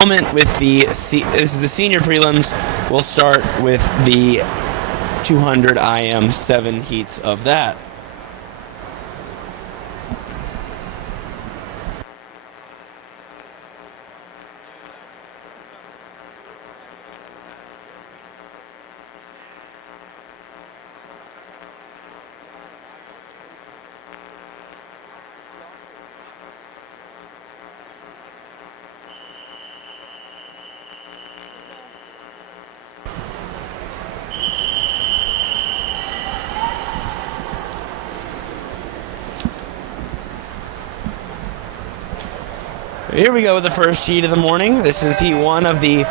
Moment with this is the senior prelims. We'll start with the 200 IM, 7 heats of that. Here we go with the first heat of the morning. This is heat 1 of the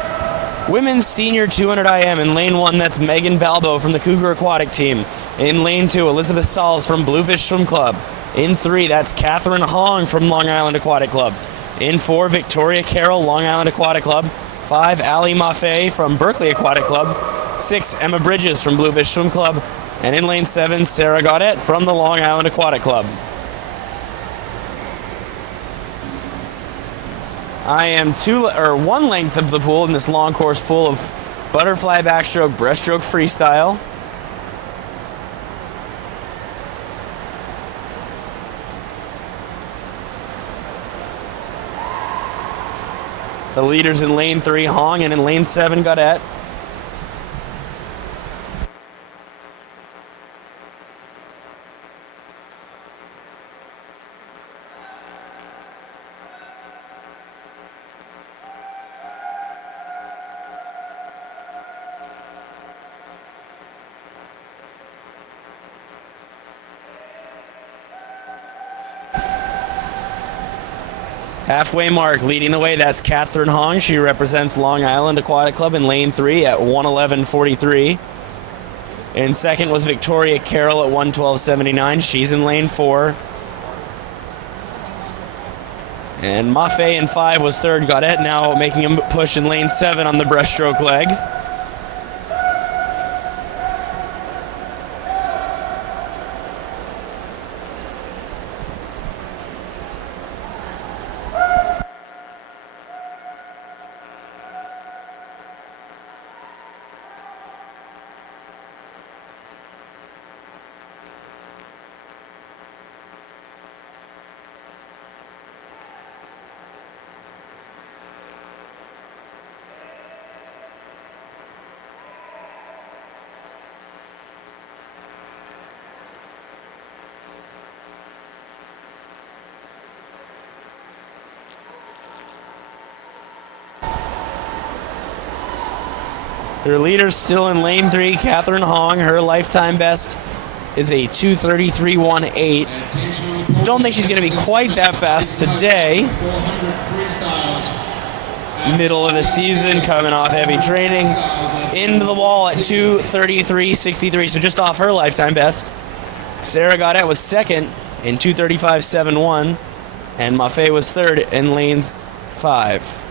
women's senior 200 IM. In lane 1, that's Megan Balbo from the Cougar Aquatic team. In lane 2, Elizabeth Sauls from Bluefish Swim Club. In 3, that's Catherine Hong from Long Island Aquatic Club. In 4, Victoria Carroll, Long Island Aquatic Club. 5, Allie Maffei from Berkeley Aquatic Club. 6, Emma Bridges from Bluefish Swim Club. And in lane 7, Sarah Gaudette from the Long Island Aquatic Club. I am 1 length of the pool in this long course pool of butterfly backstroke, breaststroke freestyle. The leaders in lane 3, Hong, and in lane 7, Gaudette. Halfway mark, leading the way, that's Catherine Hong. She represents Long Island Aquatic Club in lane 3 at 1:11:43. In second was Victoria Carroll at 1:12:79. She's in lane 4. And Maffei in 5 was third. Gaudette now making a push in lane 7 on the breaststroke leg. Their leader's still in lane 3, Catherine Hong. Her lifetime best is a 2:33.18. Don't think she's going to be quite that fast today. Middle of the season, coming off heavy training. Into the wall at 2:33.63, so just off her lifetime best. Sarah Gaudette was second in 2:35.71, and Maffei was third in lane 5.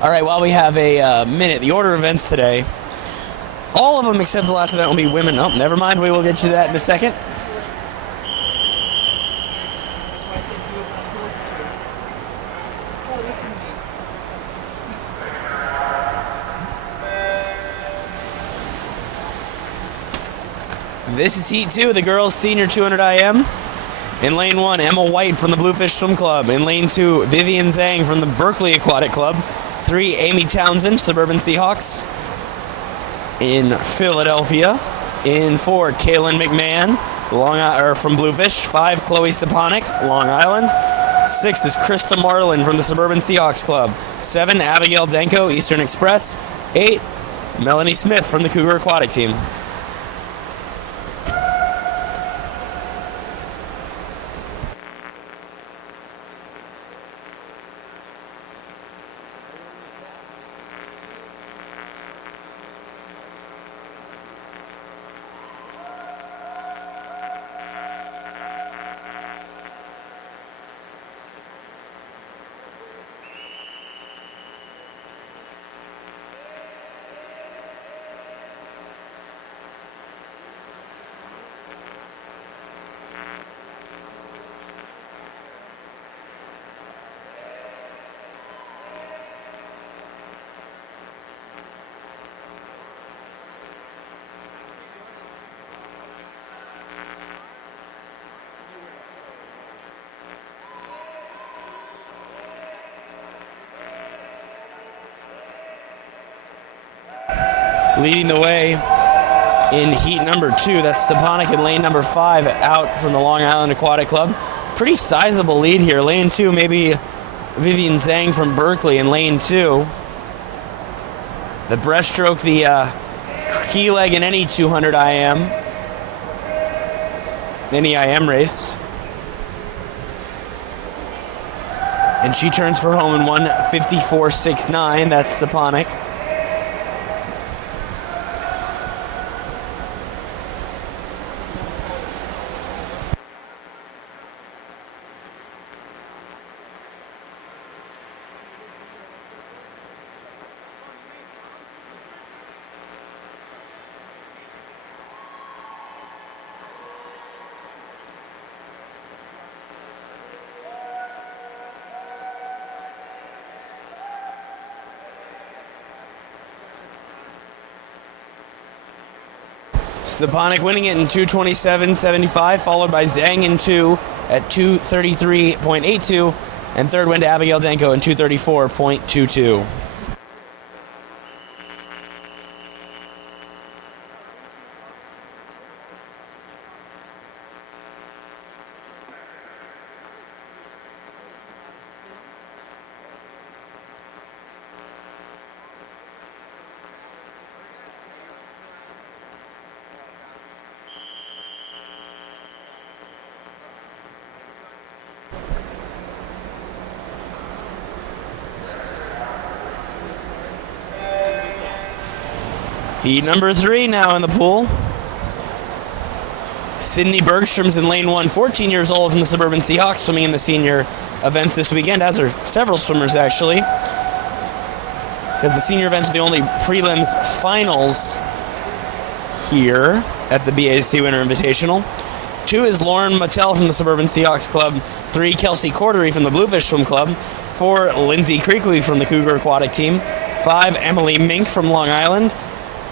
All right, while we have a minute, the order of events today, all of them except the last event will be women. Oh, never mind. We will get to that in a second. This is Heat 2, the girls' senior 200 IM. In lane 1, Emma White from the Bluefish Swim Club. In lane 2, Vivian Zhang from the Berkeley Aquatic Club. 3, Amy Townsend, Suburban Seahawks in Philadelphia. In 4, Kaylin McMahon from Bluefish. 5, Chloe Stepanek, Long Island. 6 is Krista Marlin from the Suburban Seahawks Club. 7, Abigail Denko, Eastern Express. 8, Melanie Smith from the Cougar Aquatic Team. Leading the way in heat number 2, that's Stepanek in lane number 5 out from the Long Island Aquatic Club. Pretty sizable lead here. Lane 2, maybe Vivian Zhang from Berkeley in lane 2. The breaststroke, the key leg in any 200 IM, any IM race. And she turns for home in 1:54.69. That's Stepanek. Stepanek winning it in 2:27.75, followed by Zhang in 2 at 2:33.82, and third went to Abigail Denko in 2:34.22. Heat number 3 now in the pool. Sydney Bergstrom's in lane 1, 14 years old from the Suburban Seahawks, swimming in the senior events this weekend, as are several swimmers actually, because the senior events are the only prelims finals here at the BAC Winter Invitational. 2 is Lauren Mattel from the Suburban Seahawks Club. 3, Kelsey Cordery from the Bluefish Swim Club. 4, Lindsay Creekley from the Cougar Aquatic Team. 5, Emily Mink from Long Island.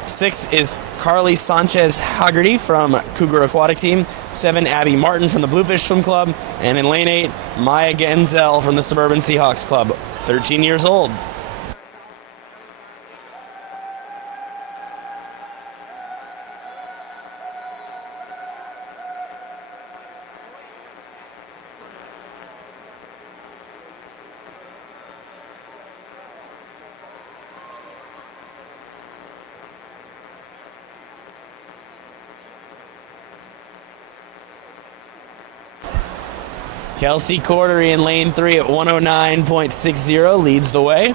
6 is Carly Sanchez Haggerty from Cougar Aquatic Team. 7, Abby Martin from the Bluefish Swim Club. And in lane 8, Maya Genzel from the Suburban Seahawks Club, 13 years old. Kelsey Cordery in lane 3 at 109.60 leads the way.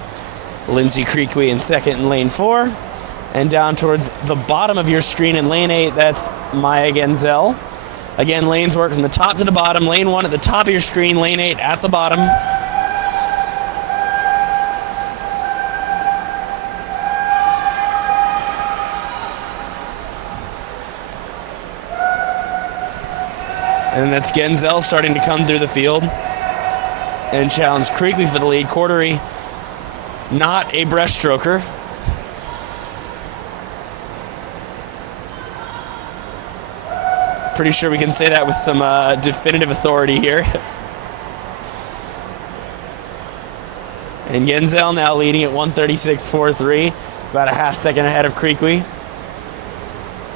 Lindsay Creekway in second in lane 4. And down towards the bottom of your screen in lane 8, that's Maya Genzel. Again, lanes work from the top to the bottom. Lane 1 at the top of your screen, lane 8 at the bottom. And that's Genzel starting to come through the field and challenge Creekley for the lead. Cordery, not a breaststroker. Pretty sure we can say that with some definitive authority here. And Genzel now leading at 136.43, about a half second ahead of Creekley.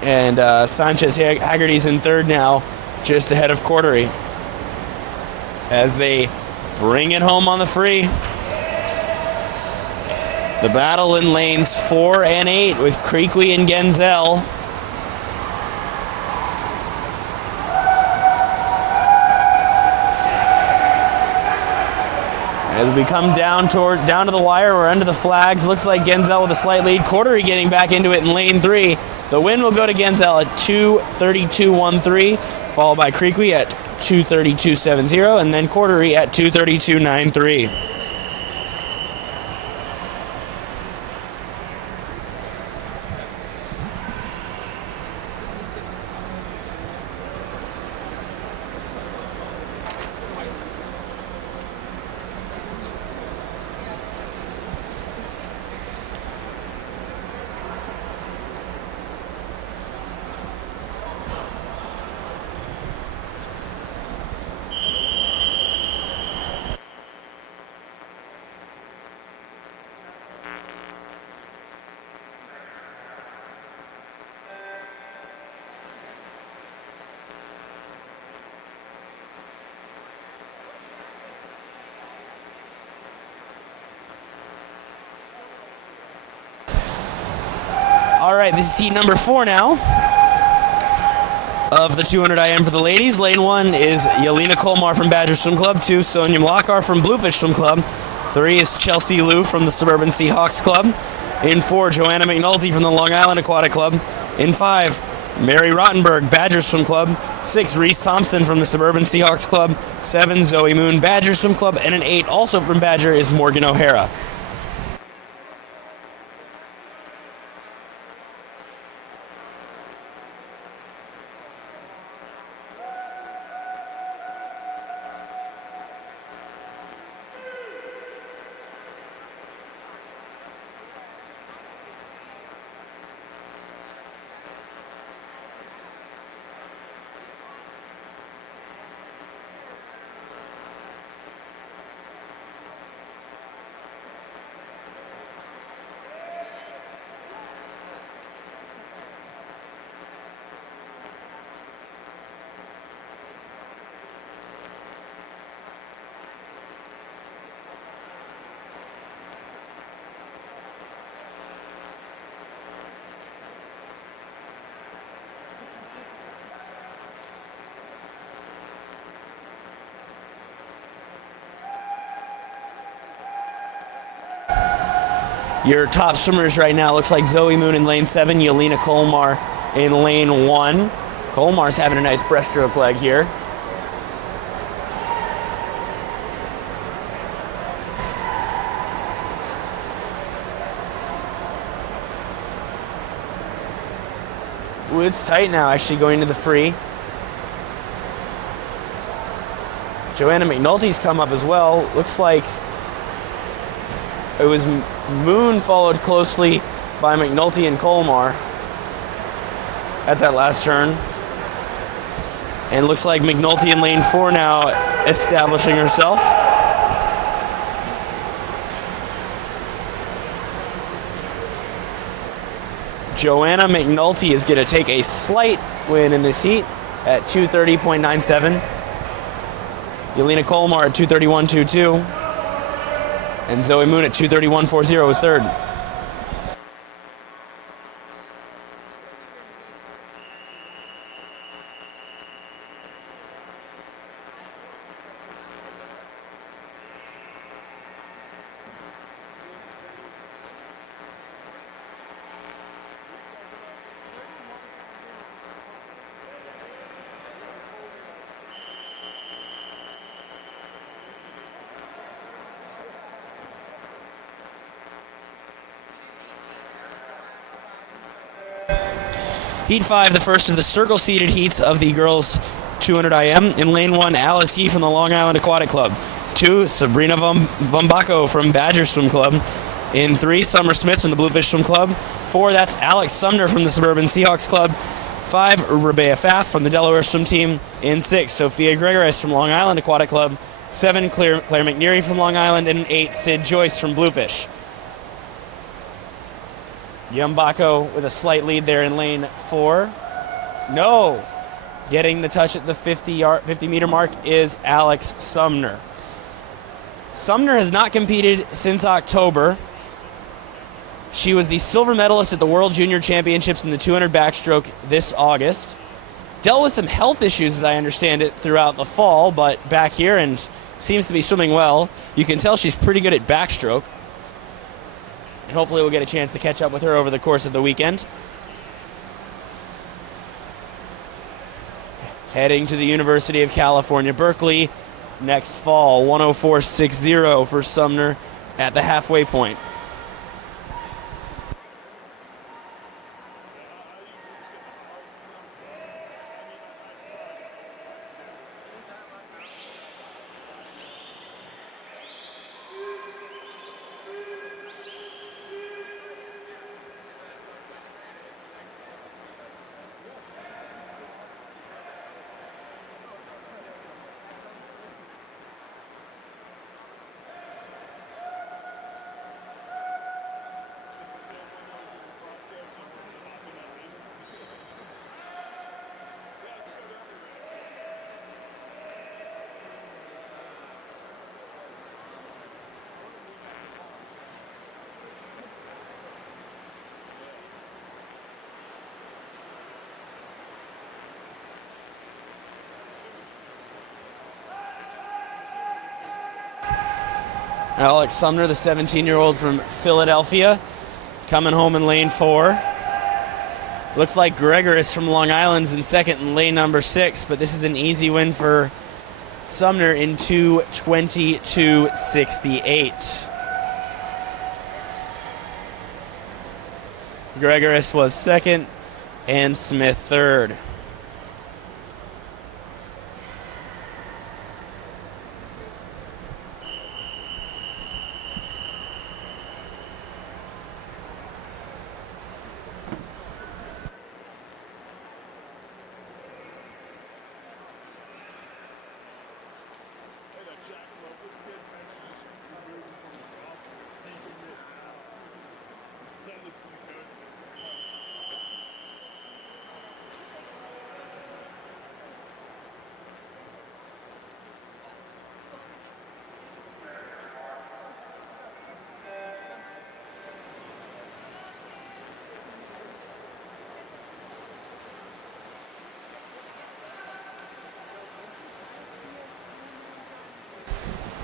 And Sanchez Haggerty's in third now, just ahead of Cordery, as they bring it home on the free. The battle in lanes 4 and 8 with Creekley and Genzel. As we come down to the wire, we're under the flags. Looks like Genzel with a slight lead. Cordery getting back into it in lane 3. The win will go to Genzel at 2:32.13, followed by Creekley at 2:32.70, and then Cordery at 2:32.93. All right, this is heat number 4 now of the 200 IM for the ladies. Lane 1 is Yelena Kolmar from Badger Swim Club. 2, Sonia Mlakar from Bluefish Swim Club. 3 is Chelsea Liu from the Suburban Seahawks Club. In 4, Joanna McNulty from the Long Island Aquatic Club. In 5, Mary Rottenberg, Badger Swim Club. 6, Reese Thompson from the Suburban Seahawks Club. 7, Zoe Moon, Badger Swim Club. And an 8, also from Badger, is Morgan O'Hara. Your top swimmers right now looks like Zoe Moon in lane 7, Yelena Kolmar in lane 1. Kolmar's having a nice breaststroke leg here. Ooh, it's tight now, actually, going to the free. Joanna McNulty's come up as well. Looks like it was Moon followed closely by McNulty and Kolmar at that last turn. And looks like McNulty in lane 4 now establishing herself. Joanna McNulty is going to take a slight win in this heat at 2:30.97. Yelena Kolmar at 2:31.22. And Zoe Moon at 2:31.40 was third. Heat 5, the first of the circle-seeded heats of the girls 200 IM. In lane 1, Alice Yee from the Long Island Aquatic Club. 2, Sabrina Vumbacco from Badger Swim Club. In 3, Summer Smith from the Bluefish Swim Club. 4, that's Alex Sumner from the Suburban Seahawks Club. 5, Rebea Pfaff from the Delaware Swim Team. In 6, Sophia Gregoris from Long Island Aquatic Club. 7, Claire McNeary from Long Island. And 8, Sid Joyce from Bluefish. Vumbacco with a slight lead there in lane 4. No! Getting the touch at the 50-meter mark is Alex Sumner. Sumner has not competed since October. She was the silver medalist at the World Junior Championships in the 200 backstroke this August. Dealt with some health issues, as I understand it, throughout the fall, but back here and seems to be swimming well. You can tell she's pretty good at backstroke. And hopefully we'll get a chance to catch up with her over the course of the weekend. Heading to the University of California, Berkeley next fall, 104.60 for Sumner at the halfway point. Alex Sumner, the 17-year-old from Philadelphia, coming home in lane 4. Looks like Gregoris from Long Island's in second in lane number 6, but this is an easy win for Sumner in 2:22.68. Gregoris was second and Smith third.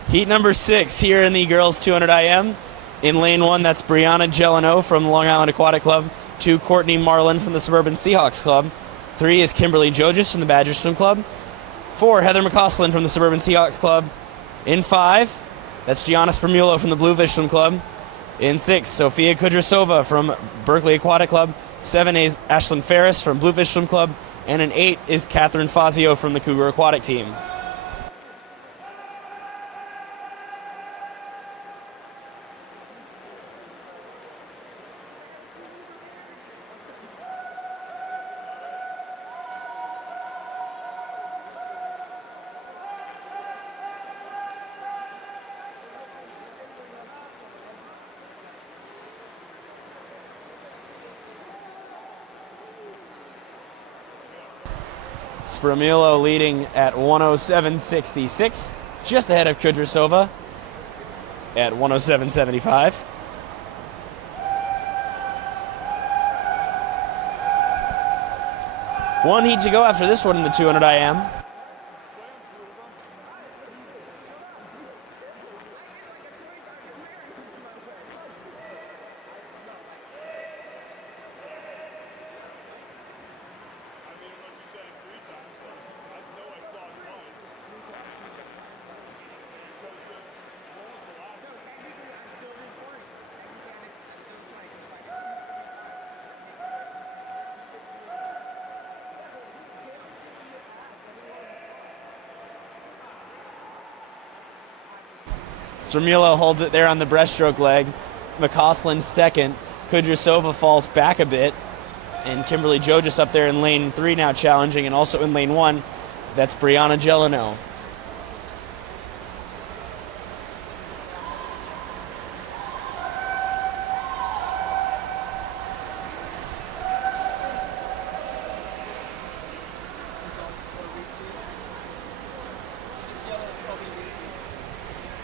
Heat number 6 here in the girls 200 IM. In lane 1, that's Brianna Gelano from Long Island Aquatic Club. 2, Courtney Marlin from the Suburban Seahawks Club. 3 is Kimberly Jojas from the Badger Swim Club. 4, Heather McCausland from the Suburban Seahawks Club. In 5, that's Gianna Spermulo from the Bluefish Swim Club. In 6, Sofia Kudrasova from Berkeley Aquatic Club. 7 is Ashlyn Ferris from Bluefish Swim Club. And in 8 is Catherine Fazio from the Cougar Aquatic Team. Spermulo leading at 107.66, just ahead of Kudrasova at 107.75. One heat to go after this one in the 200 IM. Sremilo holds it there on the breaststroke leg. McCausland second. Kudryasova falls back a bit. And Kimberly Joe just up there in lane 3 now challenging, and also in lane 1, that's Brianna Gelano.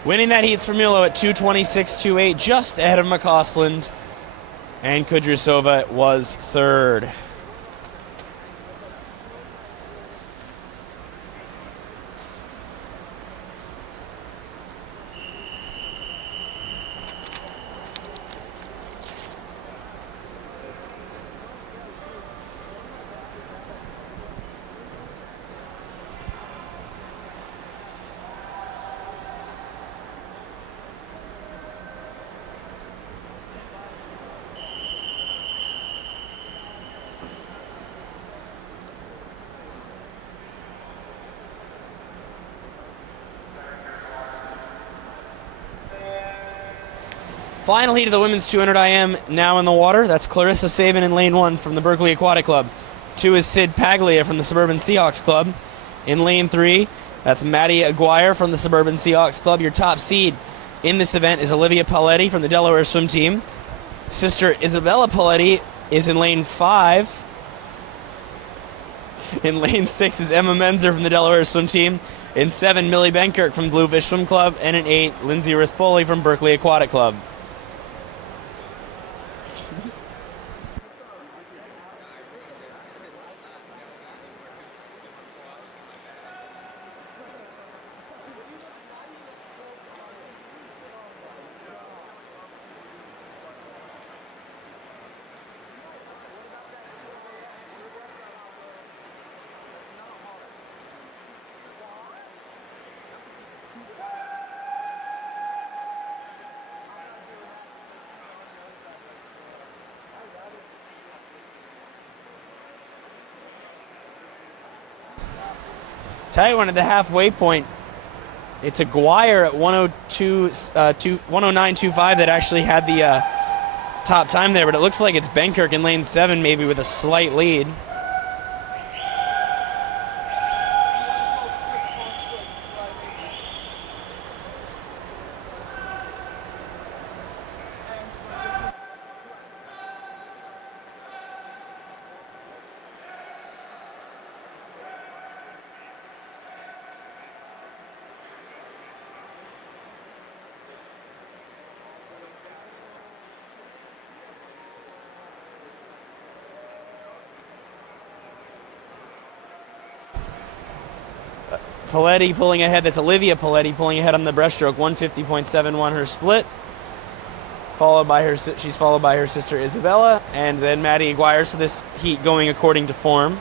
Winning that heat's Sremilo at 2:26.28, just ahead of McCausland. And Kudryasova was third. Final heat of the women's 200 IM now in the water. That's Clarissa Saban in lane 1 from the Berkeley Aquatic Club. 2 is Sid Paglia from the Suburban Seahawks Club. In lane 3, that's Maddie Aguirre from the Suburban Seahawks Club. Your top seed in this event is Olivia Paletti from the Delaware Swim Team. Sister Isabella Paletti is in lane 5. In lane 6 is Emma Menzer from the Delaware Swim Team. In 7, Millie Benkirk from Bluefish Swim Club. And in 8, Lindsay Rispoli from Berkeley Aquatic Club. Tight one at the halfway point. It's Aguirre at 109.25 that actually had the top time there, but it looks like it's Benkirk in lane 7 maybe with a slight lead. Paletti pulling ahead. That's Olivia Paletti pulling ahead on the breaststroke. 150.71 her split. She's followed by her sister Isabella, and then Maddie Aguirre. So this heat going according to form.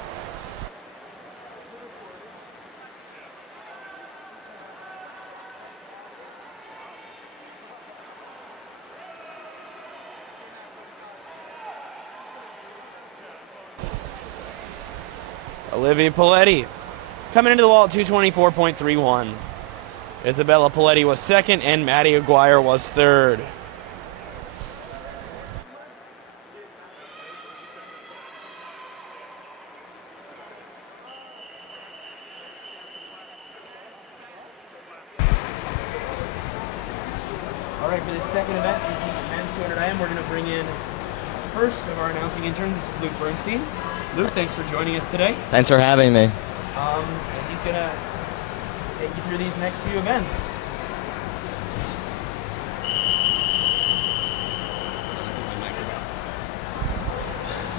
Olivia Paletti coming into the wall at 224.31. Isabella Paletti was second, and Maddie Aguirre was third. All right, for this second event, is the men's 200 IM. We're going to bring in first of our announcing interns. This is Luke Bernstein. Luke, thanks for joining us today. Thanks for having me. And he's going to take you through these next few events.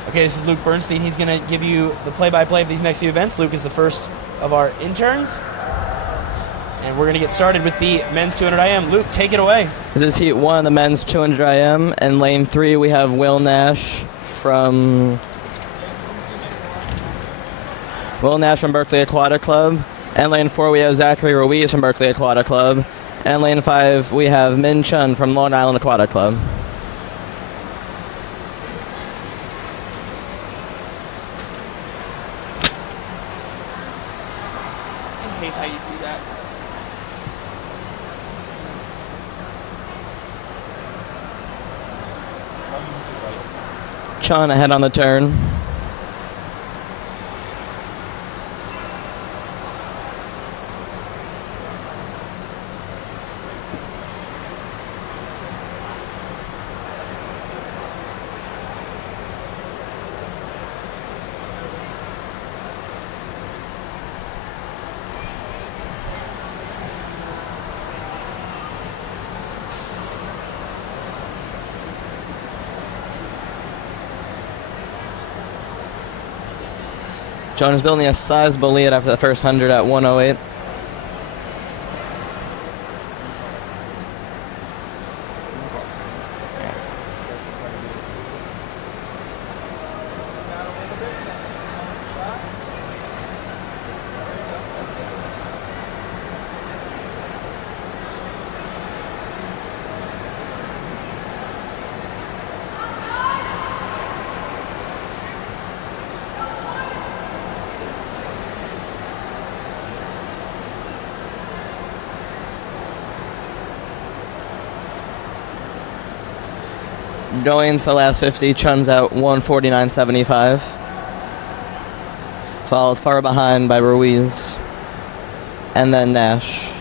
Okay, this is Luke Bernstein. He's going to give you the play-by-play of these next few events. Luke is the first of our interns. And we're going to get started with the men's 200 IM. Luke, take it away. This is heat 1 of the men's 200 IM. And lane 3, we have Will Nash from Berkeley Aquatic Club. And lane 4, we have Zachary Ruiz from Berkeley Aquatic Club. And lane 5, we have Min Chun from Long Island Aquatic Club. I hate how you do that. Chun ahead on the turn. Chun is building a sizable lead after the first 100 at 108. Going to the last 50, Chun's at 149.75. Followed far behind by Ruiz. And then Nash.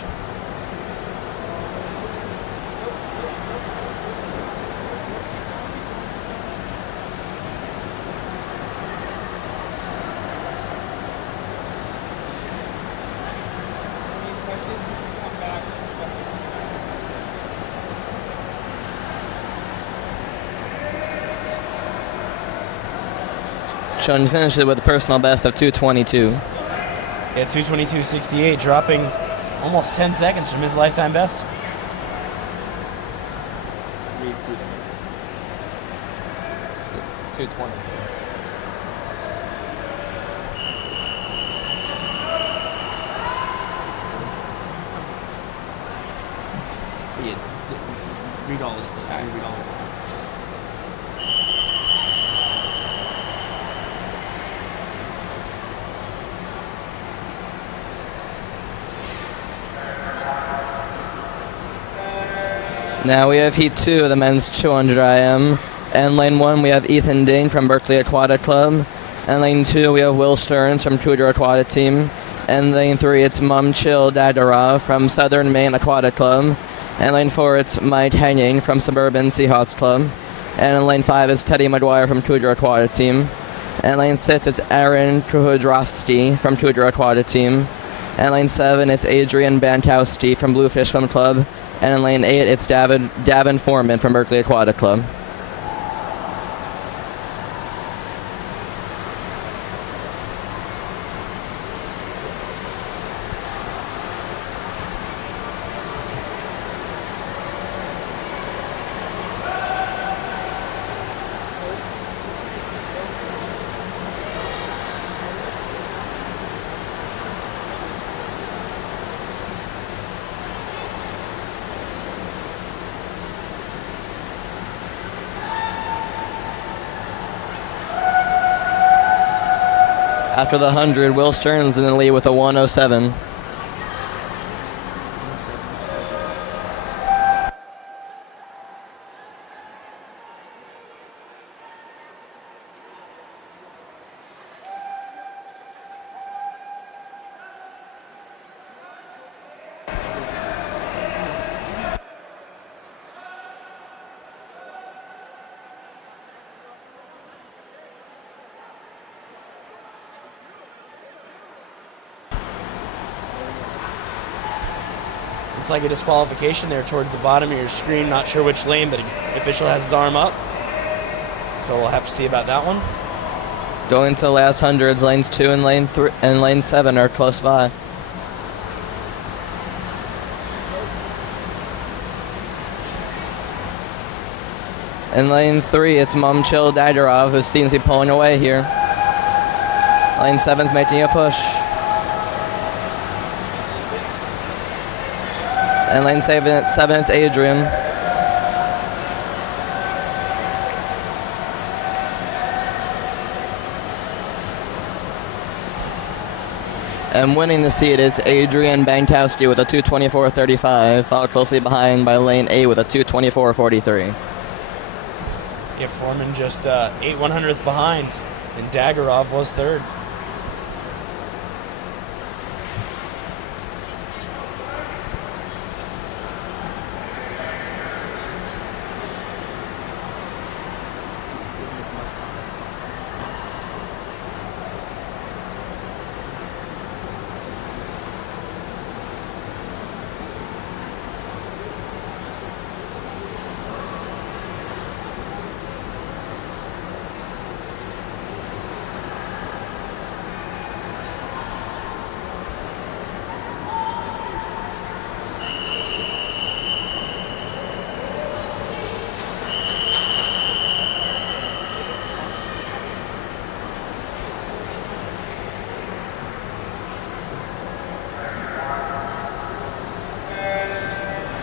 Chun finishes with a personal best of 2:22. Yeah, 2:22.68, dropping almost 10 seconds from his lifetime best. Read all this, please. Read all of it. Now we have Heat 2 of the men's 200 IM. And lane 1 we have Ethan Ding from Berkeley Aquatic Club. And lane 2 we have Will Stearns from Tudor Aquatic Team. And lane 3 it's Mumchil Dadarov from Southern Maine Aquatic Club. And lane 4 it's Mike Hanging from Suburban Seahawks Club. And in lane 5 it's Teddy Maguire from Tudor Aquatic Team. And lane 6 it's Aaron Truhodrowski from Tudor Aquatic Team. And lane 7 it's Adrian Bankowski from Bluefish Swim Club. And in lane 8, it's Davin Foreman from Berkeley Aquatic Club. After the 100, Will Stearns in the lead with a 107. It's like a disqualification there towards the bottom of your screen. Not sure which lane, but the official has his arm up. So we'll have to see about that one. Going to the last hundreds, lanes 2 and lane 3 and lane 7 are close by. In lane 3, it's Mumchil Dadarov, who seems to be pulling away here. Lane 7's making a push. And lane 7, it's Adrian. And winning the seat is Adrian Bankowski with a 2:24.35, followed closely behind by lane 8 with a 2:24.43. Yeah, Foreman just 8/100th behind, and Dagarov was third.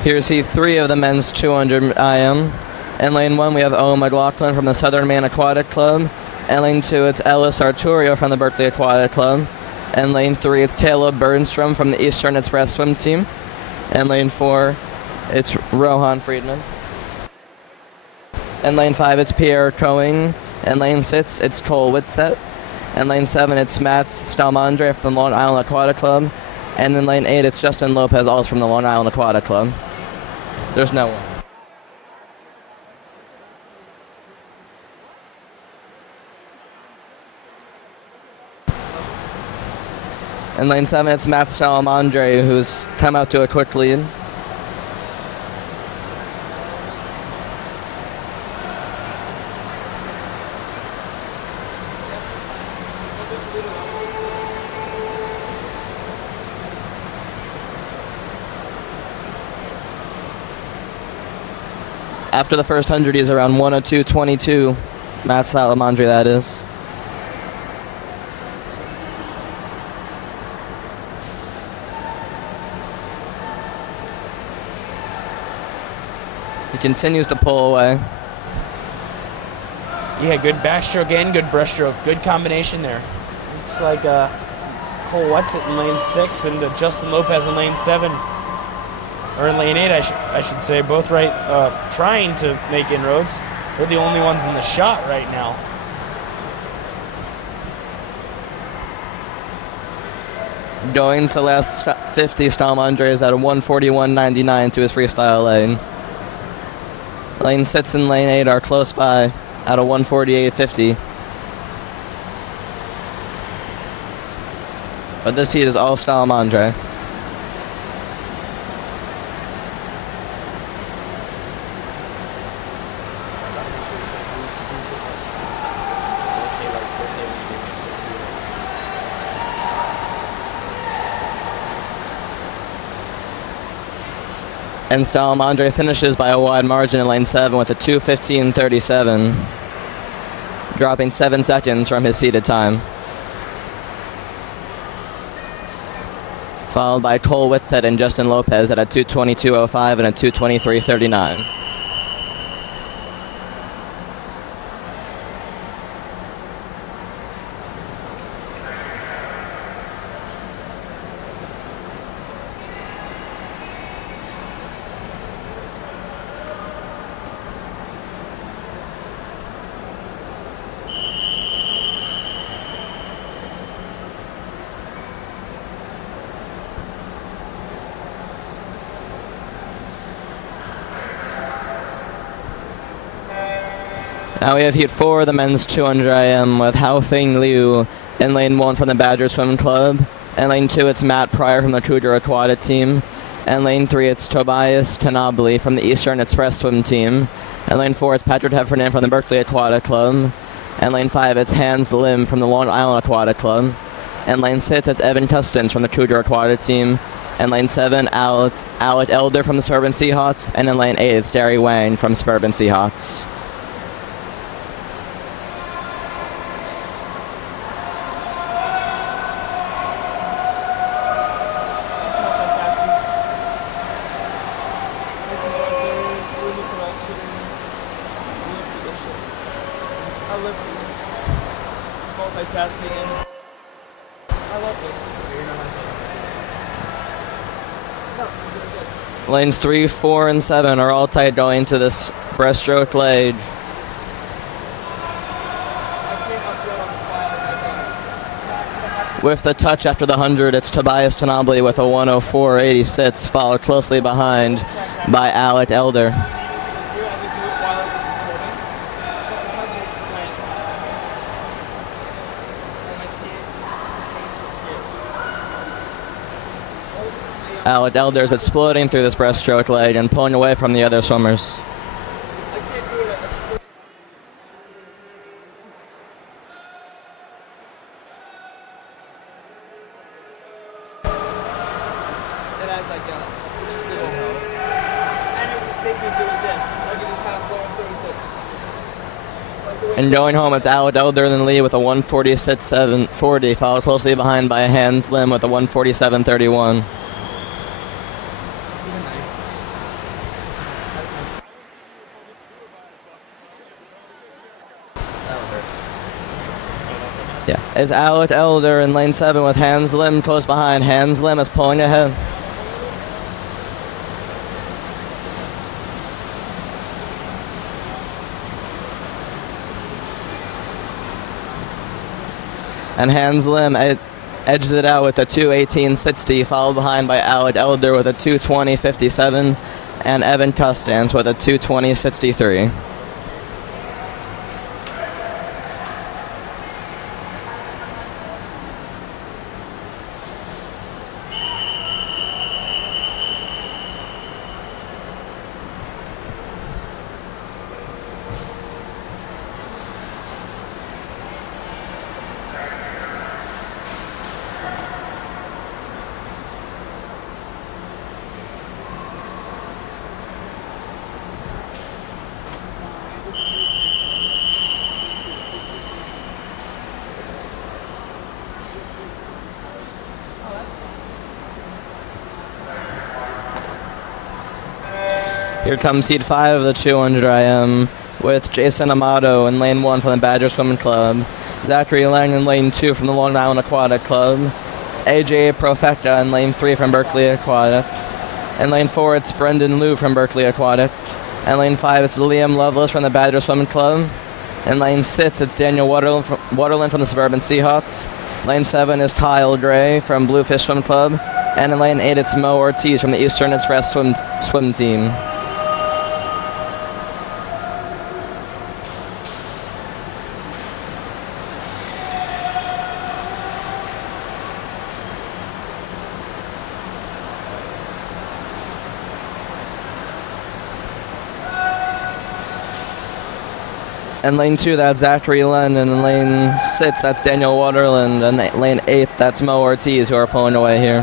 Here's heat 3 of the men's 200 IM. In lane 1, we have Owen McLaughlin from the Southern Maine Aquatic Club. In lane 2, it's Ellis Arturio from the Berkeley Aquatic Club. In lane 3, it's Caleb Bernstrom from the Eastern Express Swim Team. In lane 4, it's Rohan Friedman. In lane 5, it's Pierre Coing. In lane 6, it's Cole Whitsett. In lane 7, it's Matt Stalmandre from the Long Island Aquatic Club. And in lane 8, it's Justin Lopez, also from the Long Island Aquatic Club. There's no one. In lane 7, it's Matt Salamandre, who's come out to a quick lead. After the first 100, he's around 102.22. Matt Salamandre, that is. He continues to pull away. Yeah, good backstroke and good breaststroke. Good combination there. Looks like Cole Whitsett in lane 6 and Justin Lopez in lane 7. Or in lane 8, I should say. Both trying to make inroads. They're the only ones in the shot right now. Going to last 50, Stalmandre is at a 141.99 to his freestyle lane. Lane 6 and lane 8 are close by at a 148.50. But this heat is all Stalmandre. And Stalmandre finishes by a wide margin in lane 7 with a 2:15.37, dropping 7 seconds from his seated time. Followed by Cole Whitsett and Justin Lopez at a 2:22.05 and a 2:23.39. Now we have heat 4 of the men's 200 IM with Haofeng Liu in lane 1 from the Badger Swim Club. In lane 2, it's Matt Pryor from the Cougar Aquatic Team. In lane 3, it's Tobias Canabli from the Eastern Express Swim Team. In lane 4, it's Patrick Heffernan from the Berkeley Aquatic Club. In lane 5, it's Hans Lim from the Long Island Aquatic Club. In lane 6, it's Evan Custins from the Cougar Aquatic Team. In lane 7, Alec Elder from the Suburban Seahawks. And in lane 8, it's Derry Wang from Suburban Seahawks. Lanes 3, 4, and 7 are all tight going to this breaststroke leg. With the touch after the 100, it's Tobias Tenably with a 104.86, followed closely behind by Alec Elder. Alec Elder is exploding through this breaststroke leg and pulling away from the other swimmers. And going home, it's Alec Elder in the lead with a 146.740, followed closely behind by Hans Lim with a 147.31. Yeah, it's Alec Elder in lane 7 with Hans Lim close behind. Hans Lim is pulling ahead. And Hans Lim edged it out with a 2:18.60, followed behind by Alec Elder with a 2:20.57, and Evan Custance with a 2:20.63. Here comes heat 5 of the 200 IM with Jason Amato in lane 1 from the Badger Swimming Club, Zachary Lang in lane 2 from the Long Island Aquatic Club, AJ Profecta in lane 3 from Berkeley Aquatic. In lane 4, it's Brendan Liu from Berkeley Aquatic. In lane 5, it's Liam Lovelace from the Badger Swimming Club. In lane 6, it's Daniel Waterland from the Suburban Seahawks. Lane 7 is Kyle Gray from Bluefish Swim Club. And in lane 8, it's Mo Ortiz from the Eastern Express swim team. In lane 2, that's Zachary Len, and in lane 6, that's Daniel Waterland, and in lane 8, that's Mo Ortiz, who are pulling away here.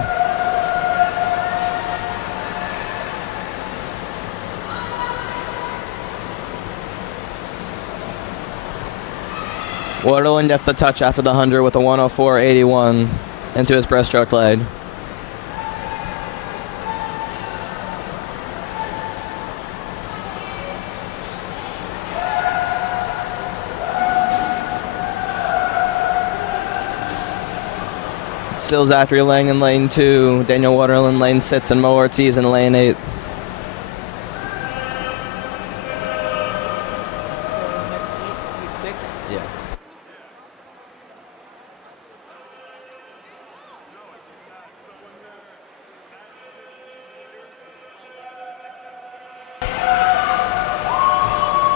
Waterland gets the touch after the 100 with a 104.81 into his breaststroke leg. Still Zachary Lang in lane 2, Daniel Waterland in lane 6, and Mo Ortiz in lane 8. Yeah.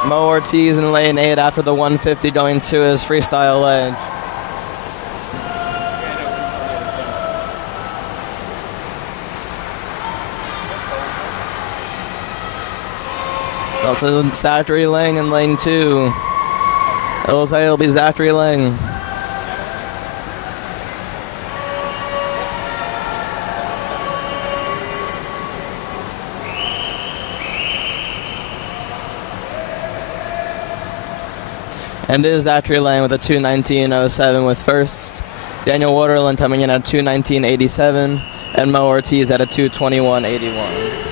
Mo Ortiz in lane 8 after the 150 going to his freestyle leg. Also Zachary Lang in lane 2. It looks like it'll be Zachary Lang. And it is Zachary Lang with a 2:19.07 with first. Daniel Waterland coming in at 2:19.87, and Mo Ortiz at a 2:21.81.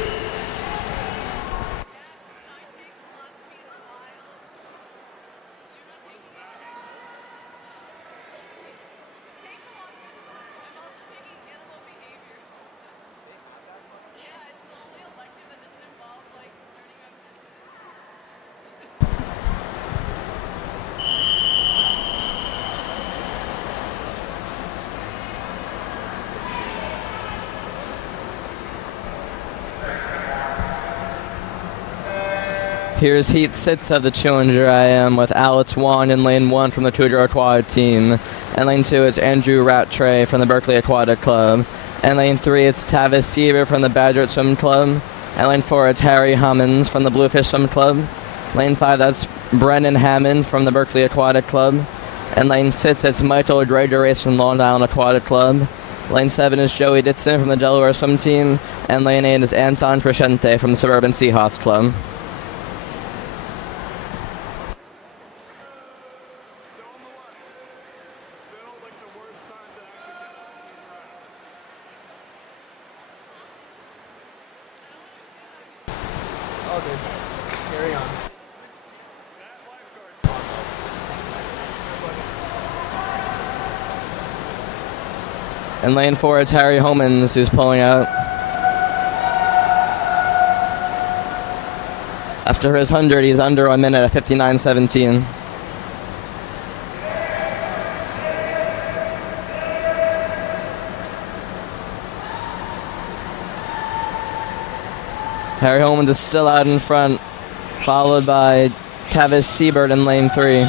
Here's Heat 6 of the 200 IM with Alex Wong in lane 1 from the Tudor Aquatic team. And lane 2 is Andrew Rattray from the Berkeley Aquatic Club. And lane 3 it's Tavis Sieber from the Badger Swim Club. And lane 4 it's Harry Hummins from the Bluefish Swim Club. Lane 5 that's Brennan Hammond from the Berkeley Aquatic Club. And lane 6 it's Michael Dreger from Long Island Aquatic Club. Lane 7 is Joey Ditson from the Delaware Swim Team. And lane 8 is Anton Crescente from the Suburban Seahawks Club. All good. Carry on. In lane 4, it's Harry Homans who's pulling out. After his 100, he's under 1 minute at 59.17. Harry Homans is still out in front, followed by Tavis Siebert in lane 3.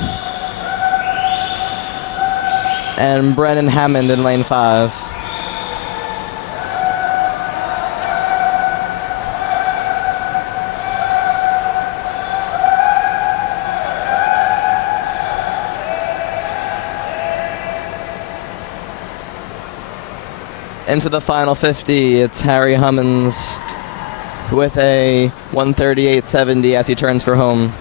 And Brennan Hammond in lane 5. Into the final 50, it's Harry Hummins with a 138.70 as he turns for home.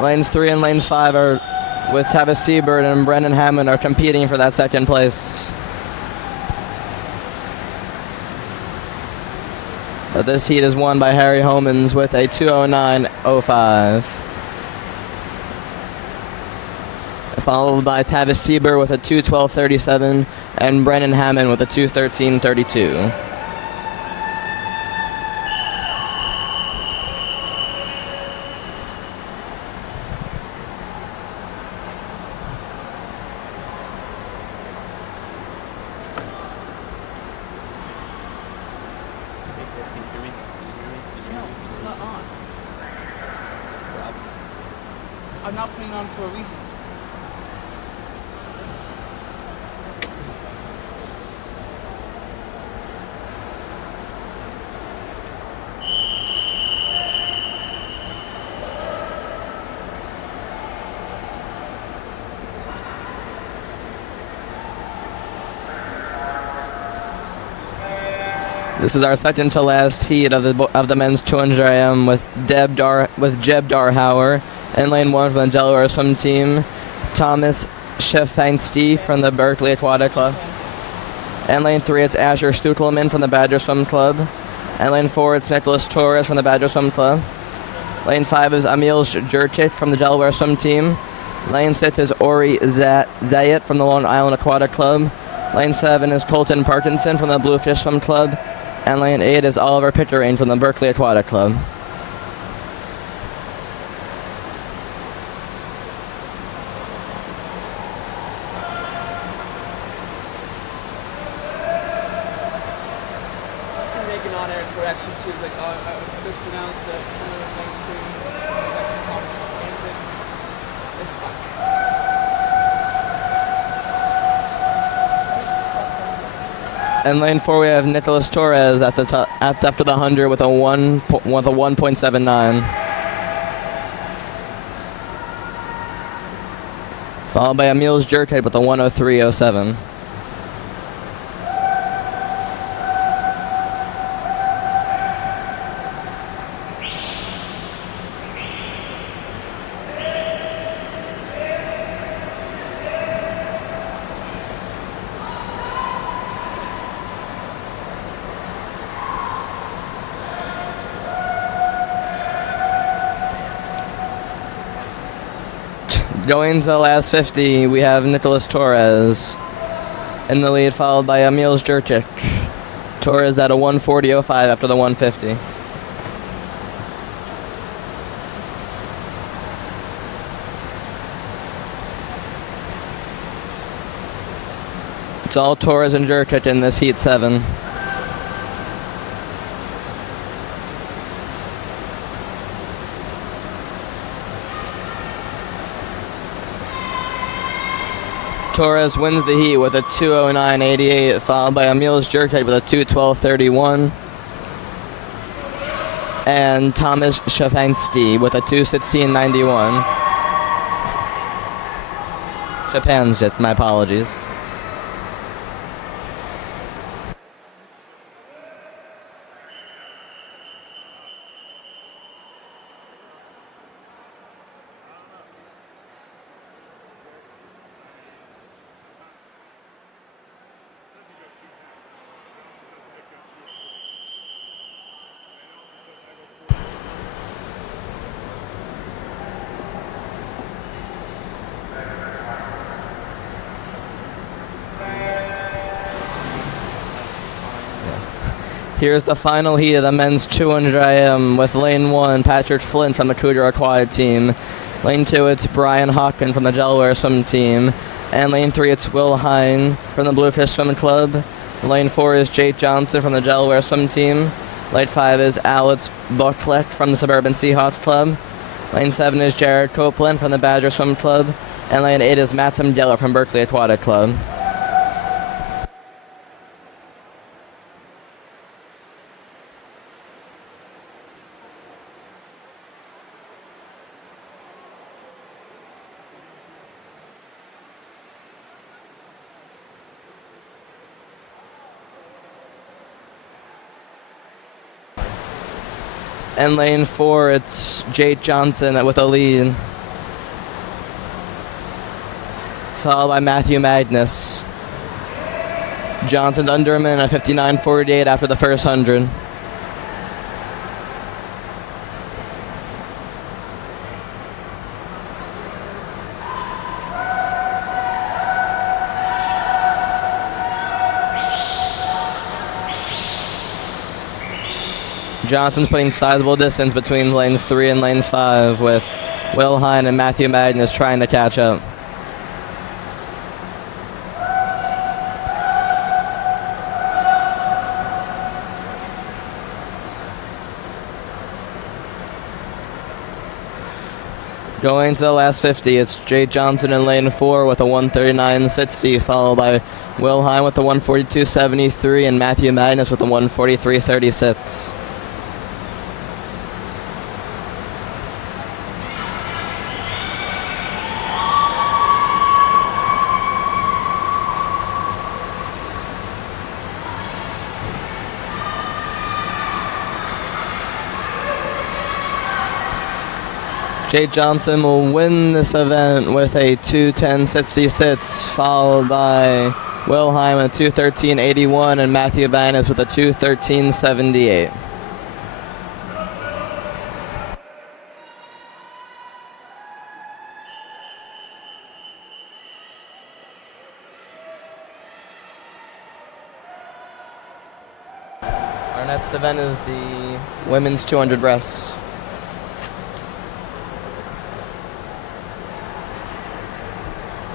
Lanes 3 and lanes 5 are with Tavis Siebert and Brendan Hammond are competing for that second place. But this heat is won by Harry Homans with a 2:09.05. Followed by Tavis Siebert with a 2:12.37 and Brendan Hammond with a 2:13.32. Can you hear me? No, it's not on. That's a problem. I'm not putting it on for a reason. This is our second to last heat of the men's 200 IM with Jeb Darhauer in lane 1 from the Delaware Swim Team, Thomas Shefeinstein from the Berkeley Aquatic Club. And lane 3 it's Asher Stukelman from the Badger Swim Club. And lane 4 it's Nicholas Torres from the Badger Swim Club. Lane 5 is Emil Jurkic from the Delaware Swim Team. Lane 6 is Ori Zayat from the Long Island Aquatic Club. Lane 7 is Colton Parkinson from the Bluefish Swim Club. And lane 8 is Oliver Pickering from the Berkeley Aquatic Club. Make an on-air correction too, like I mispronounced that some of the things too. It's fine. In lane 4 we have Nicholas Torres at the top, after the 100 with a 1.79. Followed by Emil Jurkic with a 1:03.07. Going to the last 50, we have Nicholas Torres in the lead, followed by Emil Jurkic. Torres at a 1:40.05 after the 150. It's all Torres and Jurkic in this Heat 7. Torres wins the Heat with a 2:09.88, followed by Emil's Jurkic with a 2:12.31. And Thomas Shapansky with a 2:16.91. Shapansky, my apologies. Here's the final heat of the men's 200 IM with lane 1, Patrick Flint from the Cougar Aquatic team. Lane 2, it's Brian Hawken from the Delaware Swim team. And lane 3, it's Will Hine from the Bluefish Swim Club. Lane 4 is Jake Johnson from the Delaware Swim team. Lane 5 is Alex Buckleck from the Suburban Seahawks Club. Lane 7 is Jared Copeland from the Badger Swim Club. And lane 8 is Matsom Geller from Berkeley Aquatic Club. And lane 4, it's Jake Johnson with a lead, followed by Matthew Magnus. Johnson's under him in a 59.48 after the first 100. Johnson's putting sizable distance between lanes 3 and lanes 5, with Will Hine and Matthew Magnus trying to catch up. Going to the last 50, it's Jake Johnson in lane 4 with a 139.60, followed by Will Hine with a 142.73 and Matthew Magnus with a 143.36. Jake Johnson will win this event with a 2:10.66, followed by Will Hine with a 2:13.81 and Matthew Magnus with a 2:13.78. Our next event is the women's 200 breast.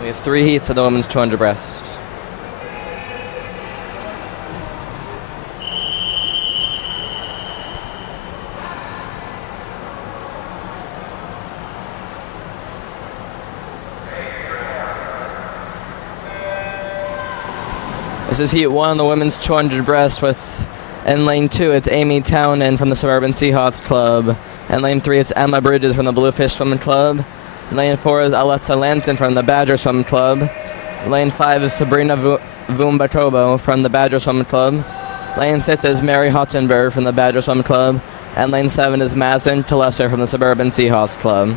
We have 3 heats of the women's 200 breast. This is heat 1 of the women's 200 breast with, in lane 2, it's Amy Townend from the Suburban Seahawks Club. And lane 3, it's Emma Bridges from the Bluefish Swimming Club. Lane 4 is Alexa Lampton from the Badger Swim Club. Lane 5 is Sabrina Vumbatobo from the Badger Swim Club. Lane 6 is Mary Hottenberg from the Badger Swim Club. And lane 7 is Madison Telesser from the Suburban Seahawks Club.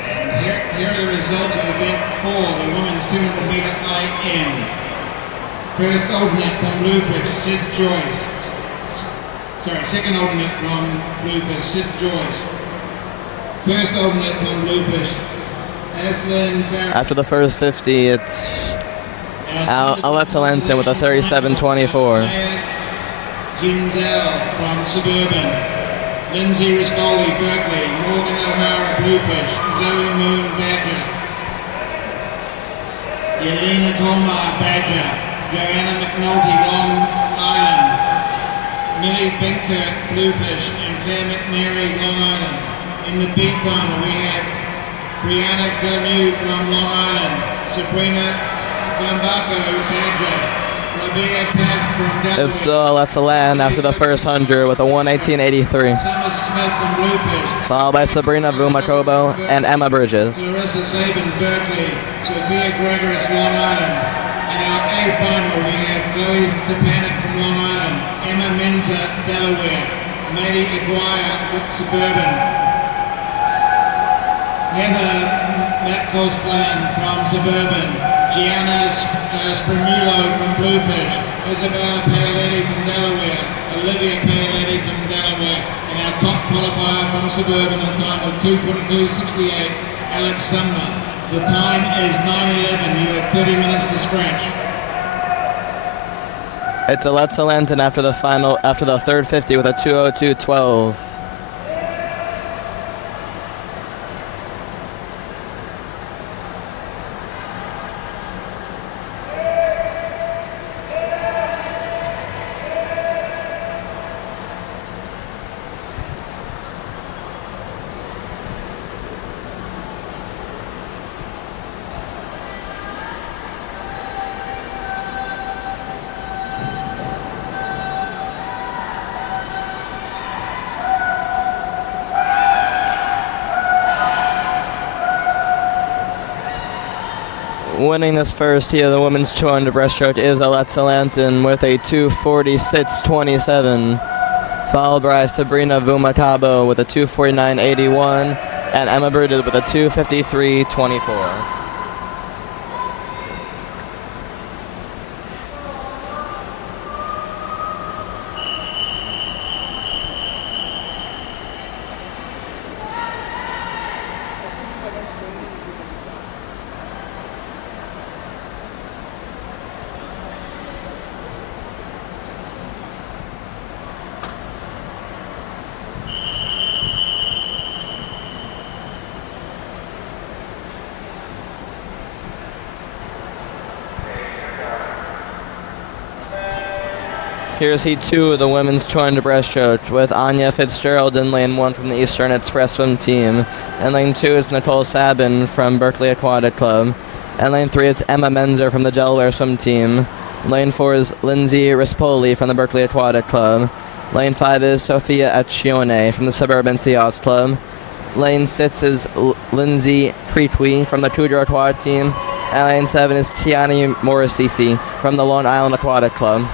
And here are the results of event 4, the women's 200 meter IM. First alternate from Bluefish, Sid Joyce. Second alternate from Bluefish, Sid Joyce. First alternate from Bluefish, Aslan Farrell. After the first 50, it's Alexa Lampton with a 37.24. Ginzel from Suburban. Lindsay Riscoli, Berkeley. Morgan O'Hara, Bluefish. Zoe Moon, Badger. Yelena Colmar, Badger. Joanna McNulty, Long Island. Millie Benkirk, Bluefish, and Claire McNary, Long Island. In the B final, we have Brianna Gilnew from Long Island, Sabrina Gambako, Badger, Rabia Path from Delaware. It's still Alexa Land after the first 100 with a 1:18.83. Summer Smith from Bluefish. Followed by Sabrina Vumakobo and Emma Bridges. Clarissa Sabin, Berkeley, Sophia Gregoris, Long Island. And our A final, we have Chloe Stepanek from Long Island, Emma Menza, Delaware, Maddie Aguirre with Suburban, Heather Metcalf-Slan from Suburban, Gianna Sprimulo from Bluefish, Isabella Paoletti from Delaware, Olivia Paoletti from Delaware, and our top qualifier from Suburban in time of 2:22.68, Alex Sumner. The time is 9:11. You have 30 minutes to scratch. It's Alexa Lanton after the third 50 with a 2:02.12. Winning this first heat of the women's 200 breaststroke is Alexa Lanton with a 2:46.27, followed by Sabrina Vumatabo with a 2:49.81, and Emma Bridges with a 2:53.24. Here's heat 2 of the women's 200 breaststroke with Anya Fitzgerald in lane 1 from the Eastern Express Swim Team. And lane 2 is Nicole Sabin from Berkeley Aquatic Club. And lane 3 it's Emma Menzer from the Delaware Swim Team. Lane 4 is Lindsay Rispoli from the Berkeley Aquatic Club. Lane 5 is Sophia Accione from the Suburban Sea Yachts Club. Lane 6 is Lindsay Pretwee from the Tudor Aquatic Team. And lane 7 is Tiani Morrisisi from the Long Island Aquatic Club.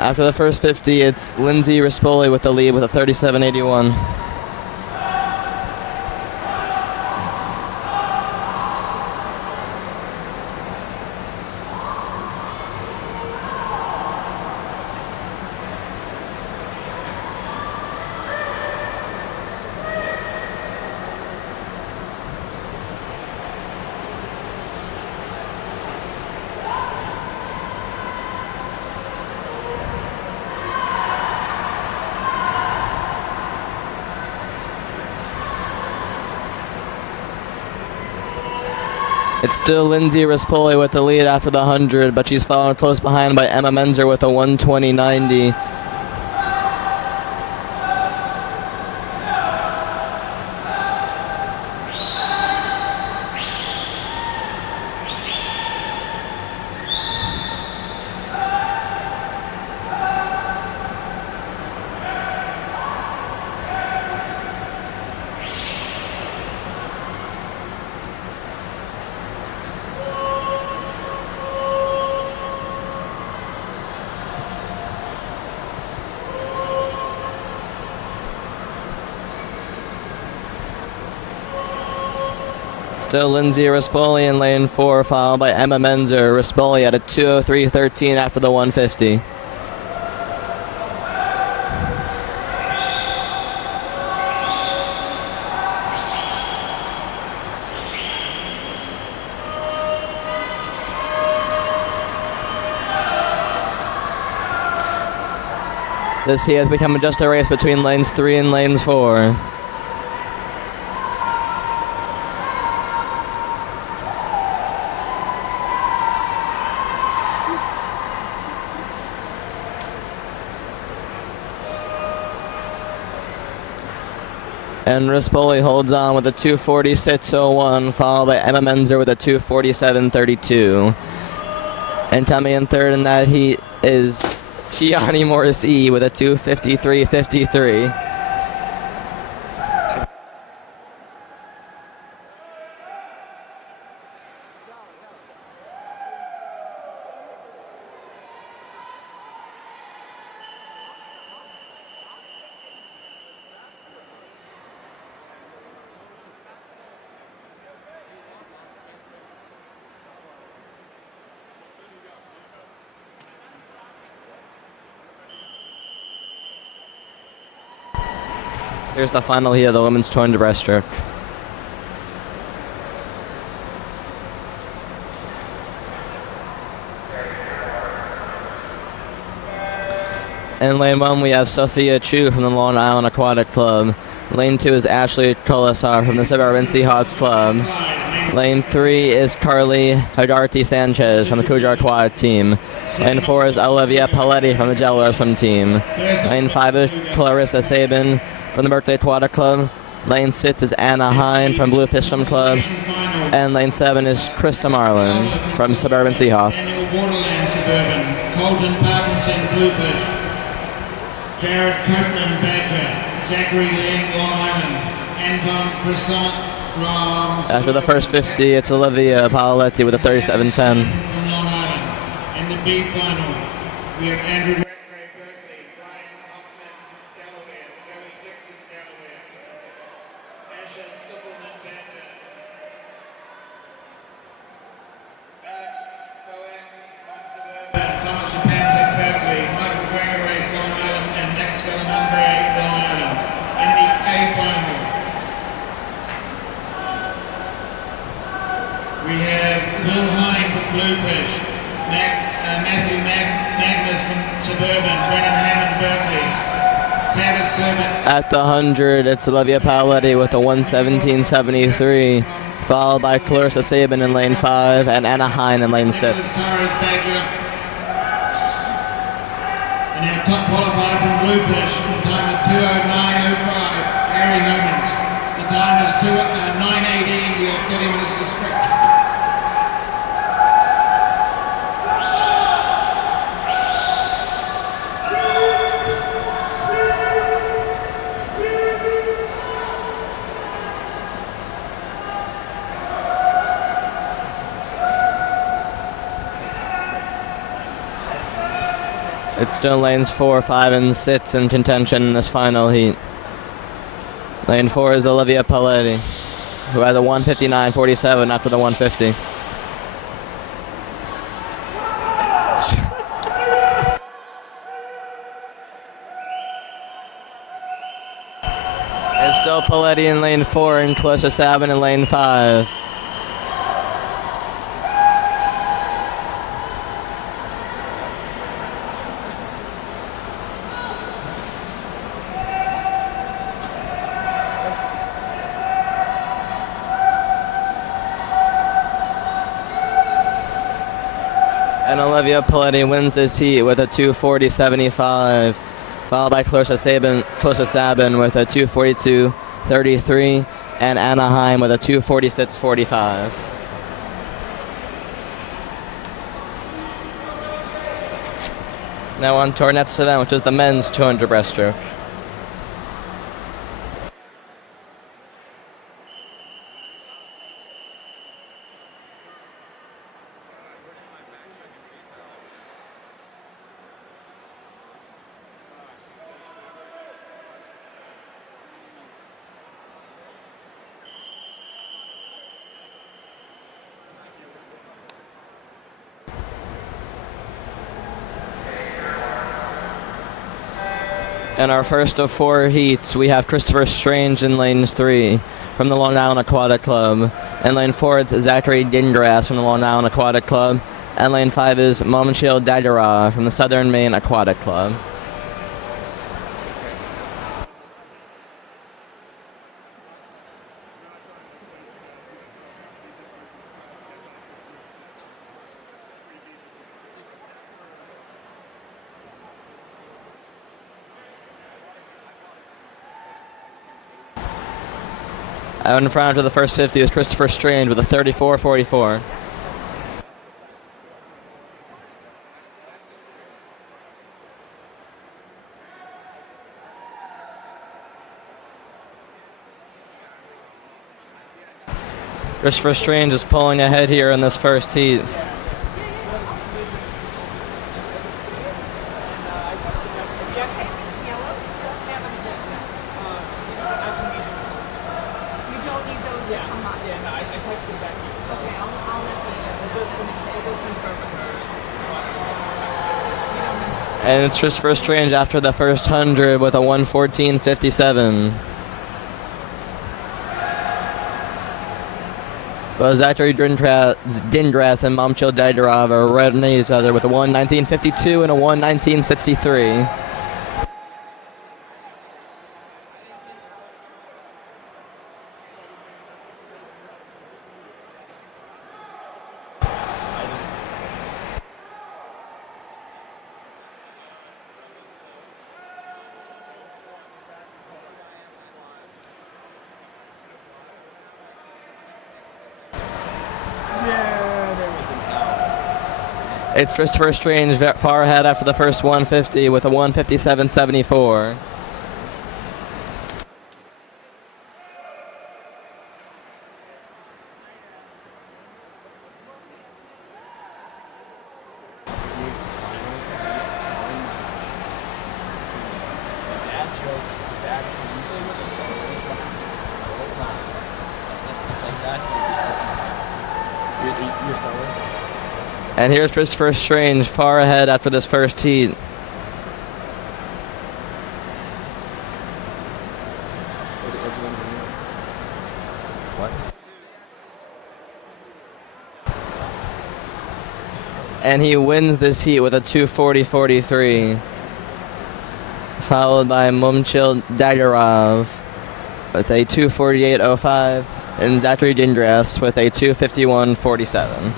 After the first 50, it's Lindsay Rispoli with the lead with a 37.81. It's still Lindsay Rispoli with the lead after the 100, but she's followed close behind by Emma Menzer with a 1:20.90. Still Lindsay Rispoli in lane 4, followed by Emma Menzer. Rispoli at a 2:03.13 after the 150. This heat has become just a race between lanes 3 and lanes 4. And Rispoli holds on with a 2:46.01, followed by Emma Menzer with a 2:47.32. And coming in third in that heat is Tiani Morris E with a 2:53.53. Here's the final heat of the women's 200 breaststroke. In lane 1, we have Sophia Chu from the Long Island Aquatic Club. Lane 2 is Ashley Colasar from the Suburban Seahawks Club. Lane 3 is Carly Hagarty Sanchez from the Cougar Aquatic team. Lane 4 is Olivia Paletti from the Jellers swim team. Lane 5 is Clarissa Sabin from the Berkeley Aquatic Club. Lane 6 is Anna Hine from Bluefish Swim Club. And lane 7 is Krista Marlin from Suburban Seahawks. Waterland Suburban, Colton Parkinson Bluefish, Jared Copeland Badger, Zachary Lang Long Island, Anton Croissant from After the first 50, it's Olivia Paoletti with a 37.10. from Long Island. In the B final, we have Andrew Rattray Berkeley, Brian Hoffman Delaware, Joey Dixon Delaware, Asha Stippleman Badger, Alex Boak from Suburban, Thomas Shapanzik Berkeley, Michael Gregory Long Island, and Nick Scalamandre Long Island. In the A final, we have Will Hine from Bluefish, Matthew Magnus from Suburban, Brennan Hammond Berkeley, Tavis Servant. At the 100, it's Olivia Paoletti with a 1:17.73, followed by Clarissa Sabin in lane 5 and Anna Hine in lane 6. And our top qualifier from Bluefish, the time of 2:09.05, Harry Homans. The time is 9:18. You have 30 minutes to sprint. It's still lanes 4, 5, and 6 in contention in this final heat. Lane 4 is Olivia Paletti, who has a 1:59.47 after the 150. It's still Paletti in lane 4 and Clarissa Sabin in lane 5. And Olivia Paletti wins this heat with a 2:40.75, followed by Clarissa Sabin with a 2:42.33, and Anaheim with a 2:46.45. Now on to our next event, which is the men's 200 breaststroke. In our first of 4 heats, we have Christopher Strange in lanes 3 from the Long Island Aquatic Club. In lane 4, it's Zachary Dingrass from the Long Island Aquatic Club. And lane 5 is Momchil Dagara from the Southern Maine Aquatic Club. Out in front of the first 50 is Christopher Strange with a 34.44. Christopher Strange is pulling ahead here in this first heat. And it's Christopher Strange after the first 100 with a 1:14.57. But Zachary Dindras and Momchil Daidarov are right underneath each other with a 1:19.52 and a 1:19.63. It's Christopher Strange far ahead after the first 150 with a 1:57.74. And here's Christopher Strange far ahead after this first heat. What? And he wins this heat with a 2:40.43. Followed by Momchil Daidarov with a 2:48.05 and Zachary Dindras with a 2:51.47.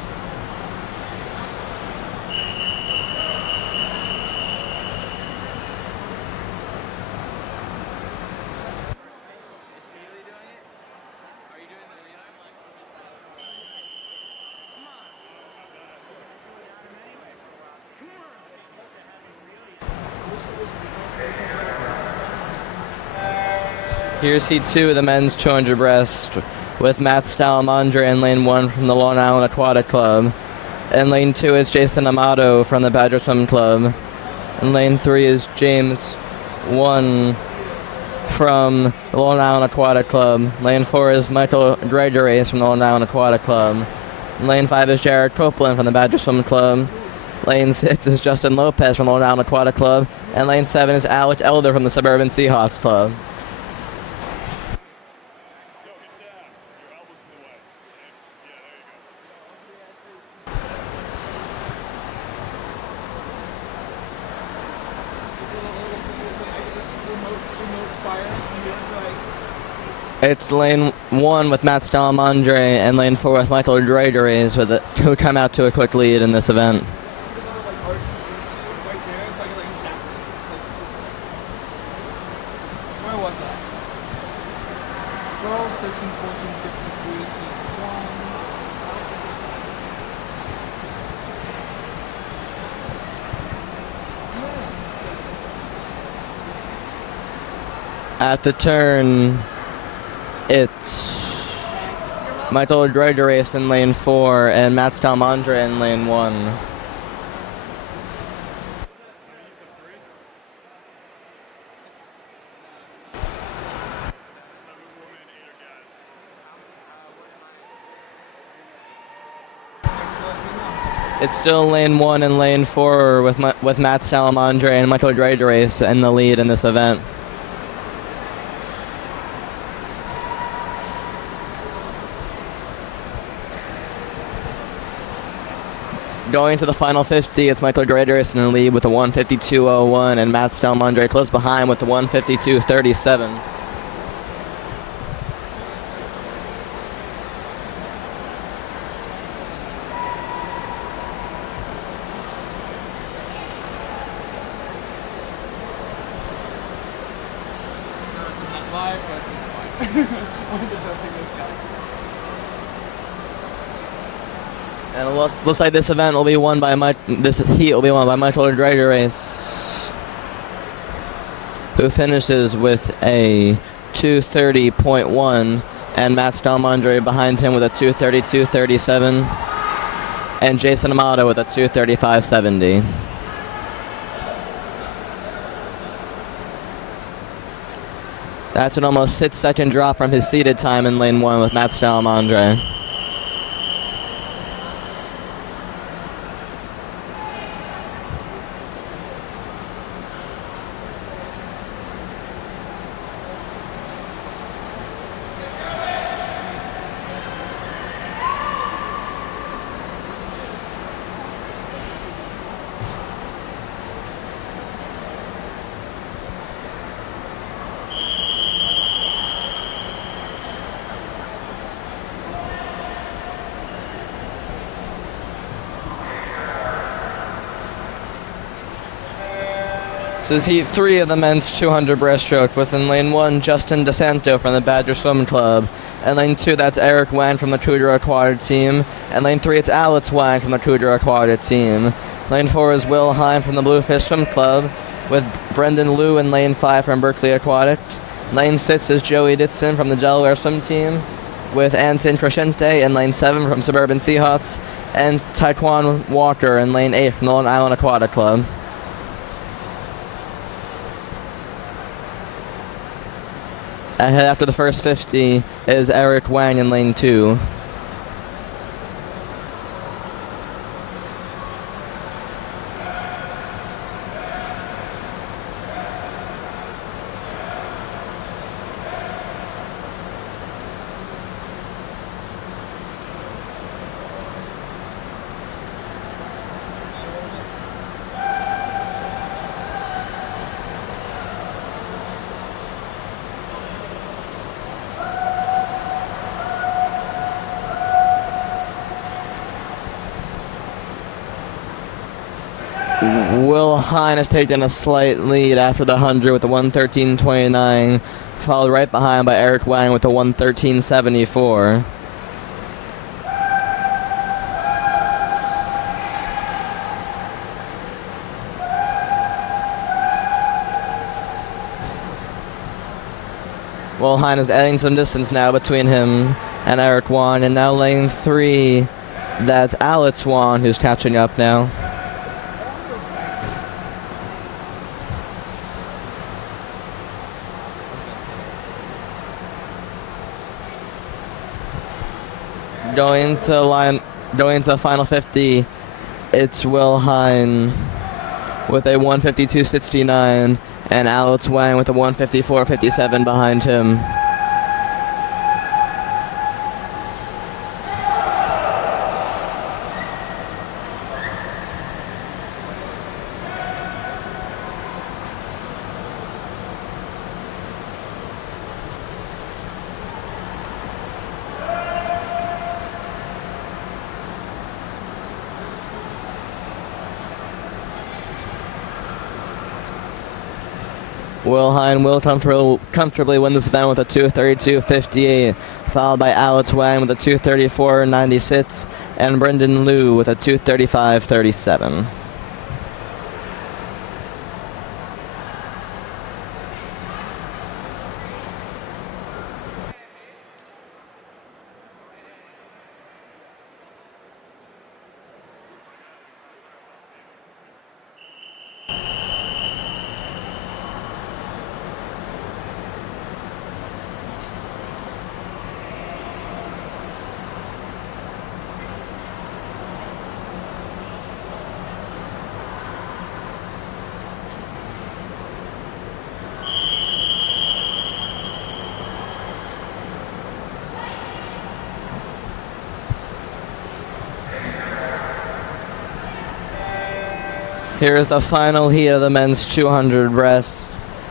Here's Heat 2 of the men's 200 breast with Matt Stalamandre in lane 1 from the Long Island Aquatic Club. In lane 2 is Jason Amato from the Badger Swim Club. In lane 3 is James 1 from the Long Island Aquatic Club. Lane 4 is Michael Gregory from the Long Island Aquatic Club. In lane 5 is Jared Copeland from the Badger Swim Club. Lane 6 is Justin Lopez from the Long Island Aquatic Club. And lane 7 is Alec Elder from the Suburban Seahawks Club. It's lane 1 with Matt Stalamandre and lane 4 with Michael Gregory who come out to a quick lead in this event. Where was I? Girls 13, 14, 53, 51. At the turn, it's Michael Gregory in lane 4 and Matt Stalamandre in lane 1. It's still lane 1 and lane 4 with Matt Stalamandre and Michael Gregory in the lead in this event. Going to the final 50, it's Michael Gregory in the lead with a 1:52.01 and Matt Stalamandre close behind with the 1:52.37. Not live, but it's fine. Why is it dusting this guy? And it looks like this event will be won by this heat will be won by Michael Drager Race, who finishes with a 2:30.1, and Matt Stelmandre behind him with a 2:32.37, and Jason Amato with a 2:35.70. That's an almost 6-second drop from his seated time in lane 1 with Matt Stelmandre. This is heat 3 of the men's 200 breaststroke, with in lane 1, Justin DeSanto from the Badger Swim Club. And lane 2, that's Eric Wang from the Kudrow Aquatic team. And lane 3, it's Alex Wang from the Kudrow Aquatic team. Lane 4 is Will Hine from the Bluefish Swim Club, with Brendan Liu in lane 5 from Berkeley Aquatic. Lane 6 is Joey Ditson from the Delaware Swim team, with Anton Crescente in lane 7 from Suburban Seahawks, and Taekwon Walker in lane 8 from the Long Island Aquatic Club. Ahead after the first 50 is Eric Wang in lane 2. Will Hine has taken a slight lead after the 100 with the 1:13.29, followed right behind by Eric Wang with the 1:13.74. Will Hine is adding some distance now between him and Eric Wang, and now lane 3, that's Alex Wang who's catching up now. Going to final 50, it's Will Hine with a 1:52.69, and Alex Wang with a 1:54.57 behind him. Will Hine will comfortably win this event with a 2:32.58, followed by Alex Wang with a 2:34.96, and Brendan Liu with a 2:35.37. Here is the final heat of the men's 200 breast,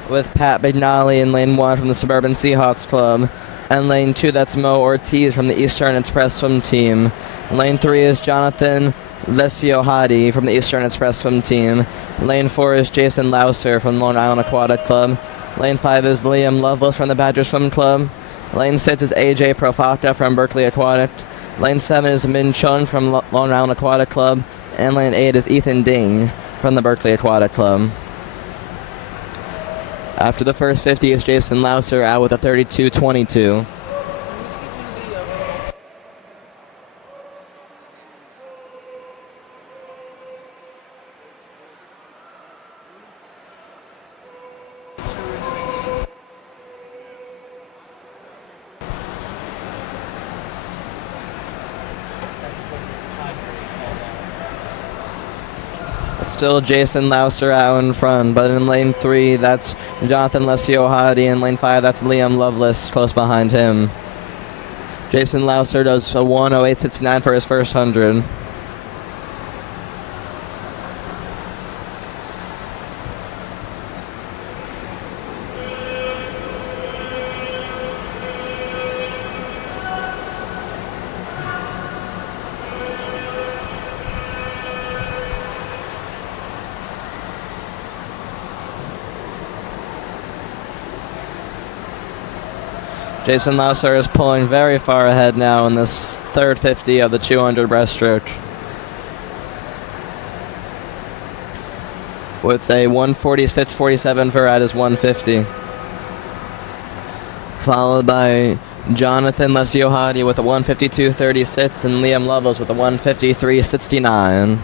with Pat Bignali in lane 1 from the Suburban Seahawks Club, and lane 2, that's Mo Ortiz from the Eastern Express Swim Team. Lane 3 is Jonathan Lesiohadi from the Eastern Express Swim Team. Lane 4 is Jason Lauser from the Long Island Aquatic Club. Lane 5 is Liam Lovelace from the Badger Swim Club. Lane 6 is AJ Profata from Berkeley Aquatic. Lane 7 is Min Chun from Long Island Aquatic Club. And lane 8 is Ethan Ding from the Berkeley Aquatic Club. After the first 50 is Jason Louser out with a 32.22. It's still Jason Louser out in front, but in lane 3, that's Jonathan Lesiohadi. In lane 5, that's Liam Lovelace close behind him. Jason Louser does a 1:08.69 for his first 100. Jason Louser is pulling very far ahead now in this third 50 of the 200 breaststroke, with a 1:46.47 for at his 150. Followed by Jonathan Lesiohadi with a 1:52.36 and Liam Lovelace with a 1:53.69.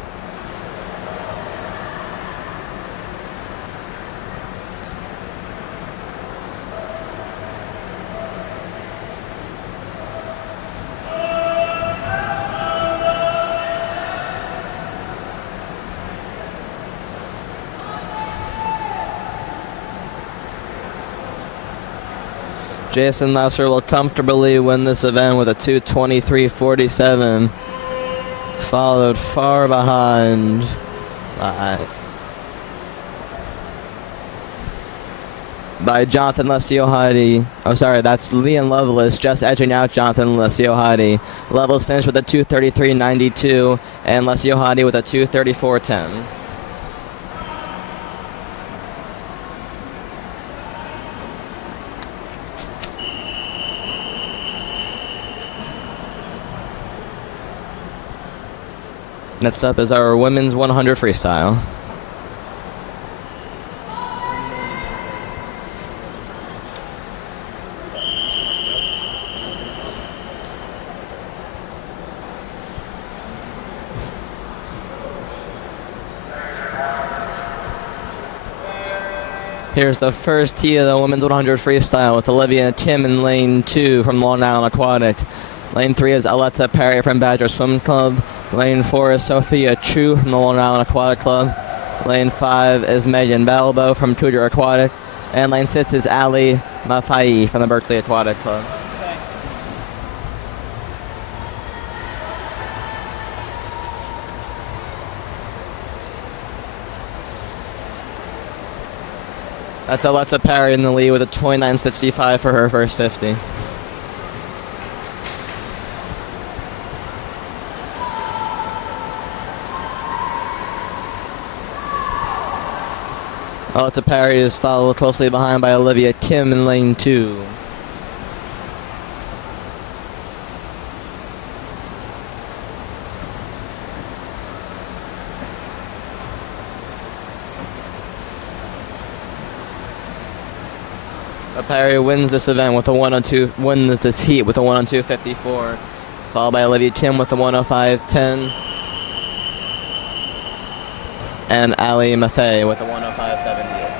Jason Louser will comfortably win this event with a 2:23.47, followed far behind by Jonathan Lesiohadi. Oh, sorry, that's Liam Lovelace just edging out Jonathan Lesiohadi. Lovelace finished with a 2:33.92 and Lesiohadi with a 2:34.10. Next up is our women's 100 freestyle. Here's the first tee of the women's 100 freestyle with Olivia Kim in lane 2 from Long Island Aquatic. Lane 3 is Aletta Perry from Badger Swim Club. Lane 4 is Sophia Chu from the Long Island Aquatic Club. Lane 5 is Megan Balbo from Tudor Aquatic. And lane 6 is Ali Mafai from the Berkeley Aquatic Club. That's Aletta Perry in the lead with a 29.65 for her first 50. Aletta Perry is followed closely behind by Olivia Kim in lane 2. Perry wins this event with a 102, wins this heat with a 102.54, followed by Olivia Kim with a 105.10, and Ali Mathey with a 105.78.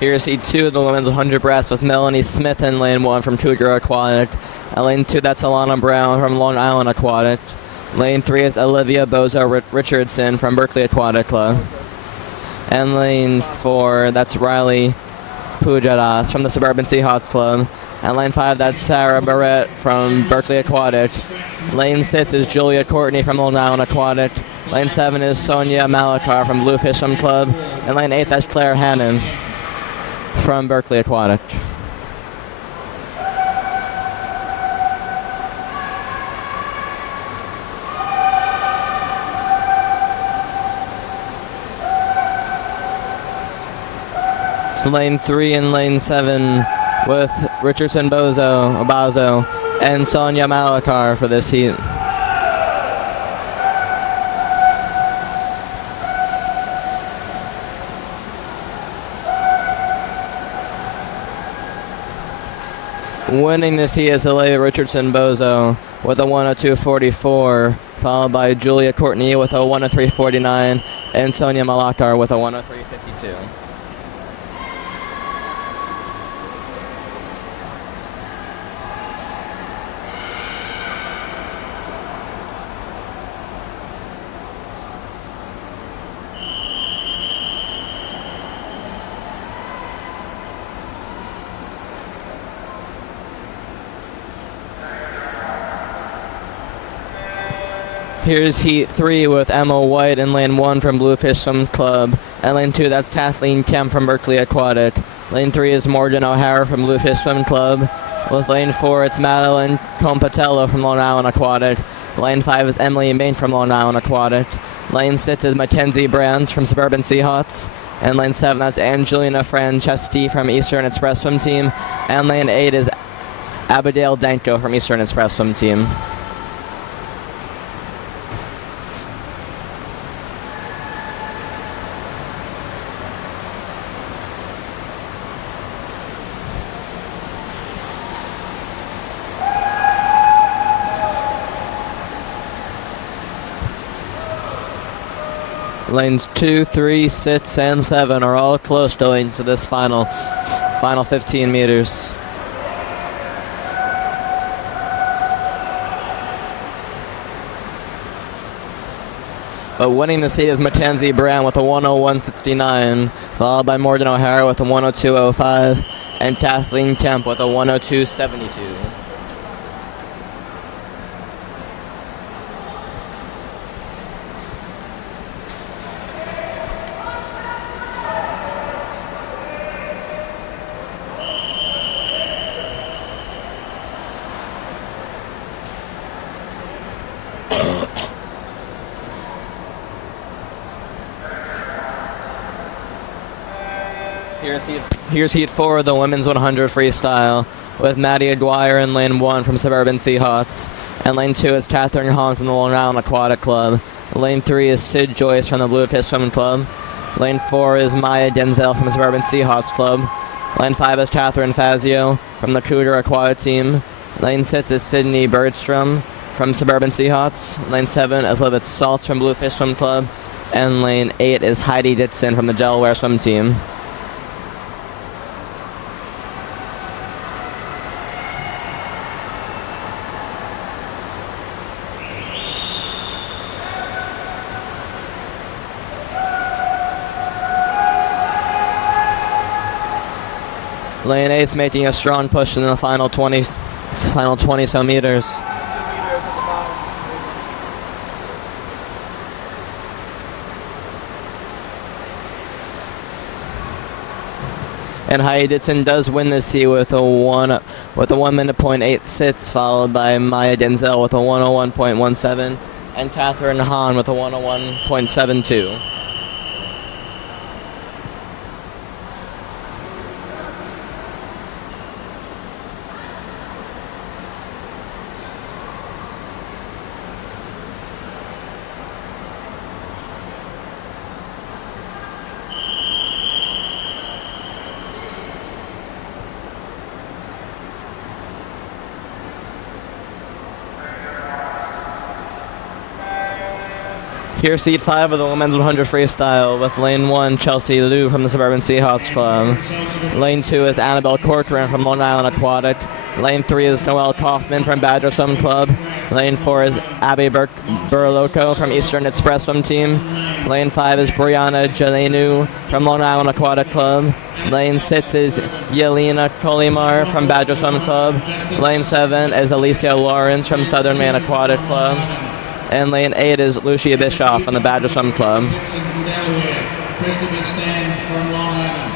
Here's heat 2 of the women's 100 breast with Melanie Smith in lane 1 from Cougar Aquatic. At lane 2, that's Alana Brown from Long Island Aquatic. Lane 3 is Olivia Bozo Richardson from Berkeley Aquatic Club. And lane 4, that's Riley Pujadas from the Suburban Seahawks Club. At lane 5, that's Sarah Barrett from Berkeley Aquatic. Lane 6 is Julia Courtney from Long Island Aquatic. Lane 7 is Sonia Malakar from Bluefish Swim Club. And lane 8, that's Claire Hannon from Berkeley Aquatic. It's lane 3 and lane 7 with Richardson Obazo and Sonia Malakar for this heat. Winning this heat is Aleia Richardson-Bozo with a 102.44, followed by Julia Courtney with a 103.49, and Sonia Malakar with a 103.52. Here's heat 3 with Emma White in lane 1 from Bluefish Swim Club. And lane 2, that's Kathleen Kemp from Berkeley Aquatic. Lane 3 is Morgan O'Hara from Bluefish Swim Club. With lane 4, it's Madeline Compatello from Long Island Aquatic. Lane 5 is Emily Main from Long Island Aquatic. Lane 6 is Mackenzie Brandt from Suburban Seahawks. And lane 7, that's Angelina Franceschi from Eastern Express Swim Team. And lane 8 is Abigail Danko from Eastern Express Swim Team. Lanes 2, 3, 6, and 7 are all close going to this final 15 meters. But winning the heat is Mackenzie Brown with a 101.69, followed by Morgan O'Hara with a 102.05, and Kathleen Kemp with a 102.72. Here's heat 4 of the women's 100 freestyle with Maddie Aguirre in lane 1 from Suburban Seahawks. And lane 2 is Catherine Hahn from the Long Island Aquatic Club. Lane 3 is Sid Joyce from the Bluefish Swimming Club. Lane 4 is Maya Denzel from the Suburban Seahawks Club. Lane 5 is Catherine Fazio from the Cougar Aquatic Team. Lane 6 is Sydney Bergstrom from Suburban Seahawks. Lane 7 is Elizabeth Saltz from Bluefish Swim Club. And lane 8 is Heidi Ditson from the Delaware Swim Team. Lane 8's making a strong push in the final 20 so meters. And Heidi Ditson does win this heat with a 1 minute .86, followed by Maya Denzel with a 101.17, and Catherine Hahn with a 101.72. Here's seat 5 of the women's 100 freestyle with lane 1, Chelsea Liu from the Suburban Seahawks Club. Lane 2 is Annabelle Corcoran from Long Island Aquatic. Lane 3 is Noelle Kaufman from Badger Swim Club. Lane 4 is Abby Burloco from Eastern Express Swim Team. Lane 5 is Brianna Jelenu from Long Island Aquatic Club. Lane 6 is Yelena Kolimar from Badger Swim Club. Lane 7 is Alicia Lawrence from Southern Maine Aquatic Club. And lane 8 is Lucia Bischoff from the Badger Swim Club. Dixon from Delaware. Christopher Stan from Long Island.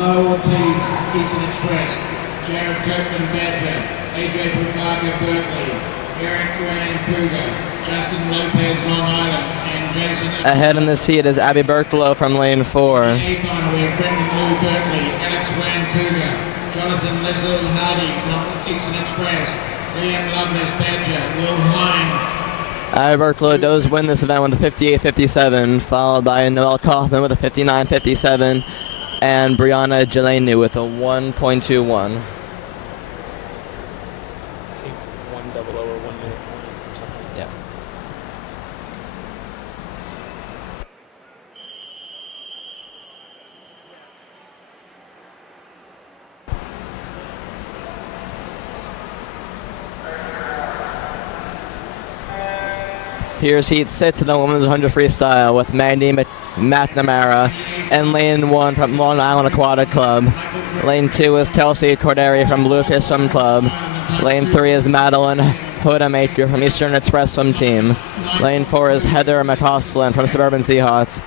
Mo Ortiz, Eastern Express. Jared Copeland, Badger. AJ Pufaka, Berkeley. Eric Rand, Cougar. Justin Lopez, Long Island. And Jason... Ahead in this heat is Abby Berklow from lane 4. A final we have Brendan Lou, Berkeley. Alex Rand, Cougar. Jonathan Lessel Hardy from Eastern Express. Liam Lovelace, Badger. Will Hine. Abby Berklow does win this event with a 58.57, followed by Noelle Kaufman with a 59.57, and Brianna Jelenu with a 1.21. Say 100 or 1 minute or something. Yeah. Here's heat 6 in the women's 100 freestyle with Mandy McNamara and lane 1 from Long Island Aquatic Club. Lane 2 is Kelsey Corderi from Bluefish Swim Club. Lane 3 is Madeline Hodamaker from Eastern Express Swim Team. Lane 4 is Heather McCausland from Suburban Seahawks.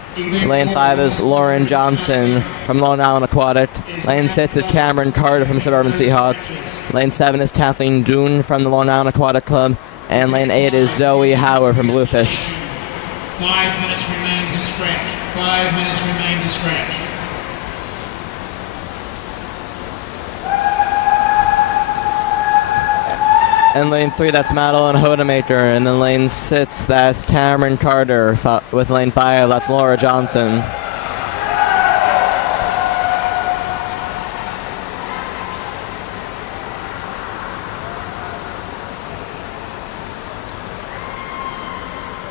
Lane 5 is Lauren Johnson from Long Island Aquatic. Lane 6 is Cameron Carter from Suburban Seahawks. Lane 7 is Kathleen Doon from the Long Island Aquatic Club. And lane 8 is Zoe Howard from Bluefish. 5 minutes remain to scratch. 5 minutes remain to scratch. And lane 3, that's Madeline Hodamaker. And then lane 6, that's Cameron Carter. With lane 5, that's Laura Johnson.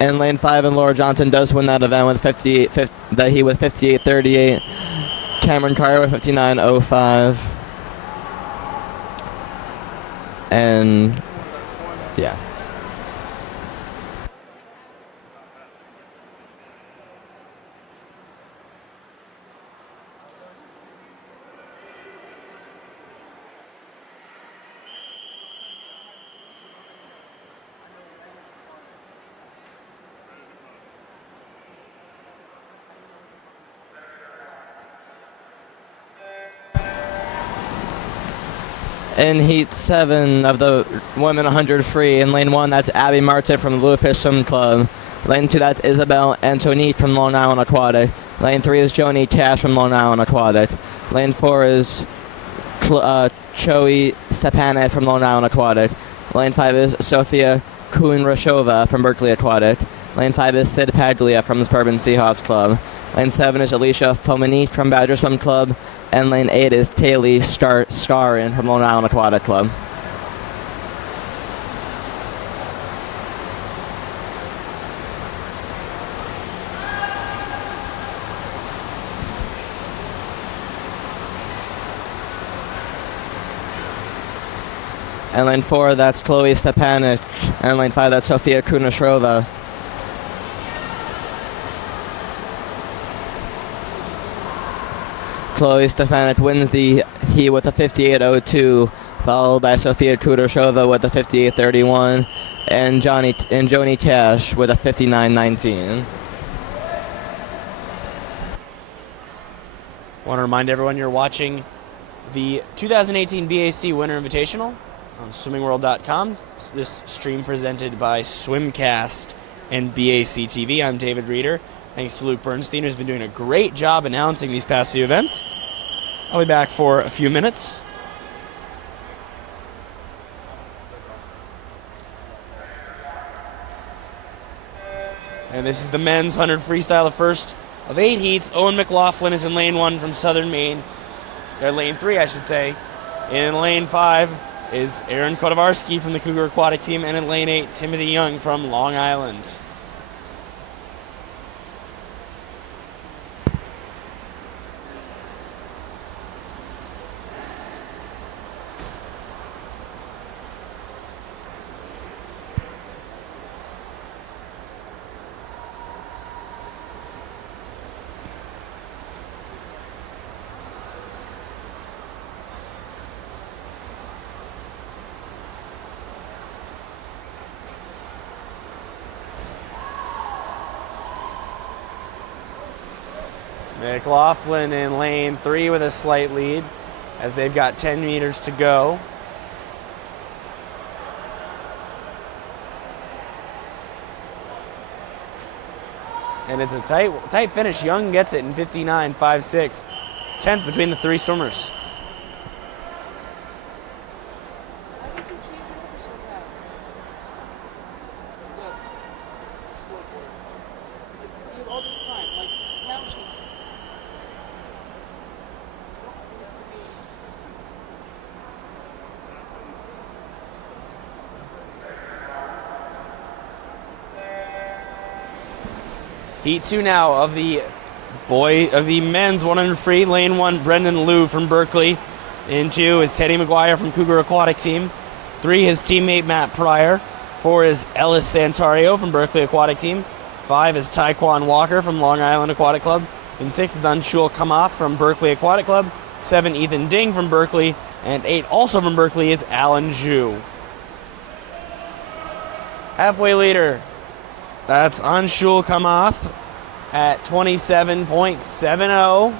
And lane 5 and Laura Johnson does win that event with 58.38. Cameron Carter with 59.05. And yeah. In heat 7 of the women 100 free, in lane 1, that's Abby Martin from the Bluefish Swim Club. Lane 2, that's Isabel Antonique from Long Island Aquatic. Lane 3 is Joni Cash from Long Island Aquatic. Lane 4 is Choi Stepanek from Long Island Aquatic. Lane 5 is Sofia Kunrashova from Berkeley Aquatic. Lane 5 is Sid Paglia from the Suburban Seahawks Club. Lane 7 is Alicia Fomini from Badger Swim Club. And lane 8 is Taylor Scarin from Long Island Aquatic Club. And lane 4, that's Chloe Stepanek. And lane 5, that's Sofia Kunashrova. Chloe Stepanek wins the heat with a 58.02, followed by Sofia Kudryashova with a 58.31, and Joni Cash with a 59.19. Want to remind everyone you're watching the 2018 BAC Winter Invitational on swimmingworld.com. This stream presented by Swimcast and BAC TV. I'm David Reeder. Thanks to Luke Bernstein, who's been doing a great job announcing these past few events. I'll be back for a few minutes. And this is the men's 100 freestyle, the first of 8 heats. Owen McLaughlin is in lane 1 from Southern Maine. Or lane 3, I should say. In lane 5 is Aaron Kotovarsky from the Cougar Aquatic Team. And in lane 8, Timothy Young from Long Island. McLaughlin in lane 3 with a slight lead as they've got 10 meters to go. And it's a tight finish. Young gets it in 59.56. 10th between the three swimmers. How did you change it over so fast? Look, scoreboard. Like, you have all this time. Like, now change it. You don't want it to be. Heat 2 now of the men's 100 free. Lane 1, Brendan Liu from Berkeley. In 2 is Teddy McGuire from Cougar Aquatic Team. 3, his teammate Matt Pryor. 4 is Ellis Santario from Berkeley Aquatic Team. 5 is Taekwon Walker from Long Island Aquatic Club. And 6 is Anshul Kamath from Berkeley Aquatic Club. 7, Ethan Ding from Berkeley. And 8, also from Berkeley, is Alan Zhu. Halfway leader, that's Anshul Kamath at 27.70.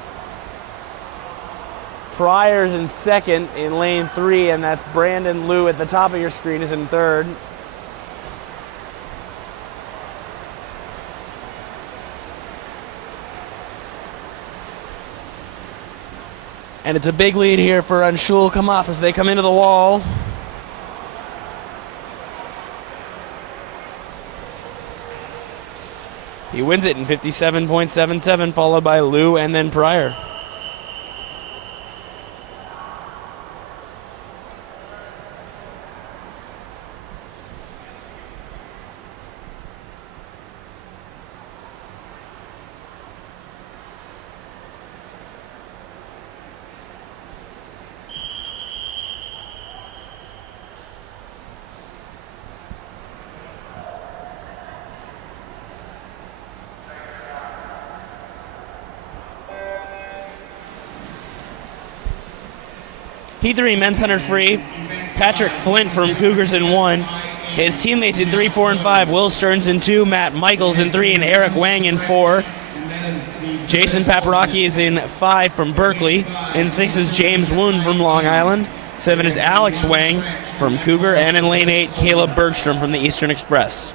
Pryor's in second in lane 3, and that's Brandon Liu at the top of your screen is in third. And it's a big lead here for Anshul Kamath as they come into the wall. He wins it in 57.77, followed by Liu and then Pryor. Heat 3, men's 100 free. Patrick Flint from Cougars in 1. His teammates in 3, 4, and 5. Will Stearns in 2. Matt Michaels in 3. And Eric Wang in 4. Jason Paparaki is in 5 from Berkeley. In 6 is James Woon from Long Island. 7 is Alex Wang from Cougar. And in lane 8, Caleb Bergstrom from the Eastern Express.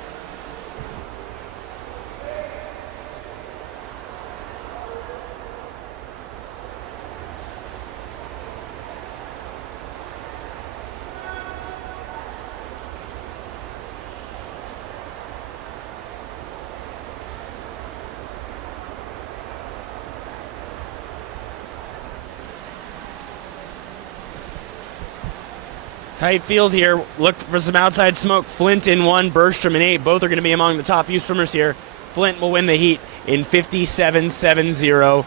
Tight field here. Look for some outside smoke. Flint in 1, Bergstrom in 8. Both are going to be among the top few swimmers here. Flint will win the heat in 57.70,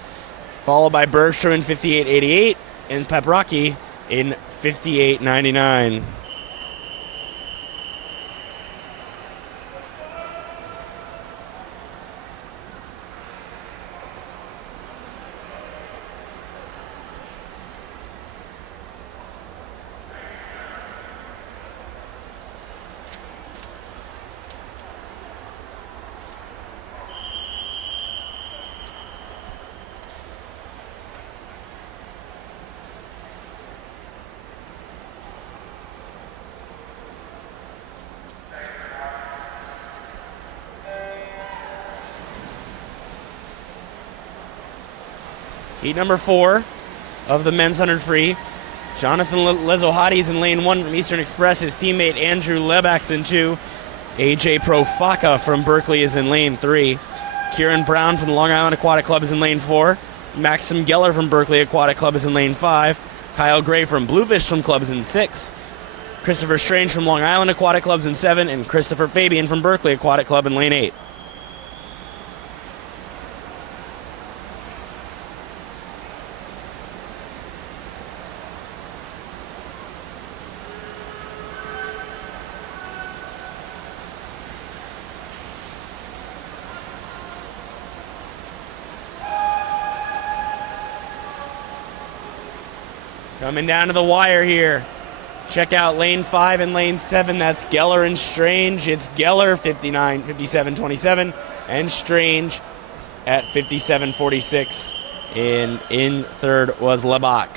followed by Bergstrom in 58.88 and Paprocki in 58.99. Heat number 4 of the men's 100 free. Jonathan Lezohati's in lane 1 from Eastern Express. His teammate Andrew Lebach's in 2. AJ Profaka from Berkeley is in lane 3. Kieran Brown from the Long Island Aquatic Club is in lane 4. Maxim Geller from Berkeley Aquatic Club is in lane 5. Kyle Gray from Bluefish Swim Club is in 6. Christopher Strange from Long Island Aquatic Club is in 7. And Christopher Fabian from Berkeley Aquatic Club in lane 8. Coming down to the wire here. Check out lane 5 and lane 7. That's Geller and Strange. It's Geller 57.27 and Strange at 57.46. And in third was BAC.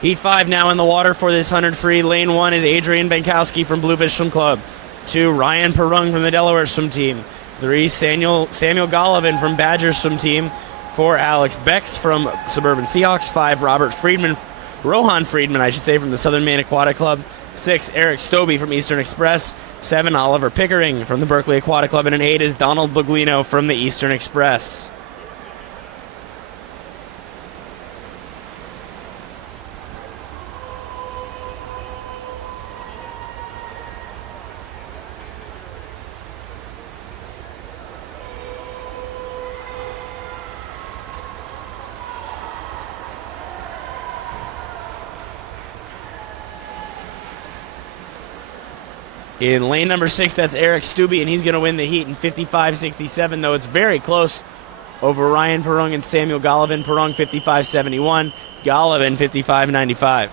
Heat 5 now in the water for this 100 free. Lane 1 is Adrian Benkowski from Bluefish Swim Club. 2, Ryan Perung from the Delaware Swim Team. 3, Samuel Golovin from Badger Swim Team. 4, Alex Becks from Suburban Seahawks. 5, Rohan Friedman, from the Southern Maine Aquatic Club. 6, Eric Stobie from Eastern Express. 7, Oliver Pickering from the Berkeley Aquatic Club. And an 8 is Donald Buglino from the Eastern Express. In lane number 6, that's Eric Stubbe, and he's going to win the heat in 55.67, though it's very close over Ryan Perung and Samuel Golovin. Perung 55.71, Golovin 55.95.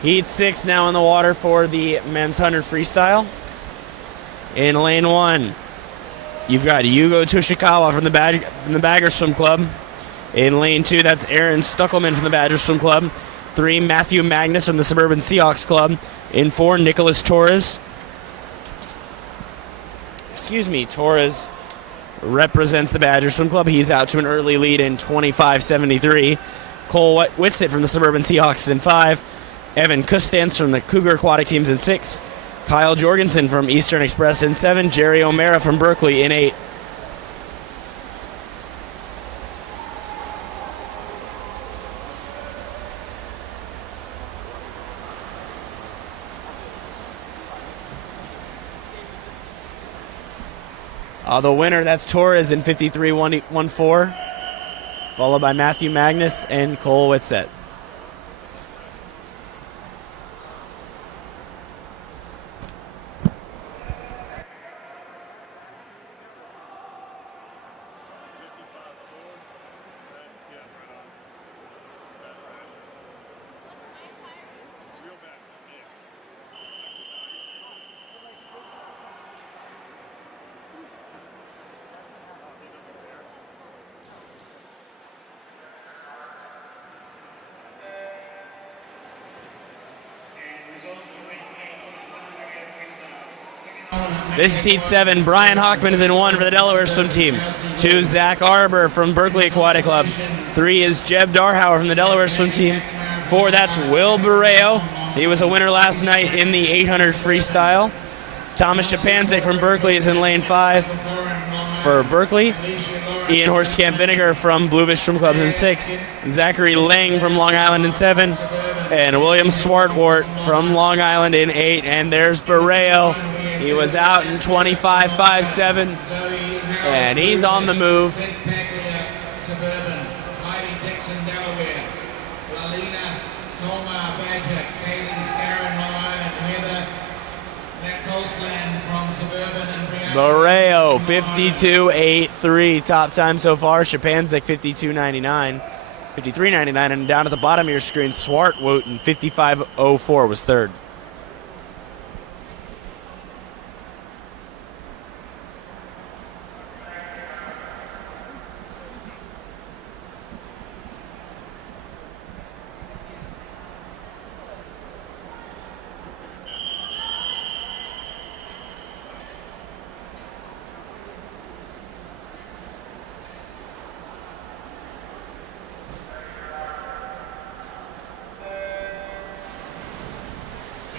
Heat 6 now in the water for the men's 100 freestyle. In lane 1, you've got Yugo Toshikawa from the Bagger Swim Club. In lane 2, that's Aaron Stuckelman from the Badger Swim Club. 3, Matthew Magnus from the Suburban Seahawks Club. In 4, Nicholas Torres. Torres represents the Badger Swim Club. He's out to an early lead in 25.73. Cole Whitsitt from the Suburban Seahawks is in 5. Evan Kustance from the Cougar Aquatic Teams in 6. Kyle Jorgensen from Eastern Express in 7. Jerry O'Mara from Berkeley in 8. The winner, that's Torres in 53.14, followed by Matthew Magnus and Cole Whitsitt. This is Heat 7. Brian Hockman is in 1 for the Delaware Swim Team. 2, Zach Arbor from Berkeley Aquatic Club. 3 is Jeb Darhauer from the Delaware Swim Team. 4, that's Will Barreo. He was a winner last night in the 800 freestyle. Thomas Shapanzik from Berkeley is in lane 5 for Berkeley. Ian Horstkamp Vinegar from Bluefish Swim Club in 6. Zachary Lang from Long Island in 7. And William Swartwort from Long Island in 8. And there's Barreo. He was out in 25.57, and he's on the move. Barreo, 52.83, top time so far. Shapanzik, 53.99, and down at the bottom of your screen, Swartwoten, 55.04 was third.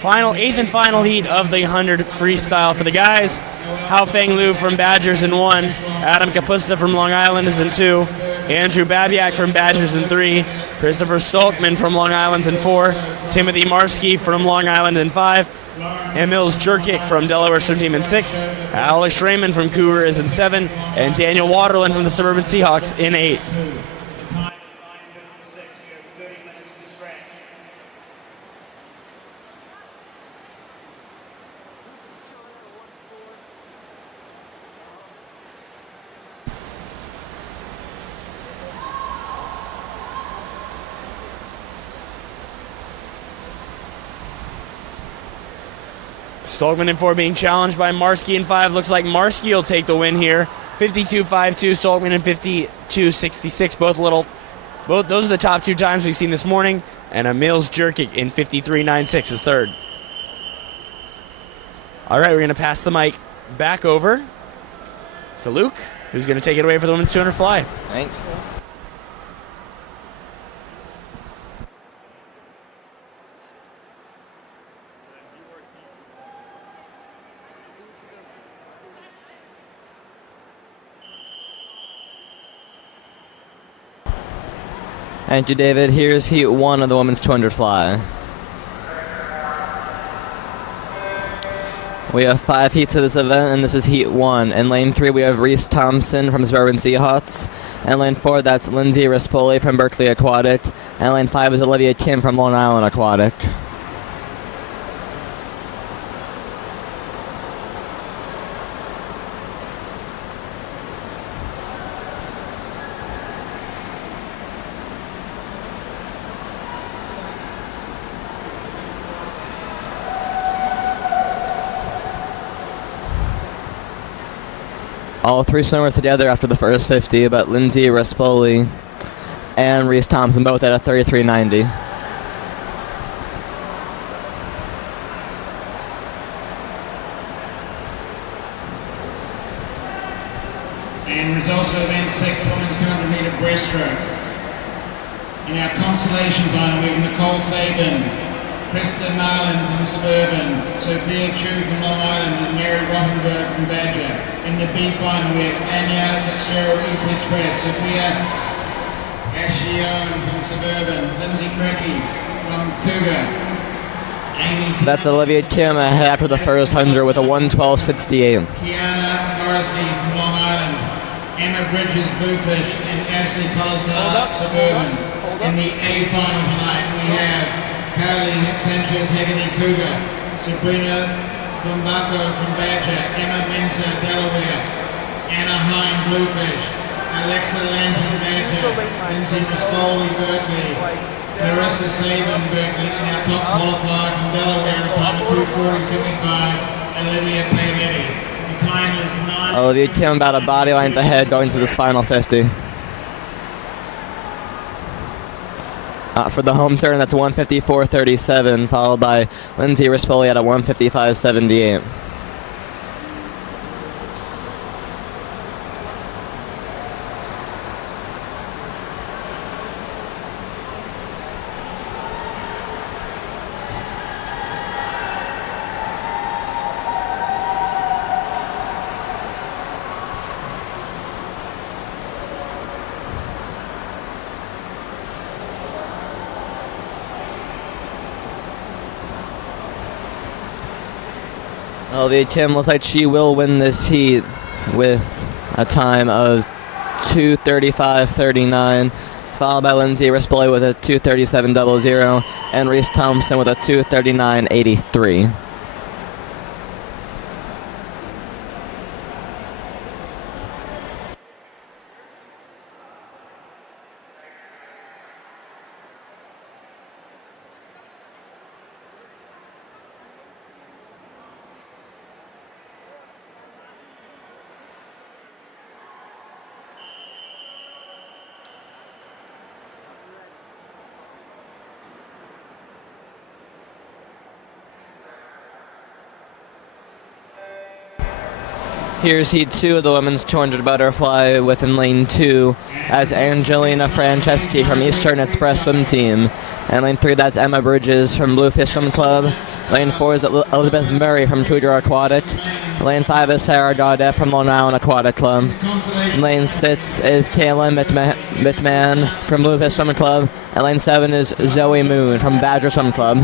Eighth and final heat of the 100 freestyle for the guys. Hao Feng Liu from Badgers in 1. Adam Kapusta from Long Island is in 2. Andrew Babiak from Badgers in 3. Christopher Stolkman from Long Island in 4. Timothy Marsky from Long Island in 5. Emils Jurkic from Delaware Swim Team in 6. Alex Raymond from Cougar is in 7. And Daniel Waterland from the Suburban Seahawks in 8. Stolkman in 4 being challenged by Marsky in 5. Looks like Marsky will take the win here. 52.52, Stolkman in 52.66. Both those are the top 2 times we've seen this morning. And Emils Jurkic in 53.96 is third. All right, we're going to pass the mic back over to Luke, who's going to take it away for the women's 200 fly. Thanks. Thank you, David. Here's heat 1 of the women's 200 fly. We have 5 heats of this event, and this is heat 1. In lane 3, we have Reese Thompson from Suburban Seahawks. And lane 4, that's Lindsay Rispoli from Berkeley Aquatic. And lane 5 is Olivia Kim from Long Island Aquatic. All 3 swimmers together after the first 50, but Lindsay Rispoli and Reese Thompson both at a 33.90. And results of event 6, women's 200-meter breaststroke. In our constellation final, we have Nicole Sabin, Krista Marlin from Suburban, Sophia Chu from Long Island, and Mary Rothenberg from Badger. In the B final, we have Anya Fitzgerald East Express, Sophia Ashion from Suburban, Lindsay Cracky from Cougar. That's Olivia Kim ahead after the first 100 with a 1:12.68. Kiana Morrissey from Long Island, Emma Bridges Bluefish, and Ashley Colasar Suburban. In the A final tonight, we have Carly Sanchez Haggerty Cougar, Sabrina Bumbaco from Badger, Emma Mensa Delaware, Anna Hine Bluefish, Alexa Lampton Badger, Lindsay Rispoli Berkeley, Clarissa Sabin Berkeley, and our top qualifier from Delaware in a time of 2:40.75, Olivia Paoletti. The time is 9. Olivia Kim about a body length ahead going to this final 50. For the home turn, that's 1:54.37, followed by Lindsay Rispoli at a 1:55.78. Olivia Kim looks like she will win this heat with a time of 2:35.39, followed by Lindsay Rispoli with a 2:37.00, and Reese Thompson with a 2:39.83. Here's heat 2 of the women's 200 butterfly within lane 2 as Angelina Franceschi from Eastern Express Swim Team. And lane 3, that's Emma Bridges from Bluefish Swim Club. Lane 4 is Elizabeth Murray from Tudor Aquatic. Lane 5 is Sarah Gaudette from Long Island Aquatic Club. Lane 6 is Kayla Mittman from Bluefish Swim Club. And lane 7 is Zoe Moon from Badger Swim Club.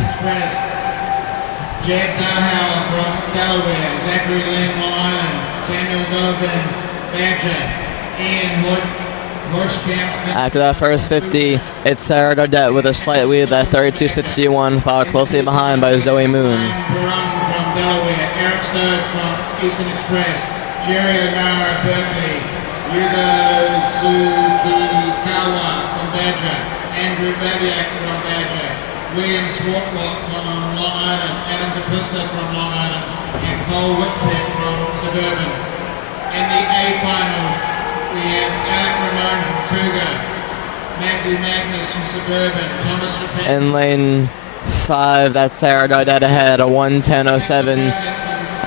Jack Darhauer from Delaware, Zachary Lynn, Long Island, Samuel Donovan, Badger, Ian Horschkamp. After that first 50, it's Sarah Gaudette with a slight lead at 32.61, followed closely behind by Zoe Moon. Perron from Delaware, Eric Stone from Eastern Express, Jerry O'Mara, Berkeley, Yugo Tsukikawa from Badger, Andrew Babiak from Badger, William Swartlock from Long Island, Adam DePista from Long Island, and Cole Whitsett from Suburban. In the A final, we have Alec Ramone from Cougar, Matthew Magnus from Suburban, Thomas Japan. In lane 5, that's Sarah Gaudette ahead, a 1:10.07.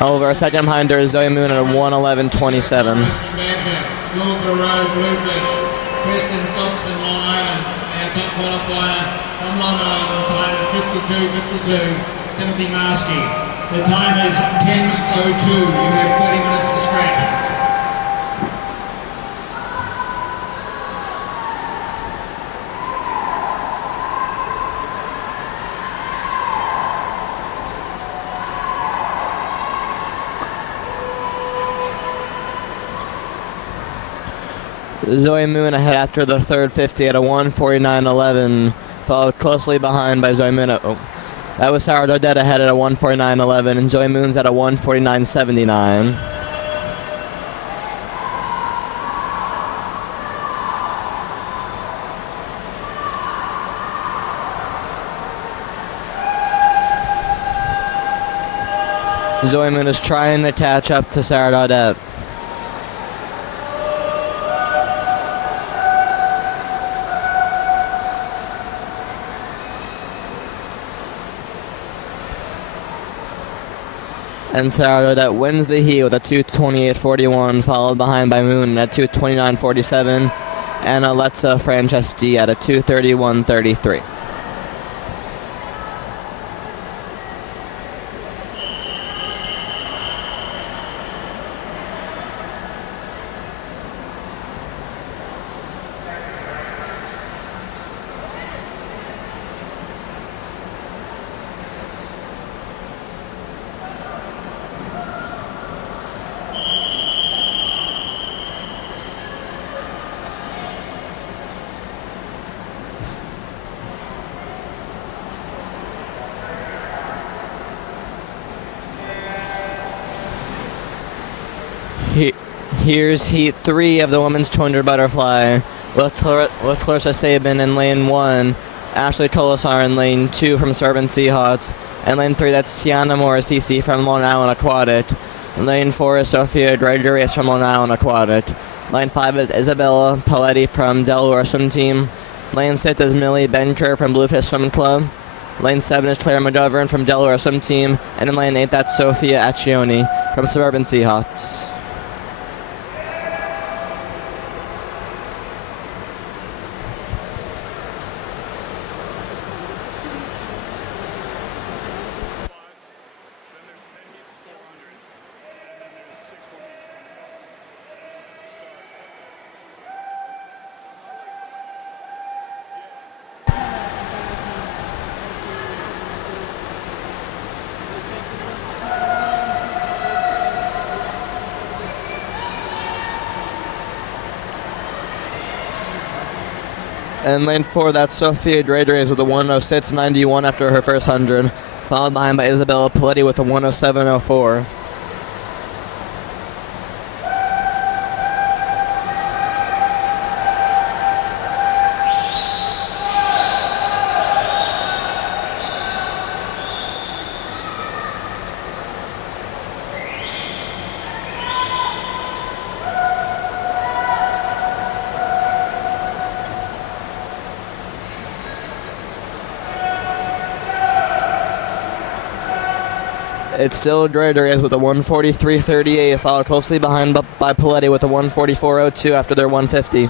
Over a second behind her is Zoe Moon at a 1:11.27. Will Barrow, Bluefish, Kristen Stoltzman, Long Island, and our top qualifier from Long Island with a time of 52.52, Timothy Marsky. The time is 10:02. You have 30 minutes to scratch. Zoe Moon ahead after the third 50 at a 1:49.11, followed closely behind by Zoe Moon. That was Sarah Gaudette ahead at a 1:49.11, and Zoe Moon's at a 1:49.79. Zoe Moon is trying to catch up to Sarah Gaudette. And Sarah Gaudette wins the heat with a 2:28.41, followed behind by Moon at 2:29.47, and Alexa Franceschi at a 2:31.33. Here's heat 3 of the women's 200 butterfly with Clarissa Sabin in lane 1, Ashley Tolasar in lane 2 from Suburban Seahawks, and lane 3 that's Tiana Morasisi from Long Island Aquatic. Lane 4 is Sophia Gregorius from Long Island Aquatic. Lane 5 is Isabella Paletti from Delaware Swim Team. Lane 6 is Millie Benker from Bluefish Swim Club. Lane 7 is Claire McGovern from Delaware Swim Team, and in lane 8 that's Sophia Accioni from Suburban Seahawks. In lane 4, that's Sophia Gregorius with a 1:06.91 after her first 100, followed behind by Isabella Paletti with a 1:07.04. It's still Gregory with a 143.38, followed closely behind by Paletti with a 144.02 after their 150.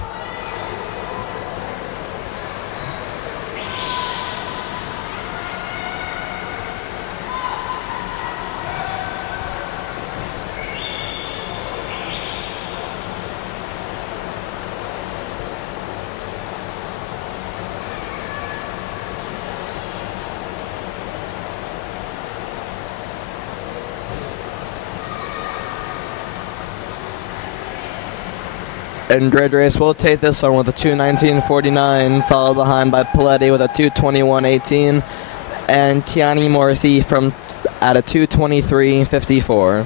And Gregory will take this one with a 2:19.49, followed behind by Paletti with a 2:21.18, and Kiani Morrissey at a 2:23.54.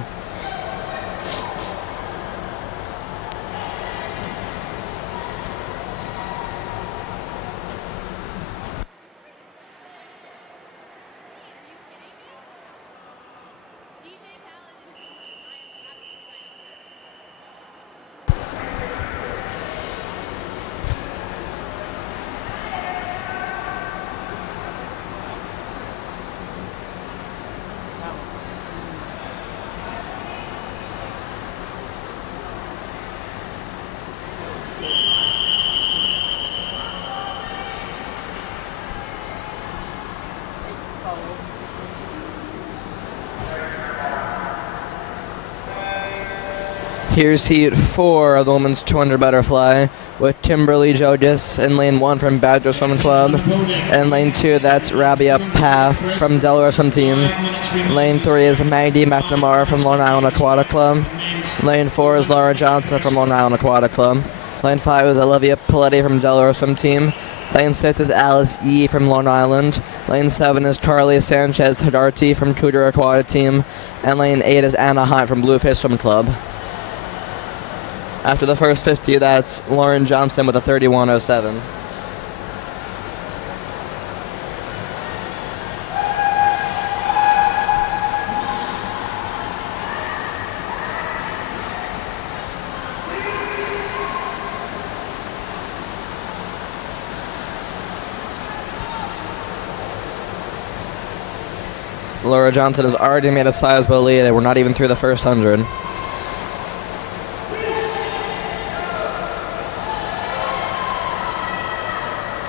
Here's heat 4 of the women's 200 butterfly with Kimberly Jogas in lane 1 from Badger Swim Club. And lane 2, that's Rabia Path from Delaware Swim Team. Lane 3 is Maggie McNamara from Long Island Aquatic Club. Lane 4 is Laura Johnson from Long Island Aquatic Club. Lane 5 is Olivia Paletti from Delaware Swim Team. Lane 6 is Alice E. from Long Island. Lane 7 is Carly Sanchez Hadarti from Cougar Aquatic Team. And lane 8 is Anna Hunt from Bluefish Swim Club. After the first 50, that's Lauren Johnson with a 31.07. Laura Johnson has already made a sizable lead, and we're not even through the first 100.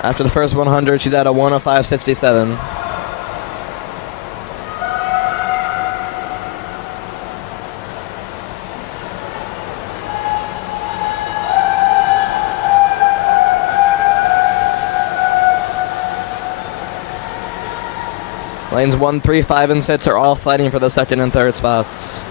After the first 100, she's at a 105.67. Lanes 1, 3, 5, and 6 are all fighting for the second and third spots.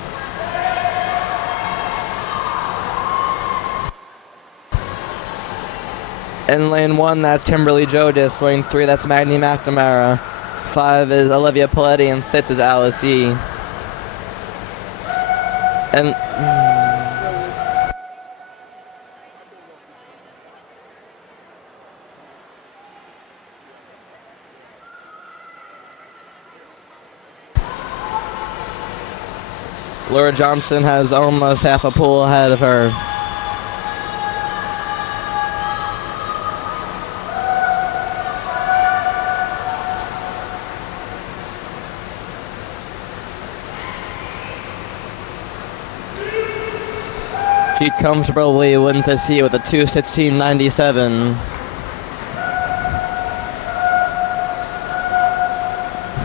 In lane 1, that's Kimberly Jodas. Lane 3, that's Maggie McNamara. 5 is Olivia Paletti, and 6 is Alice E. And Laura Johnson has almost half a pool ahead of her. She comfortably wins this heat with a 2:16.97.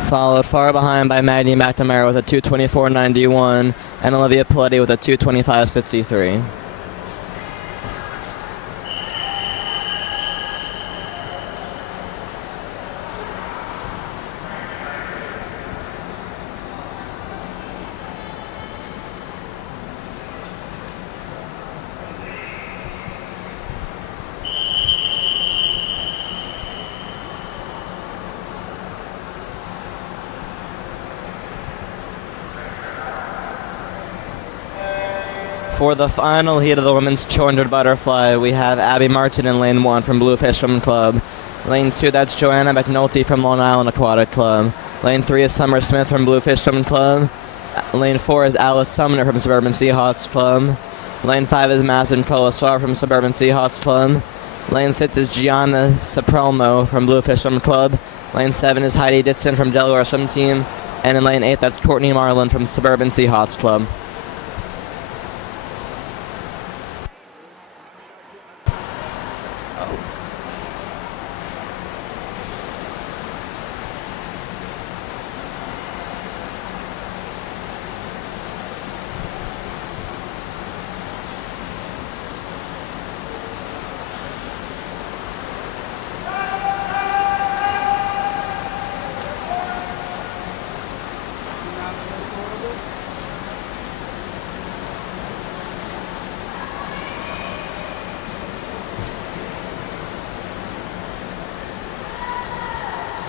Followed far behind by Maggie McNamara with a 2:24.91 and Olivia Paletti with a 2:25.63. For the final heat of the women's 200 butterfly, we have Abby Martin in lane 1 from Bluefish Swim Club. Lane 2, that's Joanna McNulty from Long Island Aquatic Club. Lane 3 is Summer Smith from Bluefish Swim Club. Lane 4 is Alice Sumner from Suburban Seahawks Club. Lane 5 is Madison Colasar from Suburban Seahawks Club. Lane 6 is Gianna Saprelmo from Bluefish Swim Club. Lane 7 is Heidi Ditson from Delaware Swim Team. And in lane 8, that's Courtney Marlin from Suburban Seahawks Club.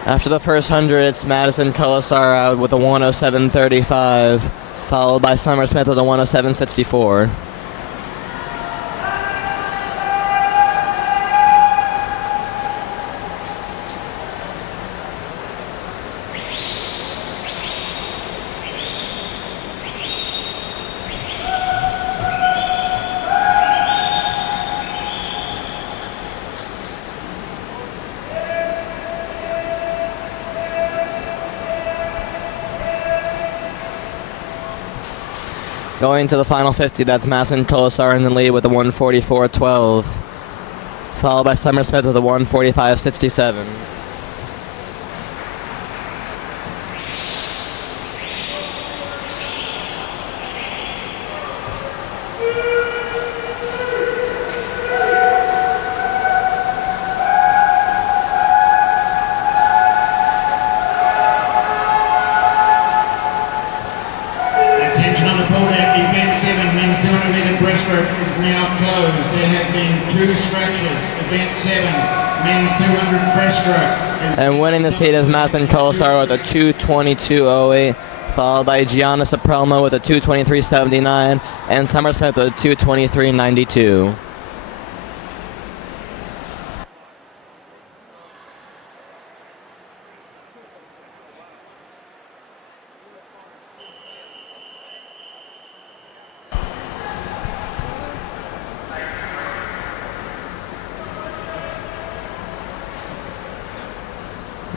After the first 100, it's Madison Colasar out with a 107.35, followed by Summer Smith with a 107.64. Going to the final 50, that's Madison Colasar in the lead with a 144.12, followed by Summer Smith with a 145.67. Attention on the pole deck, event 7, men's 200 meter breaststroke is now closed. There have been 2 scratches. Event 7, men's 200 breaststroke. And winning this heat is Madison Colasar with a 222.08, followed by Gianna Soprelmo with a 223.79, and Summer Smith with a 223.92.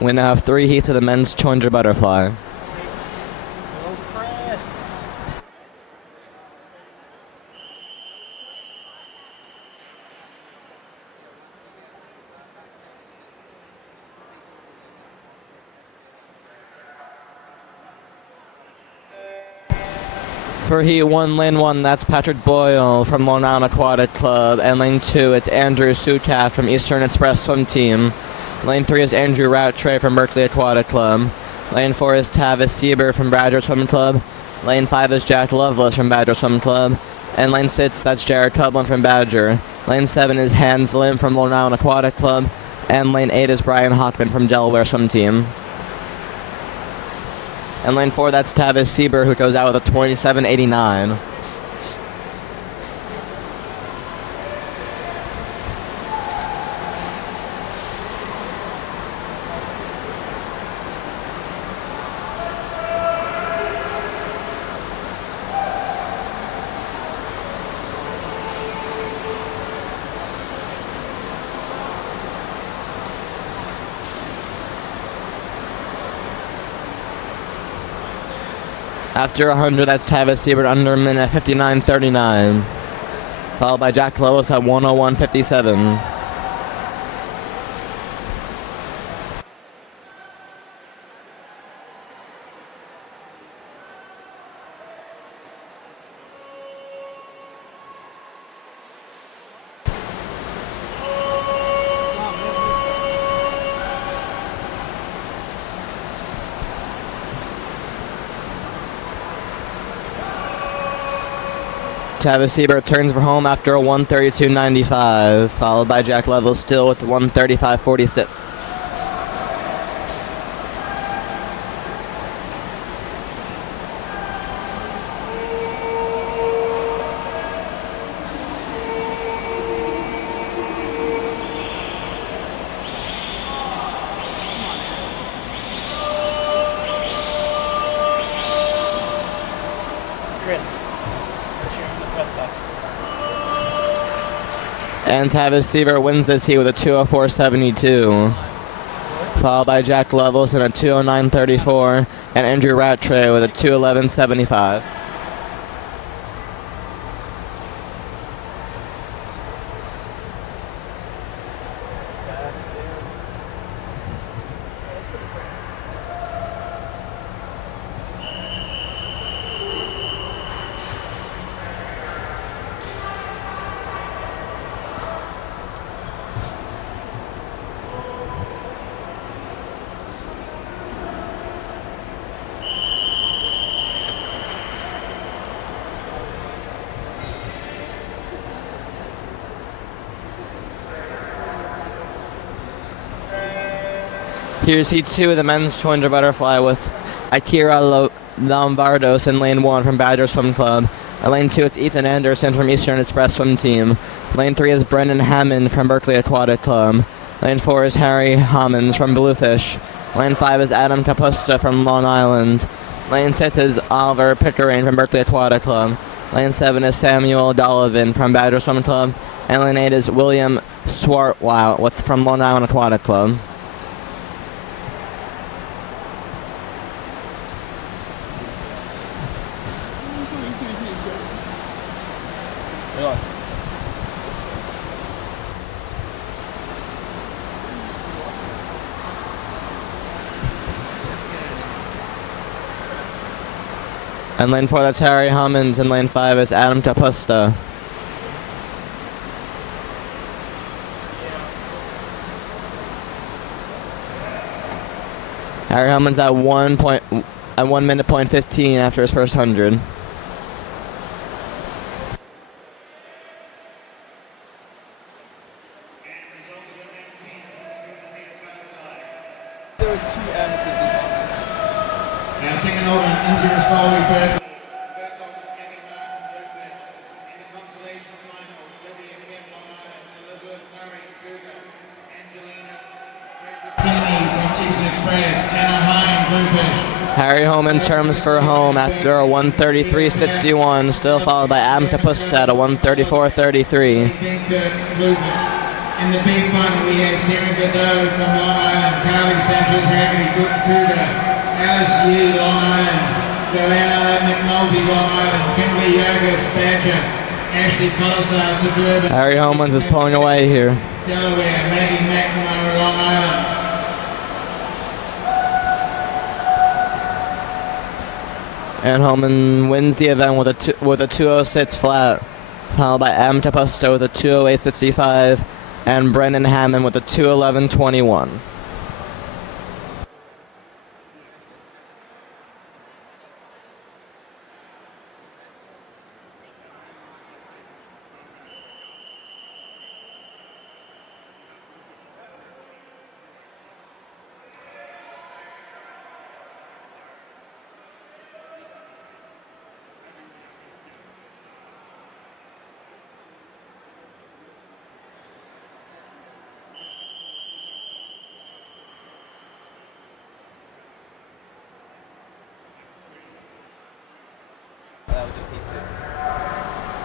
We now have 3 heats of the men's 200 butterfly. Go Chris! For heat 1, lane 1, that's Patrick Boyle from Long Island Aquatic Club, and lane 2, it's Andrew Sutcalf from Eastern Express Swim Team. Lane 3 is Andrew Routray from Berkeley Aquatic Club. Lane 4 is Tavis Sieber from Badger Swim Club. Lane 5 is Jack Lovelace from Badger Swim Club. And lane 6, that's Jared Cublin from Badger. Lane 7 is Hans Lim from Long Island Aquatic Club. And lane 8 is Brian Hockman from Delaware Swim Team. And lane 4, that's Tavis Sieber, who goes out with a 27.89. After 100, that's Tavis Siebert under a minute at 59.39, followed by Jack Lois at 101.57. Tavis Siebert turns for home after a 132.95, followed by Jack Lovell still with 135.46. Chris, what's your press box? And Tavis Siebert wins this heat with a 204.72. followed by Jack Levelson at 2:09.34, and Andrew Rattray with a 2:11.75. Here's heat 2 of the men's 200 butterfly with Akira Lombardos in lane 1 from Badger Swim Club. At lane 2, it's Ethan Anderson from Eastern Express Swim Team. Lane 3 is Brendan Hammond from Berkeley Aquatic Club. Lane 4 is Harry Hommins from Bluefish. Lane 5 is Adam Capusta from Long Island. Lane 6 is Oliver Pickering from Berkeley Aquatic Club. Lane 7 is Samuel Donovan from Badger Swim Club. And lane 8 is William Swartwout from Long Island Aquatic Club. And lane 4, that's Harry Hommins, and lane 5 is Adam Capusta. Harry Hommins at 1 minute point 15 after his first 100. There were 2 M's in these offenses. Second over, Injuries Foley, first over, Kevin Martin, Bluefish. In the consolation final, Olivia Kim, Long Island, Elizabeth Murray, Cougar, Angelina Francescini from Eastern Express, Anna Hine, Bluefish. Harry Homan terms for home after a 1:33.61, still followed by Adam Capusta at a 1:34.33. Bluefish. In the big final, we had Sarah Godot from Long Island, Carly Sanchez Haggerty, Cougar, Alice Yu, Long Island, Joanna McNulty, Long Island, Kimberly Yogas, Badger, Ashley Colasar, Suburban. Harry Homans is pulling away here. Delaware, Maggie McNamara, Long Island. And Homan wins the event with a 2:06 flat, followed by Adam Capusta with a 2:08.65, and Brendan Hammond with a 2:11.21.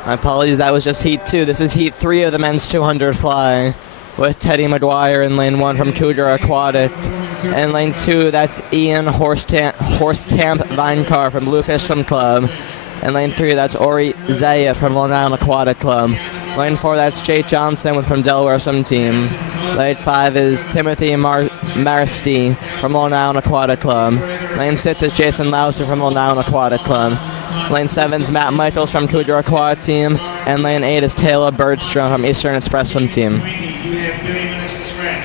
My apologies, that was just Heat 2. This is Heat 3 of the men's 200 fly, with Teddy McGuire in lane 1 from Cougar Aquatic. And lane 2, that's Ian Horstkamp Vinecar from Bluefish Swim Club. And lane 3, that's Ori Zaya from Long Island Aquatic Club. Lane 4, that's Jake Johnson from Delaware Swim Team. Lane 5 is Timothy Maristy from Long Island Aquatic Club. Lane 6 is Jason Lauser from Long Island Aquatic Club. Lane 7 is Matt Michaels from Cougar Aquatic Team. And lane 8 is Caleb Bergstrom from Eastern Express Swim Team. You have 30 minutes to scratch.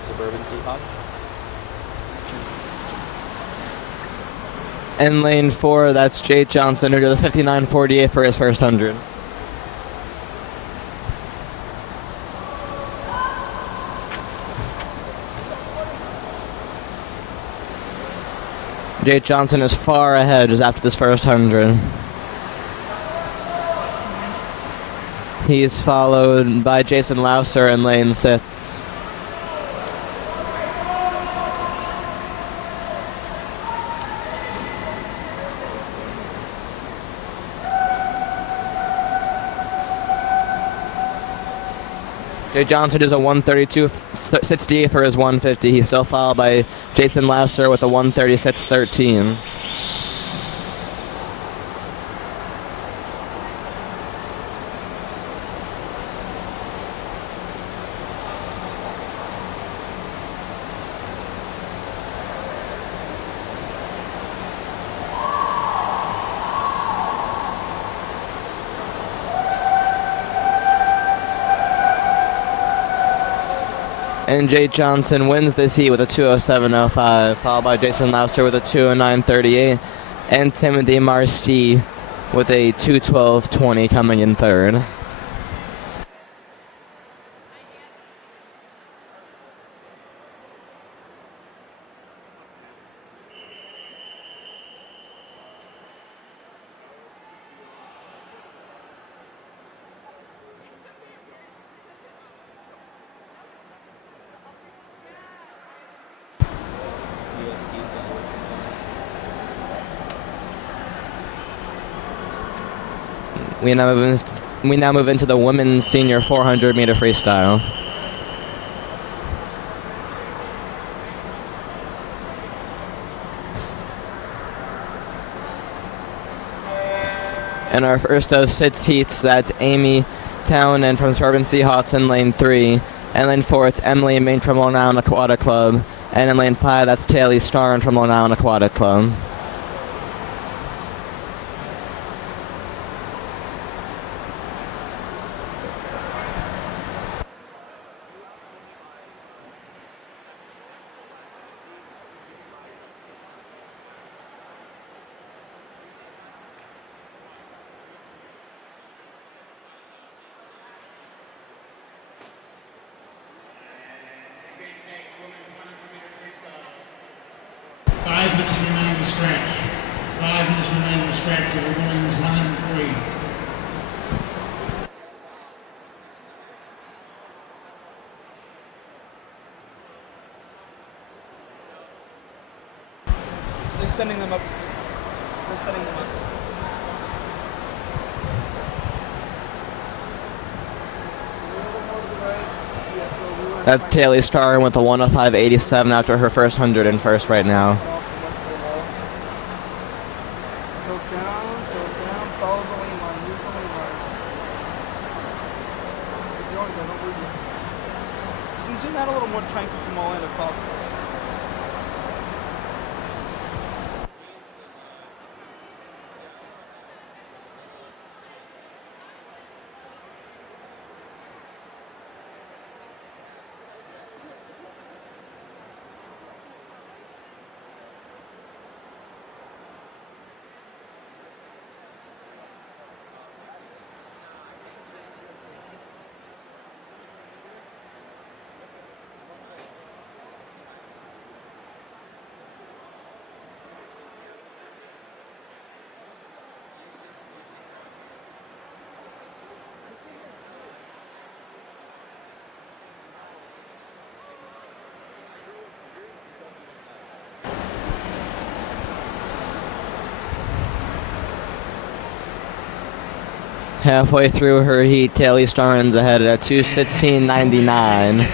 Suburban Seahawks. In lane 4, that's Jake Johnson, who does 59.48 for his first 100. Jake Johnson is far ahead just after this first 100. He's followed by Jason Louser in lane 6. Jay Johnson does a 132.68 for his 150. He's still followed by Jason Louser with a 136.13. And Jay Johnson wins this heat with a 2:07.05, followed by Jason Louser with a 2:09.38, and Timothy Marsti with a 2:12.20 coming in third. We now move into the women's senior 400 meter freestyle. In our first of 6 heats, that's Amy Townend from Suburban Seahawks in lane 3. And lane 4, it's Emily Main from Long Island Aquatic Club. And in lane 5, that's Taylor Starn from Long Island Aquatic Club. They're sending them up. They're setting them up. That's Taylor Starr with a 105.87 after her first 100 in first right now. Tilt down, follow the lane line, use the lane line. Keep going, don't lose it. You can zoom out a little more to try and keep them all in if possible. Halfway through her heat, Taylor Starnes ahead at 2:16.99.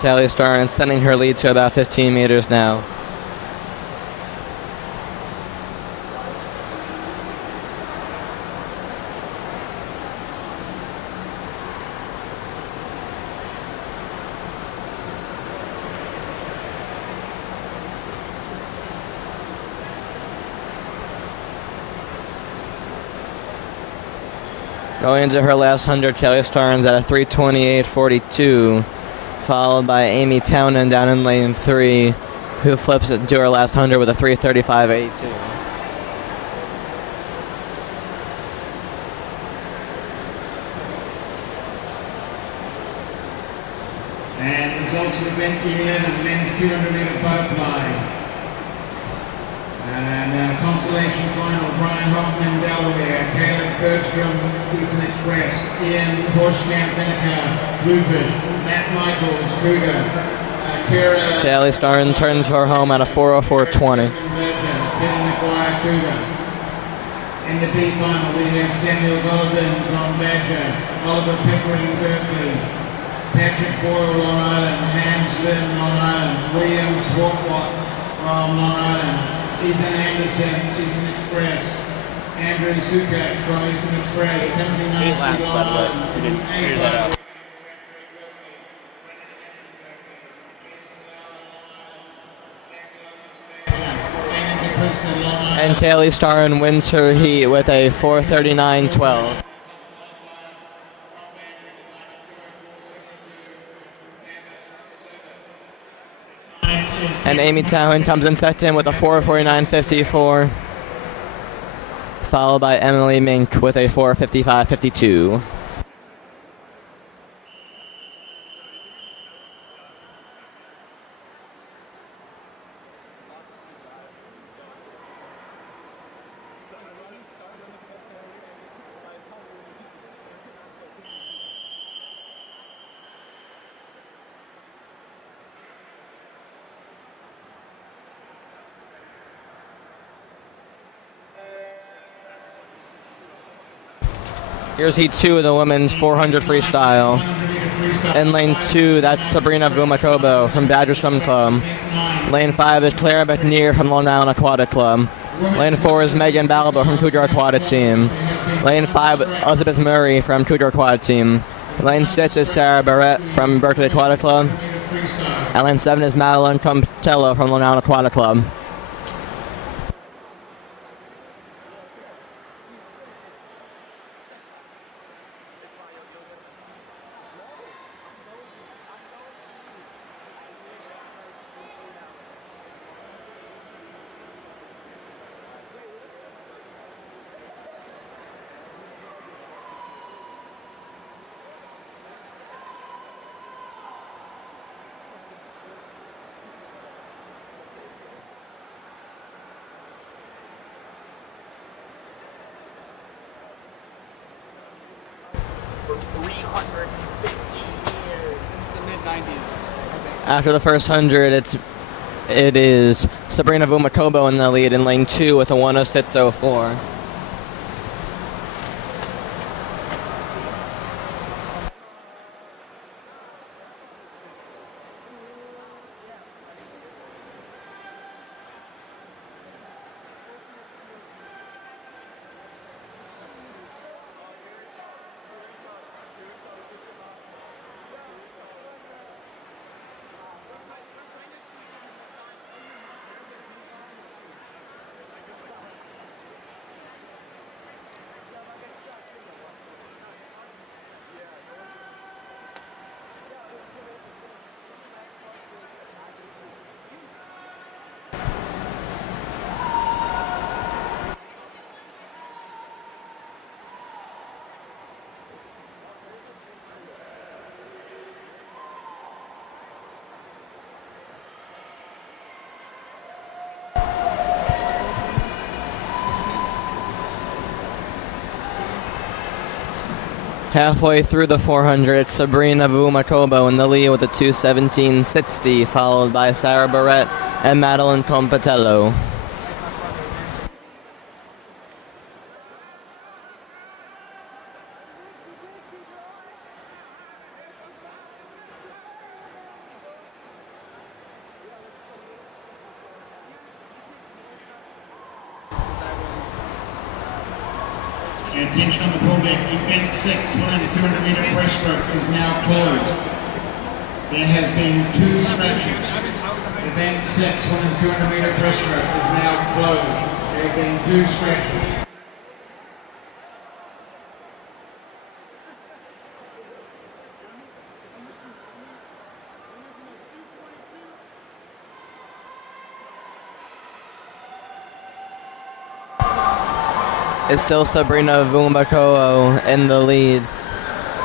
Taylor Starnes extending her lead to about 15 meters now. Going into her last 100, Kelly Starnes at a 3:28.42, followed by Amy Townend down in lane 3, who flips it to her last 100 with a 3:35.82. And results for event 11, men's 200-meter butterfly. And constellation final, Brian Hoffman, Delaware, Caleb Bergstrom, Eastern Express, Ian Horskamp, Vinegar, Bluefish, Matt Michaels, Cougar, Kara... Kelly Starnes turns her home at a 4:04.20. Kenny McGuire, Cougar. In the B final, we have Samuel Golden from Badger, Oliver Pickering, Berkeley, Patrick Boyle, Long Island, Hans Lynn, Long Island, William Swartwat from Long Island, Ethan Anderson, Eastern Express, Andrew Sukac from Eastern Express, Timothy Knight, laps, by the way, if you didn't figure that out. And Kelly Starnes wins her heat with a 4:39.12. And Amy Townend comes in second with a 4:49.54, followed by Emily Mink with a 4:55.52. Here's heat 2 of the women's 400 freestyle. In lane 2, that's Sabrina Vumakobo from Badger Swim Club. Lane 5 is Clara McNear from Long Island Aquatic Club. Lane 4 is Megan Balbo from Cougar Aquatic Team. Lane 5, Elizabeth Murray from Cougar Aquatic Team. Lane 6 is Sarah Barrett from Berkeley Aquatic Club. And lane 7 is Madeline Compitello from Long Island Aquatic Club. For 350 years, since the mid-90s. After the first 100, it is Sabrina Vumakobo in the lead in lane 2 with a 1:06.04. Halfway through the 400, it's Sabrina Vumakobo in the lead with a 2:17.60, followed by Sarah Barrett and Madeline Compitello. Attention on the pool deck, event 6, women's 200-meter breaststroke is now closed. There has been 2 scratches. Event 6, women's 200-meter breaststroke is now closed. There have been 2 scratches. It's still Sabrina Vumbakoo in the lead,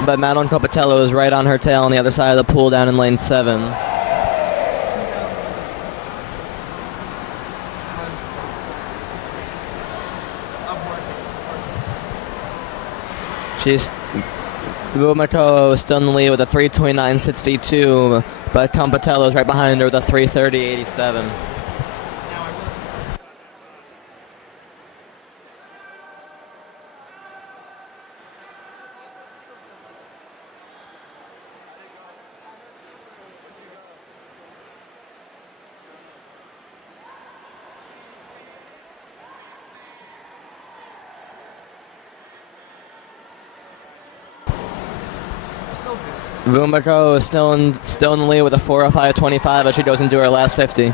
but Madeline Copatello is right on her tail on the other side of the pool down in lane 7. Vumbakoo is still in the lead with a 3:29.62, but Copatello is right behind her with a 3:30.87. Vumbakoo is still in the lead with a 4:05.25 as she goes into her last 50.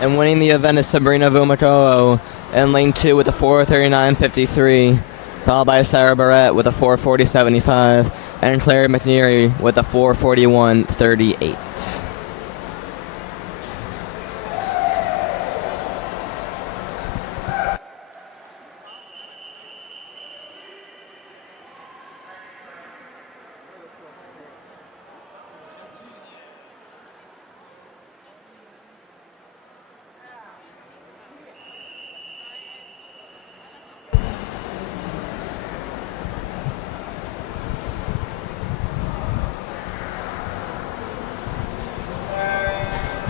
And winning the event is Sabrina Vumbakoo in lane 2 with a 4:39.53, followed by Sarah Barrett with a 4:40.75, and Claire McNeary with a 4:41.38.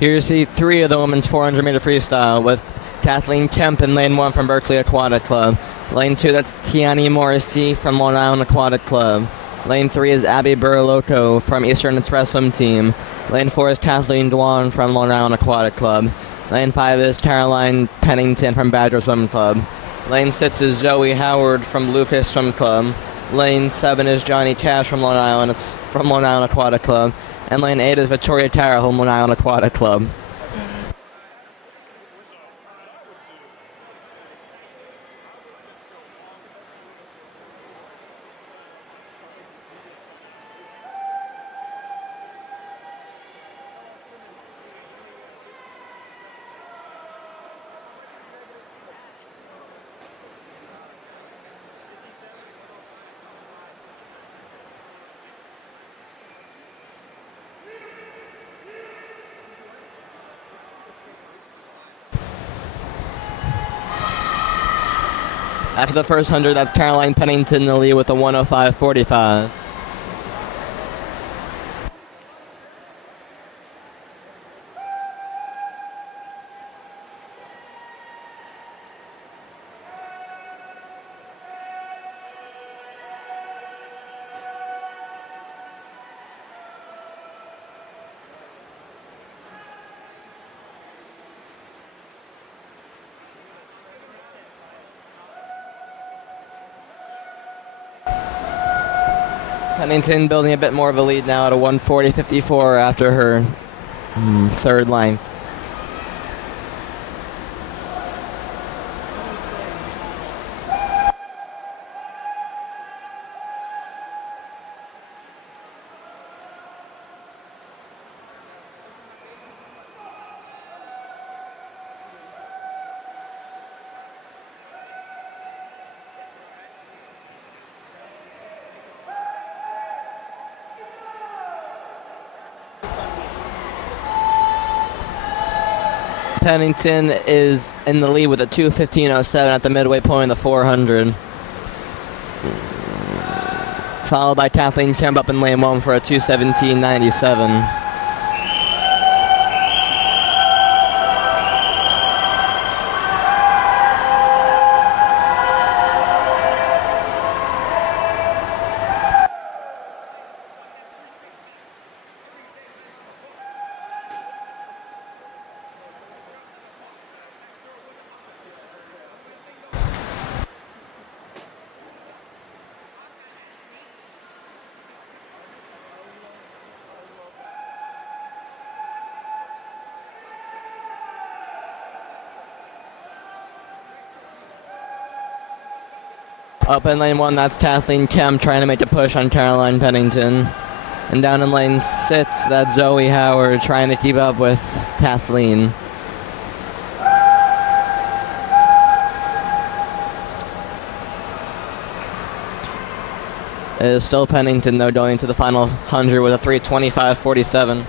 Here's heat 3 of the women's 400-meter freestyle with Kathleen Kemp in lane 1 from Berkeley Aquatic Club. Lane 2, that's Tiani Morrissey from Long Island Aquatic Club. Lane 3 is Abby Burloco from Eastern Express Swim Team. Lane 4 is Kathleen Dwan from Long Island Aquatic Club. Lane 5 is Caroline Pennington from Badger Swim Club. Lane 6 is Zoe Howard from Bluefish Swim Club. Lane 7 is Johnny Cash from Long Island Aquatic Club. And lane 8 is Victoria Tara from Long Island Aquatic Club. After the first 100, that's Caroline Pennington in the lead with a 1:05.45. Pennington building a bit more of a lead now at a 1:40.54 after her third line. Pennington is in the lead with a 2:15.07 at the midway point of the 400. Followed by Kathleen Kemp up in lane 1 for a 2:17.97. Up in lane 1, that's Kathleen Kemp trying to make a push on Caroline Pennington. And down in lane 6, that's Zoe Howard trying to keep up with Kathleen. It is still Pennington, though, going to the final 100 with a 3:25.47.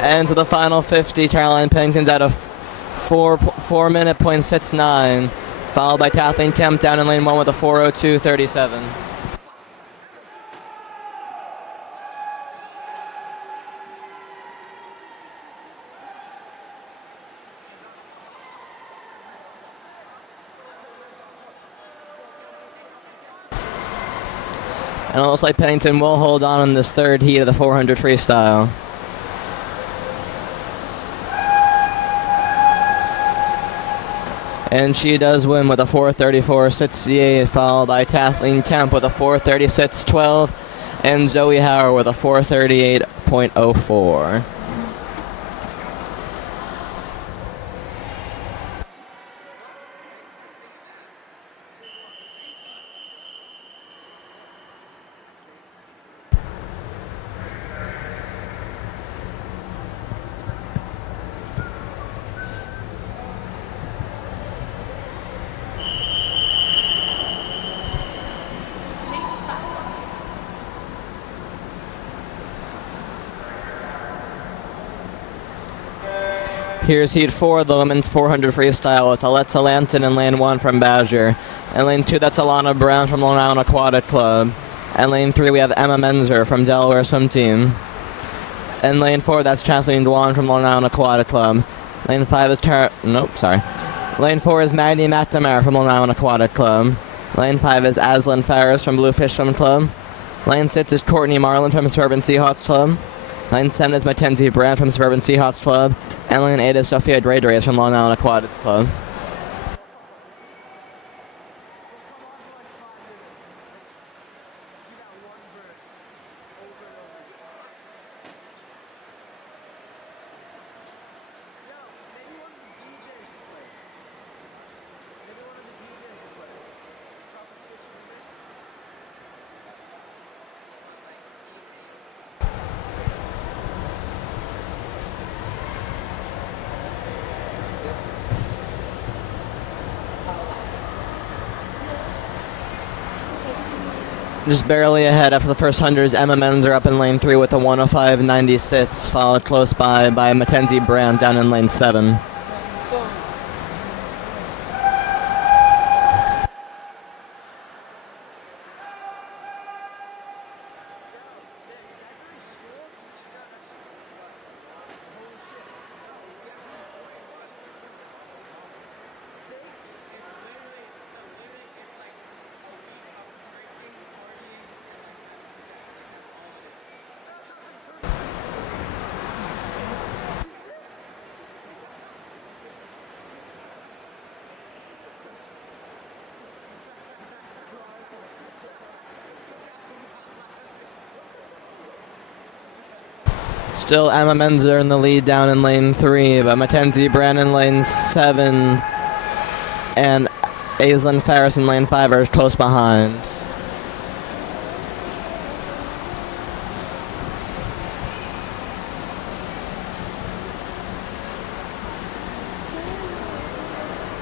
And to the final 50, Caroline Pennington's at a 4-minute .69, followed by Kathleen Kemp down in lane 1 with a 4:02.37. And it looks like Pennington will hold on in this third heat of the 400 freestyle. And she does win with a 4:34.68, followed by Kathleen Kemp with a 4:36.12, and Zoe Howard with a 4:38.04. Here's heat 4, the women's 400 freestyle with Aletta Lanton in lane 1 from Badger. In lane 2, that's Alana Brown from Long Island Aquatic Club. And lane 3, we have Emma Menzer from Delaware Swim Team. In lane 4, that's Kathleen Dwan from Long Island Aquatic Club. Lane 5 is Lane 4 is Maggie McNamara from Long Island Aquatic Club. Lane 5 is Aslan Farris from Bluefish Swim Club. Lane 6 is Courtney Marlin from Suburban Seahawks Club. Lane 7 is Mackenzie Brandt from Suburban Seahawks Club. And lane 8 is Sophia Dreydreis from Long Island Aquatic Club. Just barely ahead after the first 100 is Emma Menzer up in lane 3 with a 105.96, followed close by Mackenzie Brandt down in lane 7. Still Emma Menzer in the lead down in lane 3, but Mackenzie Brandt in lane 7 and Aislinn Farris in lane 5 are close behind.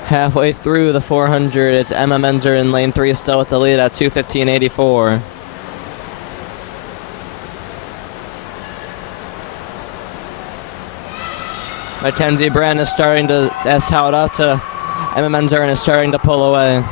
Halfway through the 400, it's Emma Menzer in lane 3 still with the lead at 2:15.84. Mackenzie Brandt is starting to, as held up to Emma Menzer and is starting to pull away.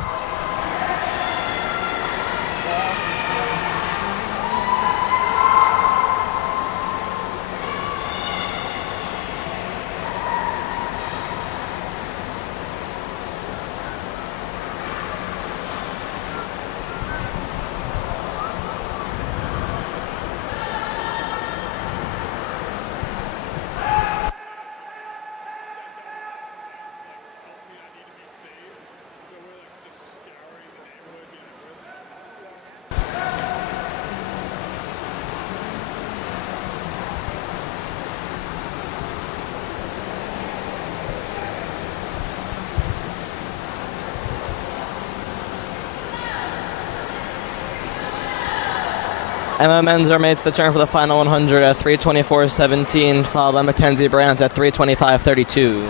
Emma Menzer makes the turn for the final 100 at 3:24.17, followed by Mackenzie Brandt at 3:25.32.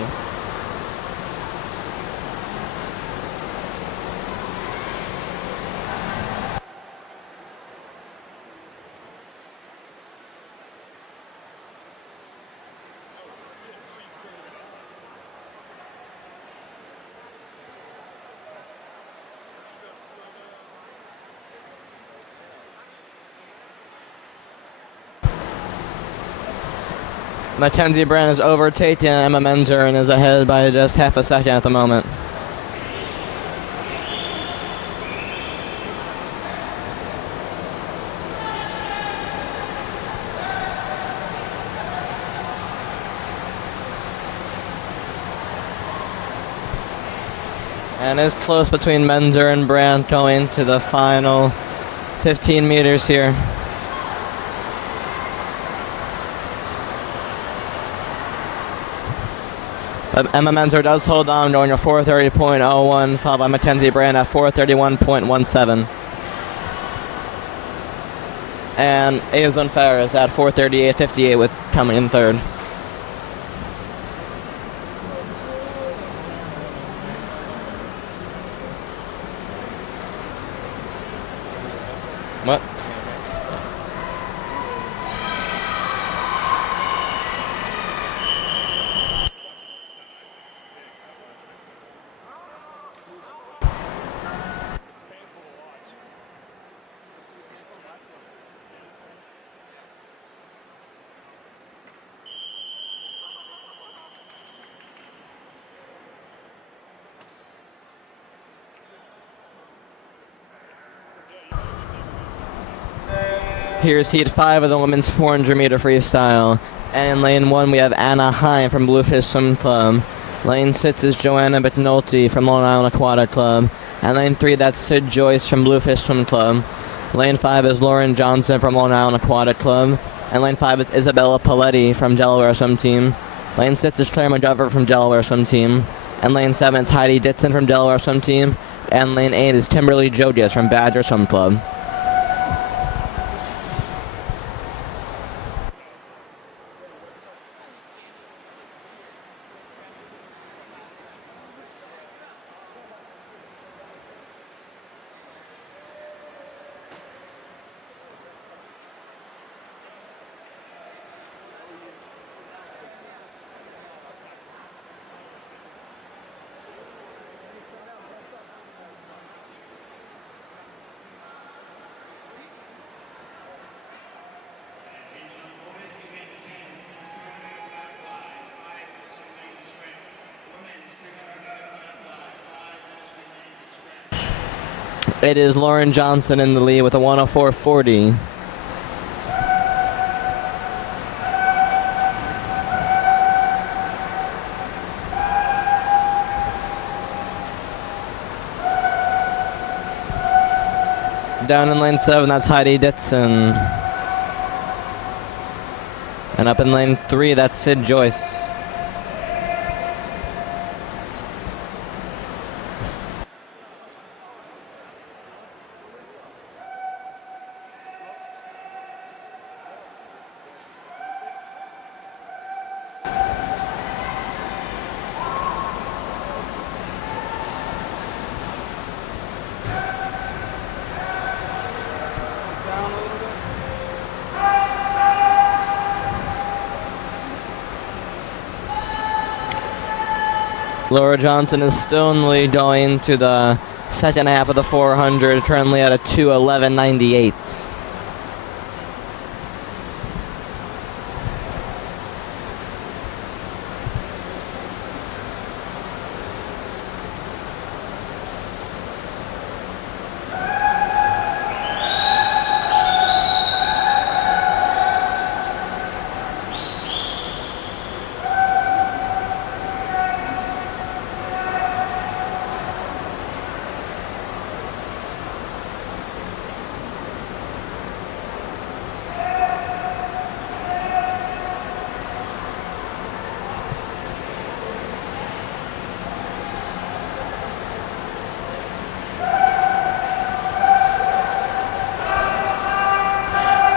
Mackenzie Brandt is overtaking Emma Menzer and is ahead by just half a second at the moment. And it's close between Menzer and Brandt going to the final 15 meters here. But Emma Menzer does hold on, going to 4:30.01, followed by Mackenzie Brandt at 4:31.17. And Aislinn Ferris at 4:38.58 with coming in third. What? Here's heat 5 of the women's 400-meter freestyle. And in lane 1, we have Anna Hine from Bluefish Swim Club. Lane 6 is Joanna McNulty from Long Island Aquatic Club. And lane 3, that's Sid Joyce from Bluefish Swim Club. Lane 5 is Lauren Johnson from Long Island Aquatic Club. And lane 5 is Isabella Paletti from Delaware Swim Team. Lane 6 is Claire McGovern from Delaware Swim Team. And lane 7 is Heidi Ditson from Delaware Swim Team. And lane 8 is Kimberly Jodias from Badger Swim Club. It is Lauren Johnson in the lead with a 104.40. Down in lane 7, that's Heidi Ditson. And up in lane 3, that's Sid Joyce. Laura Johnson is still in the lead going to the second half of the 400, currently at a 2:11.98.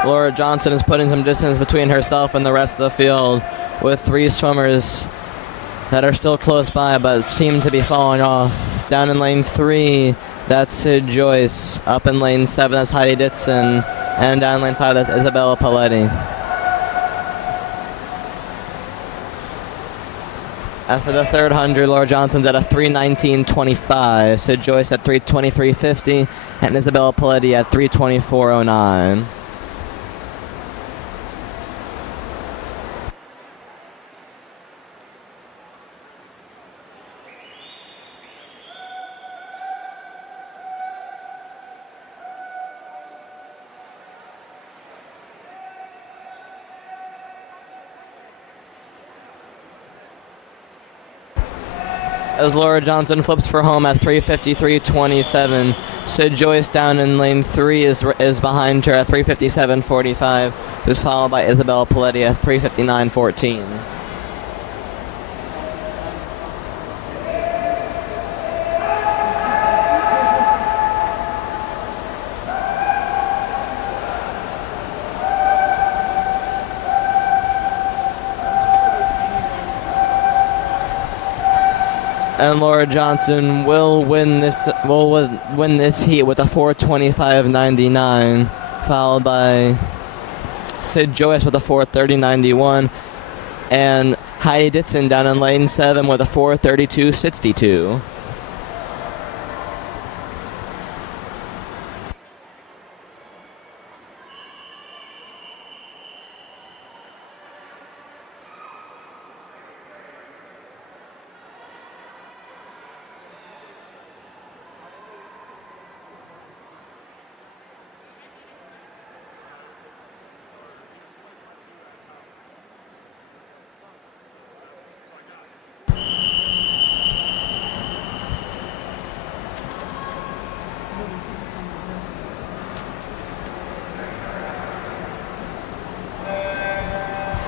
Laura Johnson is putting some distance between herself and the rest of the field with 3 swimmers that are still close by but seem to be falling off. Down in lane 3, that's Sid Joyce. Up in lane 7, that's Heidi Ditson. And down in lane 5, that's Isabella Paletti. After the third 100, Laura Johnson's at a 3:19.25. Sid Joyce at 3:23.50. And Isabella Paletti at 3:24.09. As Laura Johnson flips for home at 3:53.27. Sid Joyce down in lane 3 is behind her at 3:57.45, who's followed by Isabella Paletti at 3:59.14. And Laura Johnson will win this heat with a 4:25.99, followed by Sid Joyce with a 4:30.91, and Heidi Ditson down in lane 7 with a 4:32.62.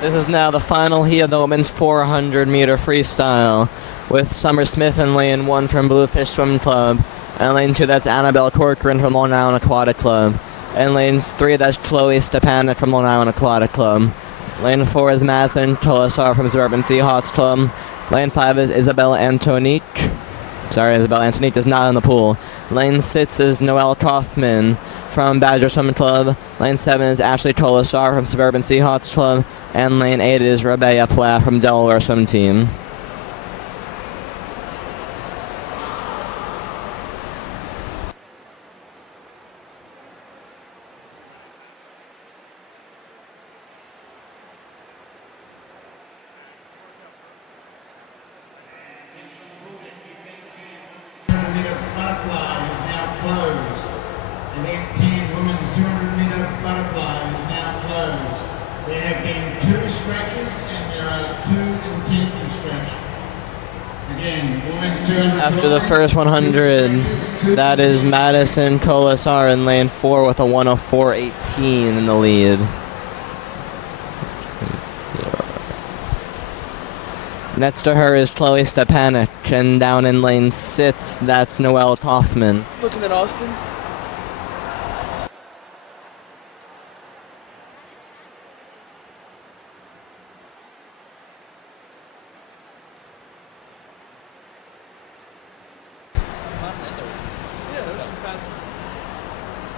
This is now the final heat of the women's 400-meter freestyle, with Summer Smith in lane 1 from Bluefish Swim Club, and lane 2 that's Annabelle Corcoran from Long Island Aquatic Club, and lane 3 that's Chloe Stepanek from Long Island Aquatic Club. Lane 4 is Madison Tolasar from Suburban Seahawks Club. Lane 5 is Isabella Antonique. Isabella Antonique is not in the pool. Lane 6 is Noelle Kaufman from Badger Swim Club. Lane 7 is Ashley Tolasar from Suburban Seahawks Club. And lane 8 is Rebecca Platt from Delaware Swim Team. Butterfly is now closed. Event 10 women's 200-meter butterfly is now closed. There have been 2 stretches and there are 2 intent to stretch. Again, women's 200. After the first 100, that is Madison Tolasar in lane 4 with a 104.18 in the lead. Next to her is Chloe Stepanek, and down in lane 6, that's Noelle Kaufman. Looking at Austin.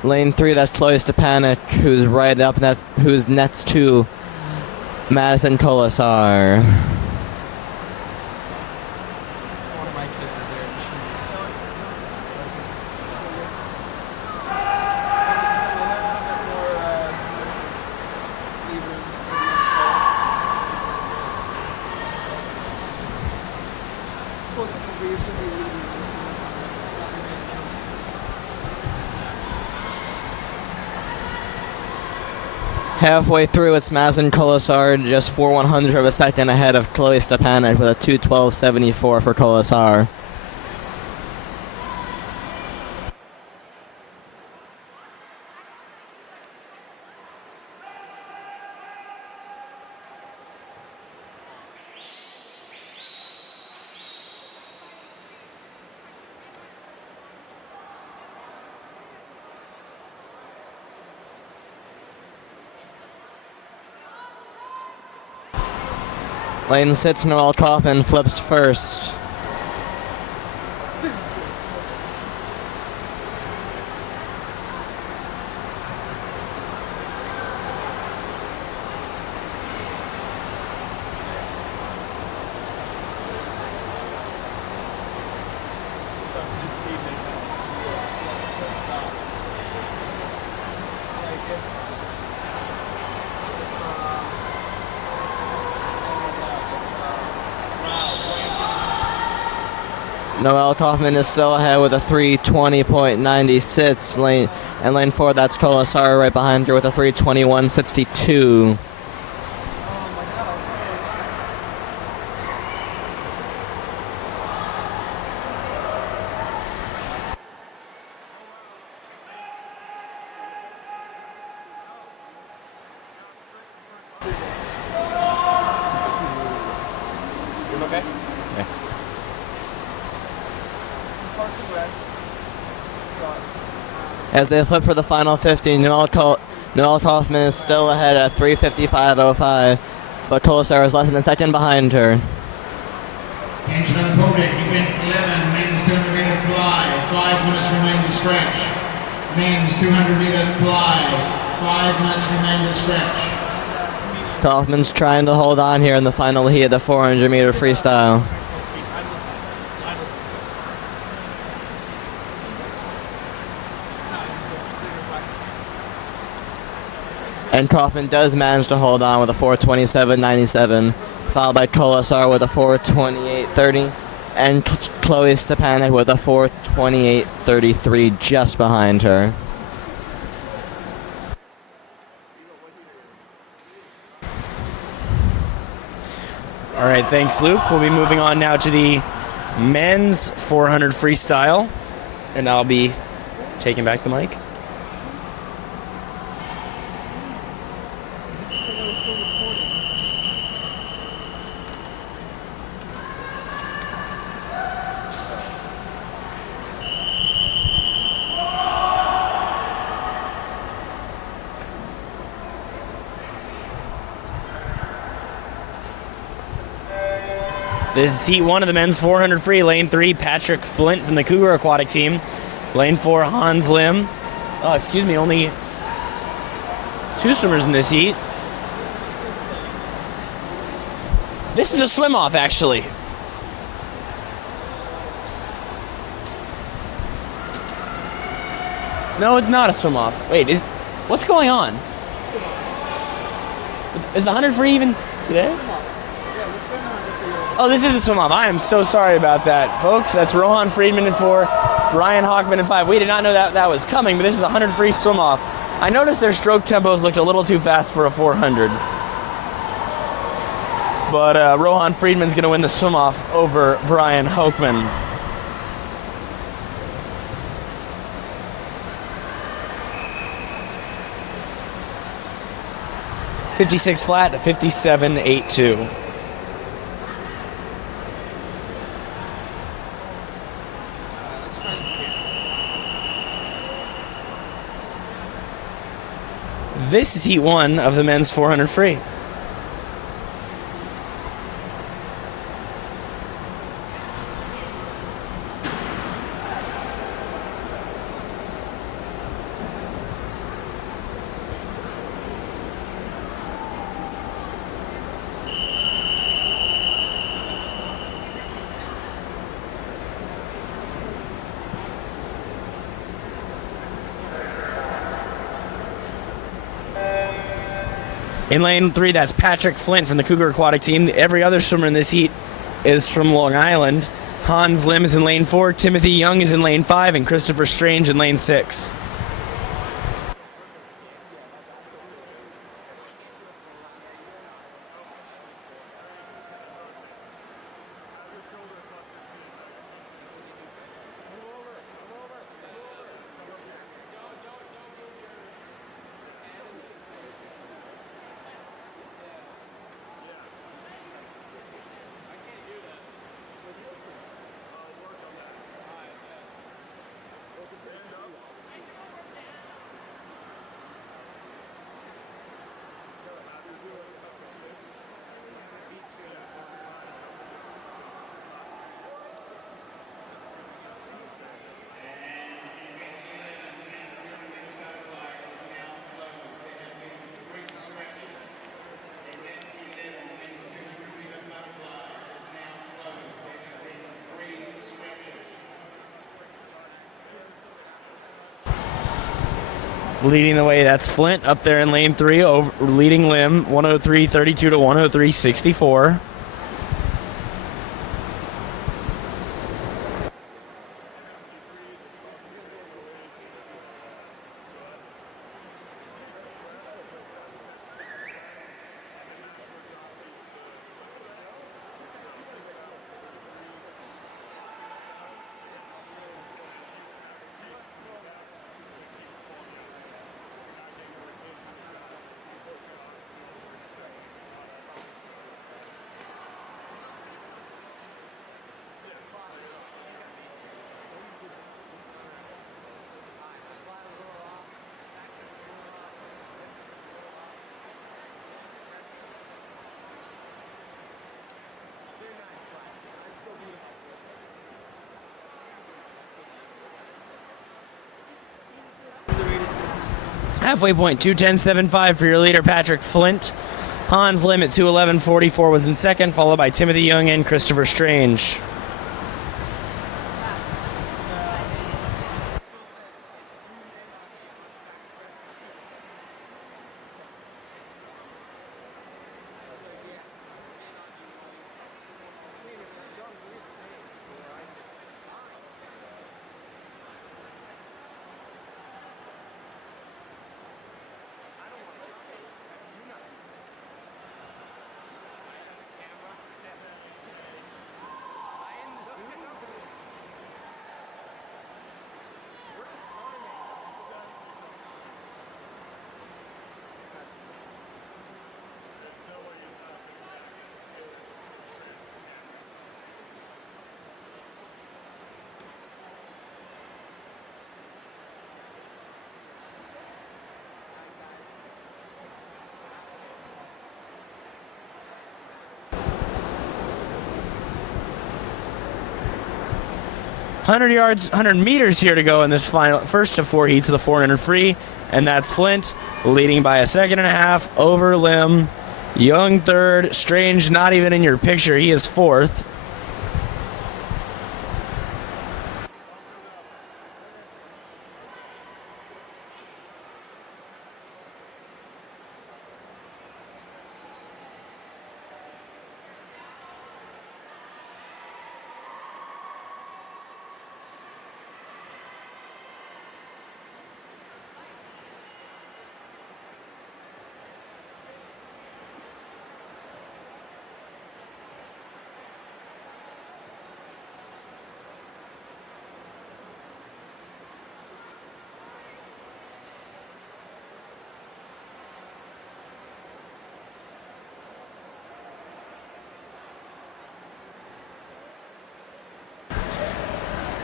Lane 3, that's Chloe Stepanek, who's right up that, who's next to Madison Tolasar. One of my kids is there, and she's Halfway through, it's Madison Tolasar, just 4/100 of a second ahead of Chloe Stepanek with a 2:12.74 for Tolasar. Lane 6, Noel Kaufman flips first. Noel Kaufman is still ahead with a 3:20.96. Lane 4, that's Colasar right behind her with a 3:21.62. As they flip for the final 50, Noel Kaufman is still ahead at 3:55.05, but Colasar is less than a second behind her. Attention on the podium, event 11, men's 200 meter fly, 5 minutes remain to stretch. Men's 200 meter fly, 5 minutes remain to stretch. Kaufman's trying to hold on here in the final heat of the 400 meter freestyle. And Kaufman does manage to hold on with a 4:27.97, followed by Colasar with a 4:28.30, and Chloe Stepanek with a 4:28.33 just behind her. All right, thanks, Luke. We'll be moving on now to the men's 400 freestyle, and I'll be taking back the mic. This is heat 1 of the men's 400 free. Lane 3, Patrick Flint from the Cougar Aquatic team. Lane 4, Hans Lim. Oh, excuse me, only 2 swimmers in this heat. This is a swim off, actually. No, it's not a swim off. Wait, what's going on? Is the 100 free even today? Oh, this is a swim off. I am so sorry about that, folks. That's Rohan Friedman in 4, Brian Hockman in 5. We did not know that was coming, but this is a 100 free swim off. I noticed their stroke tempos looked a little too fast for a 400. But Rohan Friedman's going to win the swim off over Brian Hockman. .56 flat to 57.82. This is heat 1 of the men's 400 free. In lane 3, that's Patrick Flint from the Cougar Aquatic team. Every other swimmer in this heat is from Long Island. Hans Lim is in lane 4, Timothy Young is in lane 5, and Christopher Strange in lane 6. Leading the way, that's Flint up there in lane 3, leading Lim, 103.32 to 103.64. Halfway point, 2:10.75 for your leader, Patrick Flint. Hans Lim at 2:11.44 was in second, followed by Timothy Young and Christopher Strange. .100 meters here to go in this first of 4 heats of the 400 free, and that's Flint leading by a second and a half over Lim. Young third, Strange not even in your picture, he is fourth.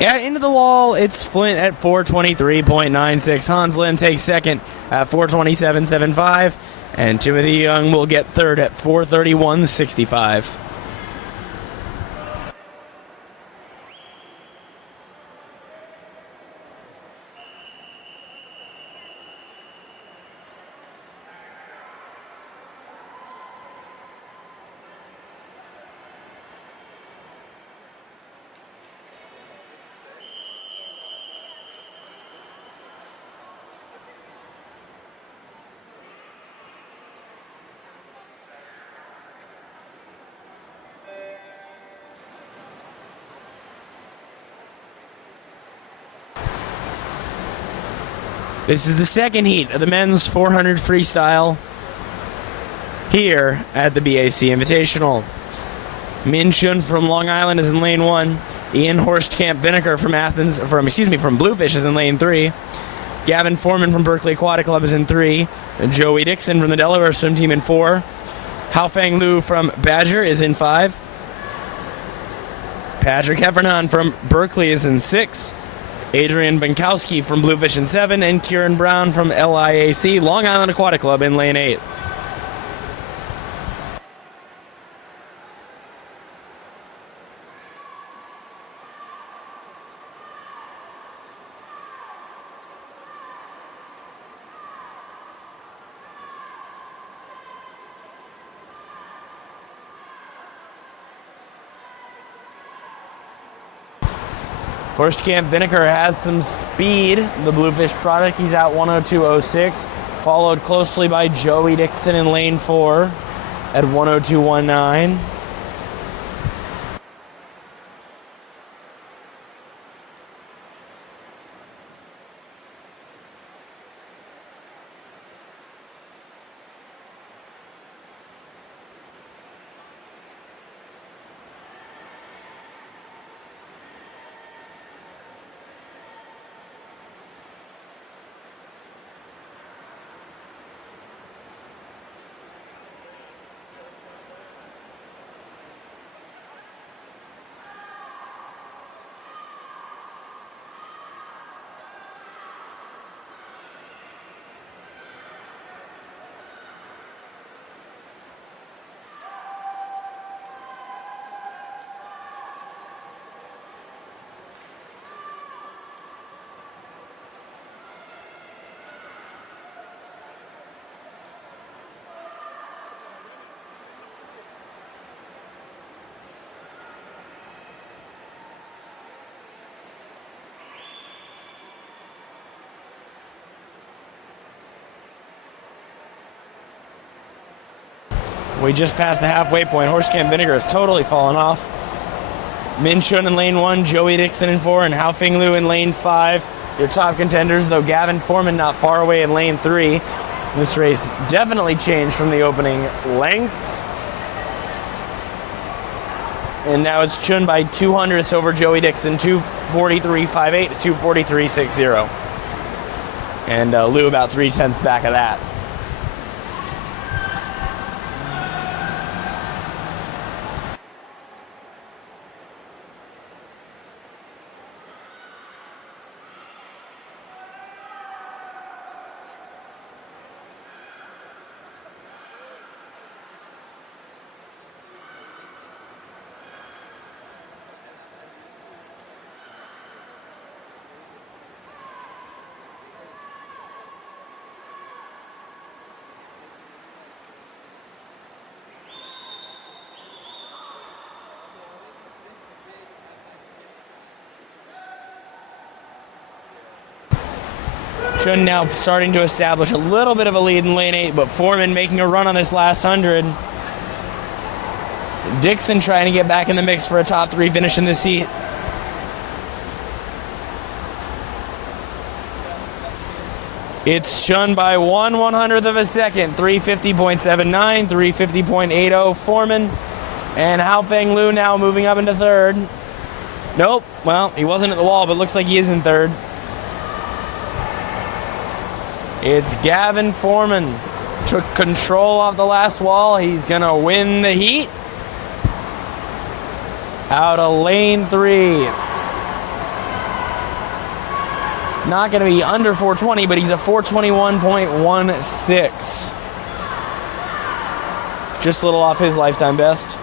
Yeah, into the wall, it's Flint at 4:23.96. Hans Lim takes second at 4:27.75. And Timothy Young will get third at 4:31.65. This is the second heat of the men's 400 freestyle here at the BAC Invitational. Min Chun from Long Island is in lane 1. Ian Horstkamp Vinegar from Bluefish is in lane 3. Gavin Foreman from Berkeley Aquatic Club is in 3. Joey Dixon from the Delaware Swim Team in 4. Haofeng Liu from Badger is in 5. Patrick Heffernan from Berkeley is in 6. Adrian Benkowski from Bluefish in 7, and Kieran Brown from LIAC, Long Island Aquatic Club, in lane 8. Horstkamp Vinegar has some speed. The Bluefish product, he's out 102.06, followed closely by Joey Dixon in lane 4 at 102.19. We just passed the halfway point. Horstkamp Vinegar has totally fallen off. Min Chun in lane 1, Joey Dixon in 4, and Hao Feng Liu in lane 5. Your top contenders, though Gavin Foreman not far away in lane 3. This race definitely changed from the opening lengths. And now it's Chun by 200ths over Joey Dixon, 243.58 to 243.60. And Liu about 3/10 back of that. Chun now starting to establish a little bit of a lead in lane 8, but Foreman making a run on this last 100. Dixon trying to get back in the mix for a top 3 finish in this heat. It's Chun by 1/100th of a second, 350.79, 350.80 Foreman. And Hao Feng Liu now moving up into 3rd. Nope, well, he wasn't at the wall, but looks like he is in 3rd. It's Gavin Foreman. Took control off the last wall. He's going to win the heat. Out of lane 3. Not going to be under 420, but he's a 421.16. Just a little off his lifetime best.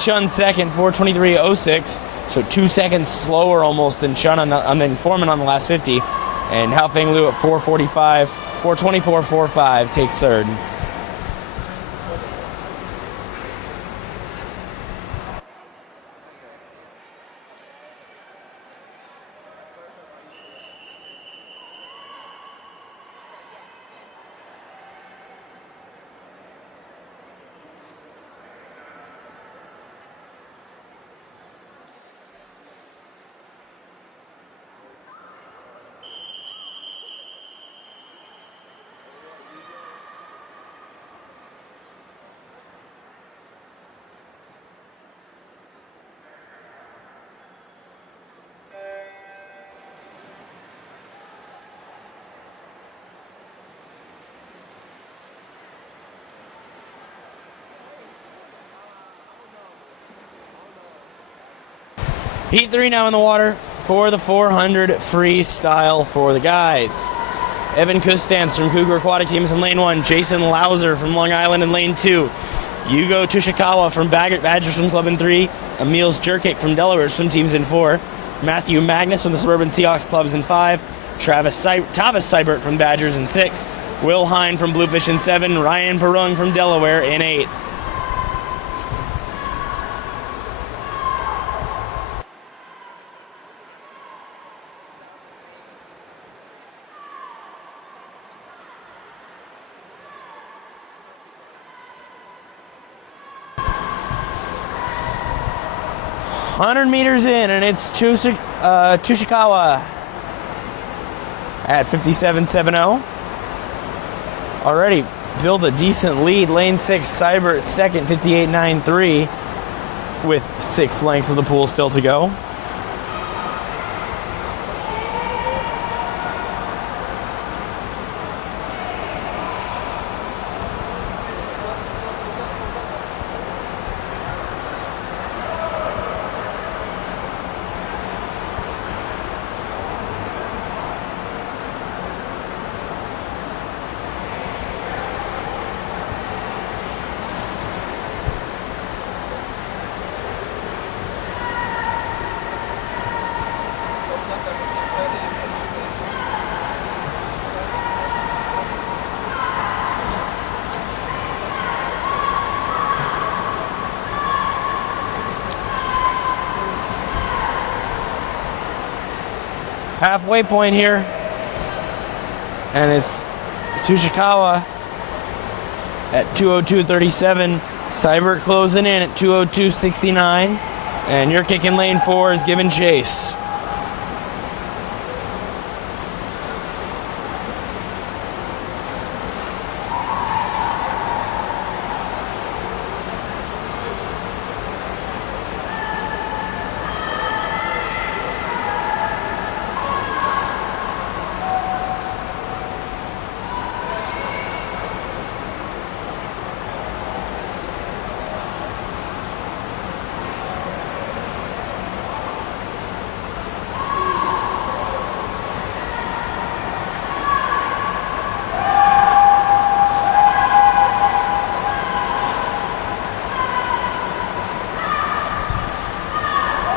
Chun second, 423.06. So 2 seconds slower almost than Chun than Foreman on the last 50. And Hao Feng Liu at 424.45 takes 3rd. Heat 3 now in the water for the 400 freestyle for the guys. Evan Kustans from Cougar Aquatic Team is in lane 1. Jason Lauser from Long Island in lane 2. Yugo Tushikawa from Badger Swim Club in 3. Emil's Jerkic from Delaware Swim Teams in 4. Matthew Magnus from the Suburban Seahawks Clubs in 5. Tavis Seibert from Badgers in 6. Will Hine from Bluefish in 7. Ryan Perung from Delaware in 8. 100 meters in, and it's Tushikawa at 57.70. Already built a decent lead. Lane 6, Seibert second, 58.93, with 6 lengths of the pool still to go. Halfway point here, and it's Tushikawa at 2:02.37. Seibert closing in at 2:02.69, and Jurkic in lane 4 is giving chase.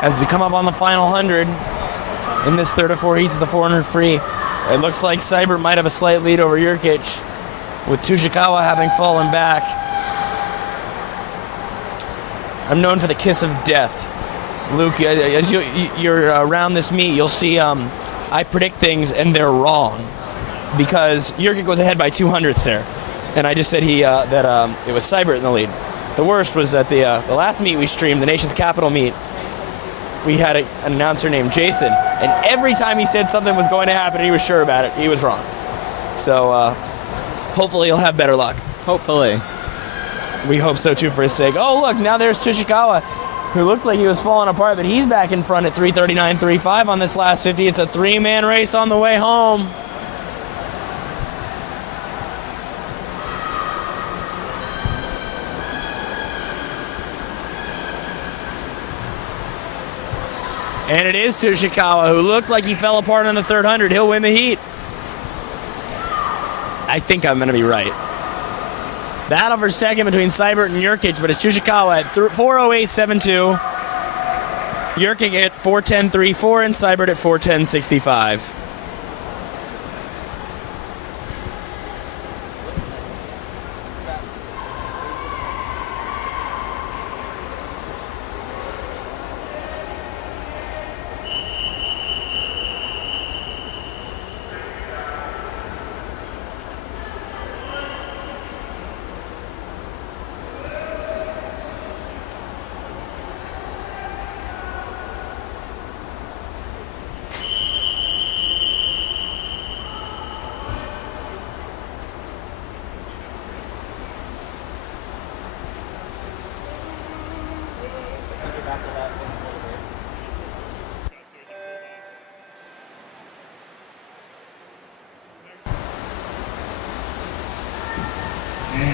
As we come up on the final 100 in this third of 4 heats of the 400 free, it looks like Seibert might have a slight lead over Jurkic, with Tushikawa having fallen back. I'm known for the kiss of death. Luke, as you're around this meet, you'll see I predict things and they're wrong, because Jurkic was ahead by 200ths there, and I just said that it was Seibert in the lead. The worst was at the last meet we streamed, the nation's capital meet. We had an announcer named Jason, and every time he said something was going to happen and he was sure about it, he was wrong. So hopefully he'll have better luck. Hopefully. We hope so too, for his sake. Oh look, now there's Tushikawa, who looked like he was falling apart, but he's back in front at 3:39.35 on this last 50. It's a 3-man race on the way home. And it is Tushikawa, who looked like he fell apart on the third 100. He'll win the heat. I think I'm going to be right. Battle for second between Seibert and Jurkic, but it's Tushikawa at 4:08.72. Jurkic at 4:10.34, and Seibert at 4:10.65.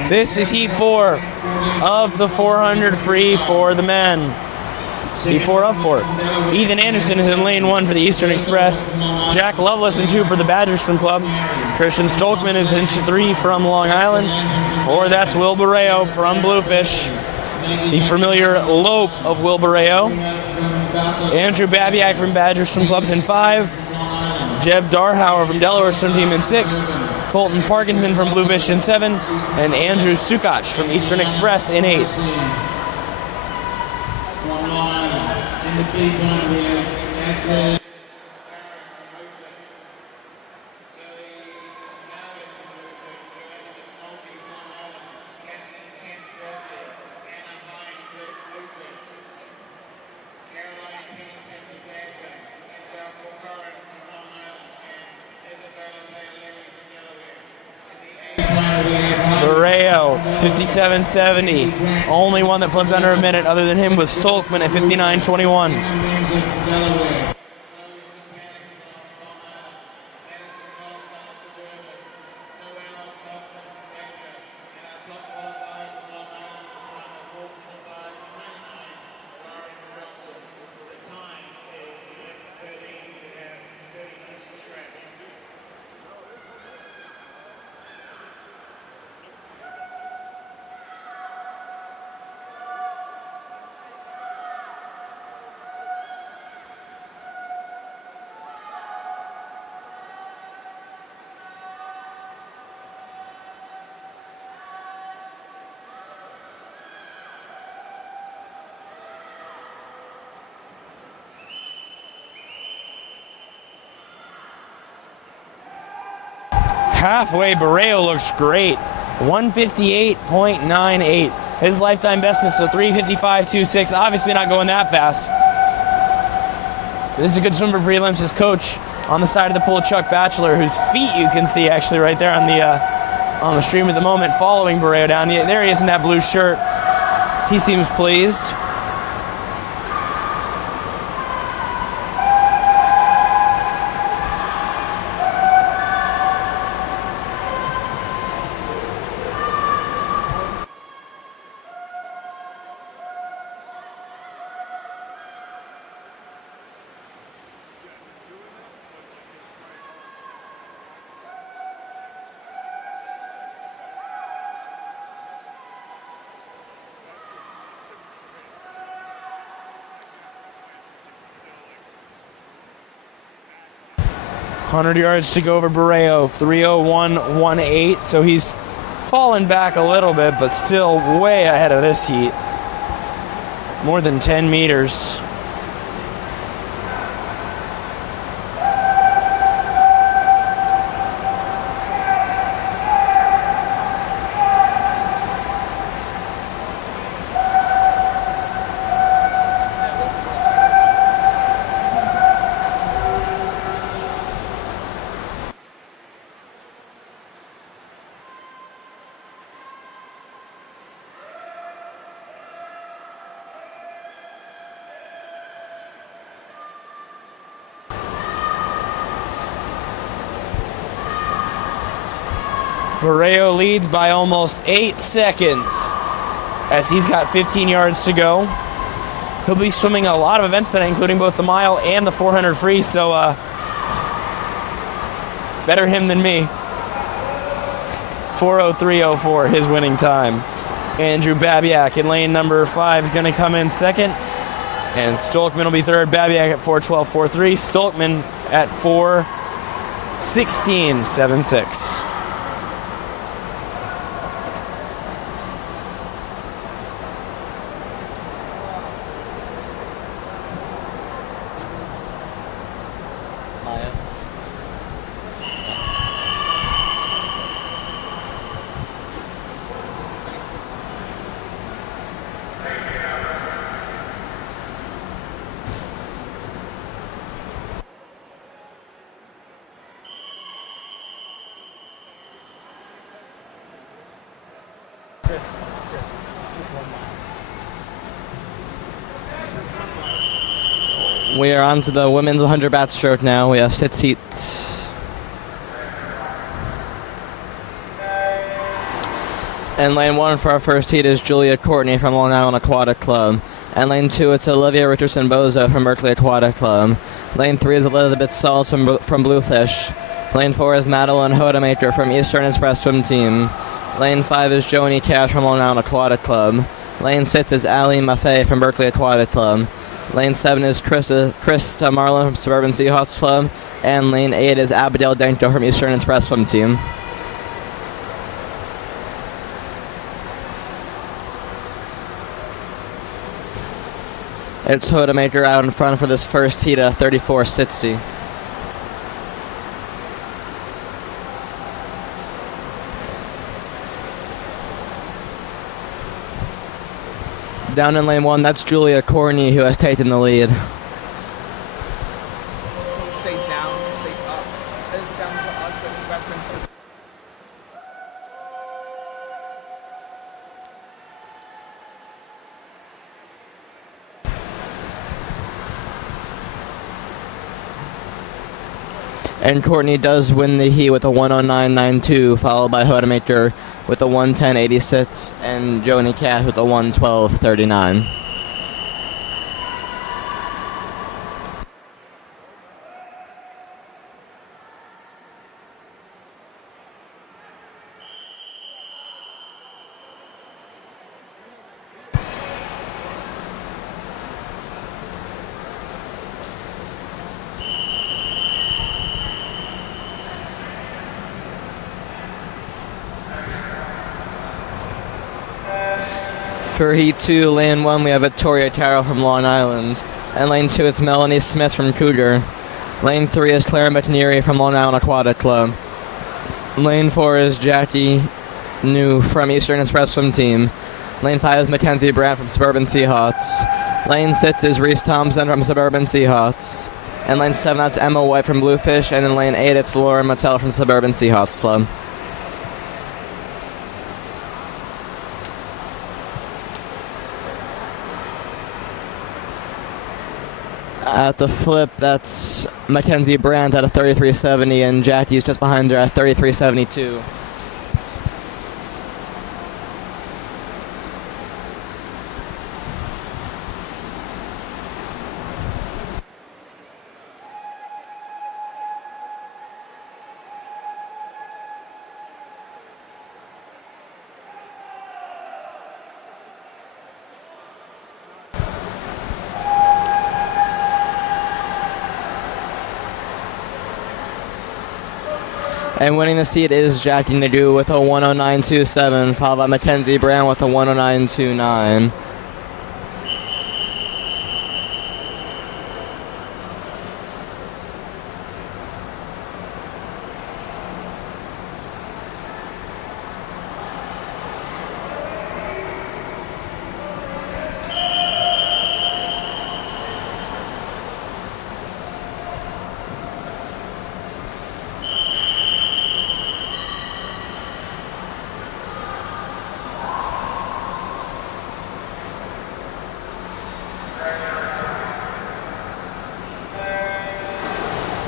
This is heat 4 of the 400 free for the men. Heat 4 of 4. Ethan Anderson is in lane 1 for the Eastern Express. Jack Lovelace in 2 for the Badgers Swim Club. Christian Stolkman is in 3 from Long Island. 4, that's Will Barreo from Bluefish. The familiar lope of Will Barreo. Andrew Babiak from Badgers Swim Clubs in 5. Jeb Darhauer from Delaware Swim Team in 6. Colton Parkinson from Bluefish in 7, and Andrew Sukach from Eastern Express in 8. Caroline 57.70. Only one that flipped under a minute other than him was Stolkman at 59.21. Halfway, Barreo looks great. 158.98. His lifetime best is 355.26. Obviously not going that fast. This is a good swim for prelims. His coach on the side of the pool, Chuck Batchelor, whose feet you can see actually right there on the stream at the moment, following Barreo down. There he is in that blue shirt. He seems pleased. $100 yards to go over Barreo, 3:01.18. So he's fallen back a little bit, but still way ahead of this heat. More than 10 meters. Barreo leads by almost 8 seconds as he's got 15 yards to go. He'll be swimming a lot of events today, including both the mile and the 400 free, so better him than me. 4:03.04, his winning time. Andrew Babiak in lane number 5 is going to come in second, and Stolkman will be third. Babiak at 4:12.43, Stolkman at 4:16.76. We are on to the women's 100 backstroke now. We have 6 heats. And lane 1 for our first heat is Julia Courtney from Long Island Aquatic Club. And lane 2, it's Olivia Richardson-Bozo from Berkeley Aquatic Club. Lane 3 is Elizabeth Salz from Bluefish. Lane 4 is Madeline Hodemaker from Eastern Express Swim Team. Lane 5 is Joni Cash from Long Island Aquatic Club. Lane 6 is Ali Maffei from Berkeley Aquatic Club. Lane 7 is Krista Marlin from Suburban Seahawks Club. And lane 8 is Abigail Denko from Eastern Express Swim Team. It's Hodemaker out in front for this first heat at 34.60. Down in lane 1, that's Julia Courtney who has taken the lead. Don't say down, say up. It's down to us, but it's reference to And Courtney does win the heat with a 109.92, followed by Hodemaker with a 110.86, and Joni Cash with a 112.39. For Heat 2, Lane 1, we have Victoria Carroll from Long Island. And Lane 2, it's Melanie Smith from Cougar. Lane 3 is Claire McNeary from Long Island Aquatic Club. Lane 4 is Jackie New from Eastern Express Swim Team. Lane 5 is Mackenzie Brandt from Suburban Seahawks. Lane 6 is Reese Thompson from Suburban Seahawks. And Lane 7, that's Emma White from Bluefish. And in Lane 8, it's Laura Mattel from Suburban Seahawks Club. At the flip, that's Mackenzie Brandt at a 33.70, and Jackie's just behind her at 33.72. And winning the seat is Jackie Nagu with a 109.27, followed by Mackenzie Brown with a 109.29.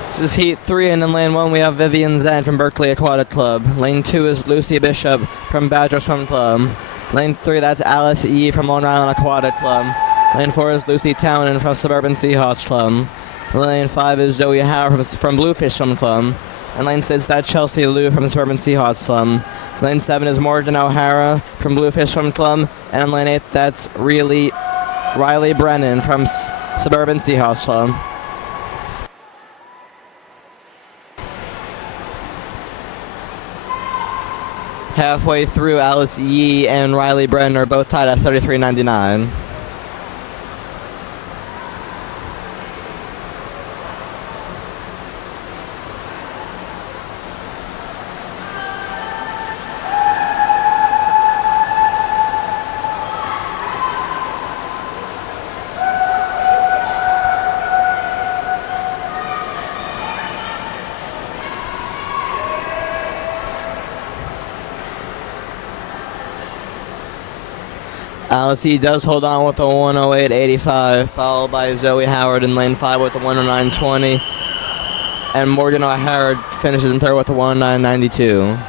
This is Heat 3, and in Lane 1 we have Vivian Zan from Berkeley Aquatic Club. Lane 2 is Lucy Bishop from Badger Swim Club. Lane 3, that's Alice E. from Long Island Aquatic Club. Lane 4 is Lucy Townend from Suburban Seahawks Club. Lane 5 is Zoe Howard from Bluefish Swim Club. And Lane 6, that's Chelsea Liu from Suburban Seahawks Club. Lane 7 is Morgan O'Hara from Bluefish Swim Club. And in Lane 8, that's Riley Brennan from Suburban Seahawks Club. Halfway through, Alice Yee and Riley Brennan are both tied at 33.99. Alice E. does hold on with a 108.85, followed by Zoe Howard in Lane 5 with a 109.20, and Morgan O'Hara finishes in third with a 109.92.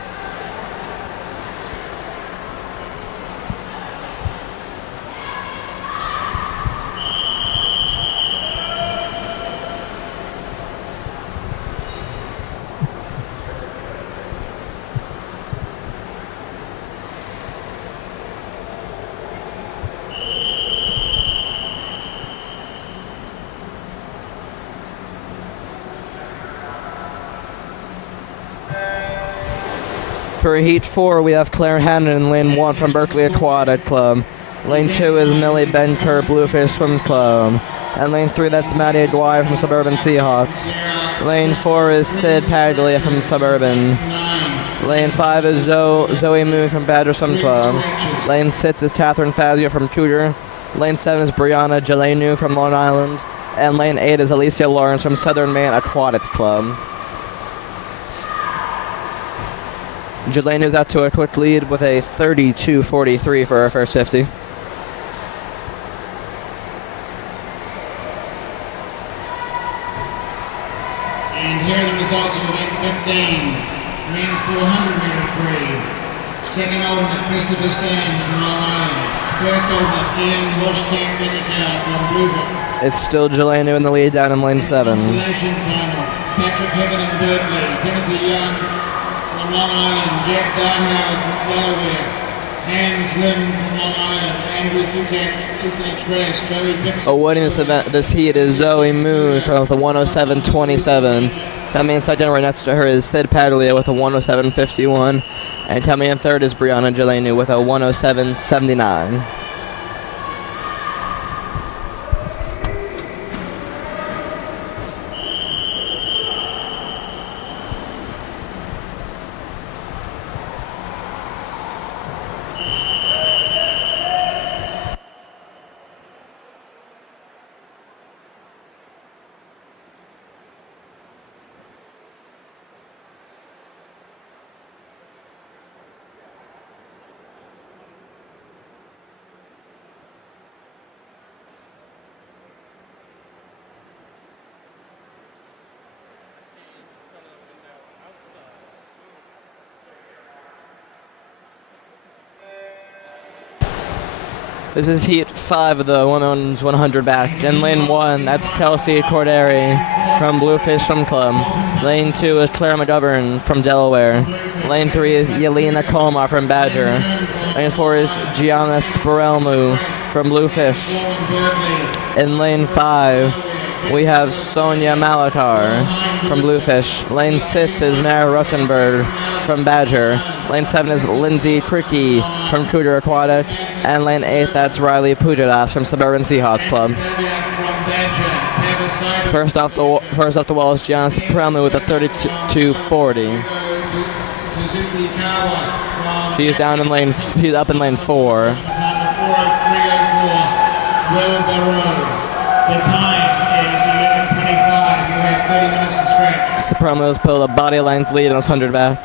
For Heat 4, we have Claire Hannon in Lane 1 from Berkeley Aquatic Club. Lane 2 is Millie Benker, Bluefish Swim Club. And Lane 3, that's Maddie Aguirre from Suburban Seahawks. Lane 4 is Sid Paglia from Suburban. Lane 5 is Zoe Moon from Badger Swim Club. Lane 6 is Catherine Fazio from Cougar. Lane 7 is Brianna Jalenu from Long Island. And Lane 8 is Alicia Lawrence from Southern Maine Aquatics Club. Jelenu's out to a quick lead with a 32.43 for her first 50. And here are the results of event 15. Men's 400-meter free. Second alternate, Christopher Stans from Long Island. First alternate, Ian Horschkamp Bendicow from Bluebrook. It's still Jelenu in the lead down in lane 7. Consolation final. Patrick Heaven and Berkeley. Timothy Young from Long Island. Jack Darhow from Delaware. Hans Lim from Long Island. Andrew Sukak, Eastern Express. Joey Dixon. Awarding this heat is Zoe Moon from the 107.27. Coming in second right next to her is Sid Padilla with a 107.51. And coming in third is Brianna Jelenu with a 107.79. This is heat 5 of the women's 100 back. In lane 1, that's Kelsey Corderi from Bluefish Swim Club. Lane 2 is Claire McGovern from Delaware. Lane 3 is Yelena Colmar from Badger. Lane 4 is Gianna Spirelmu from Bluefish. In lane 5, we have Sonia Malakar from Bluefish. Lane 6 is Mara Ruttenberg from Badger. Lane 7 is Lindsay Cricky from Cougar Aquatic. And lane 8, that's Riley Pujadas from Suburban Seahawks Club. First off the wall is Gianna Prelims with a 32.40. She's up in lane 4. The time is 11:25. You have 30 minutes to scratch. Supremos pulled a body length lead in this 100 back.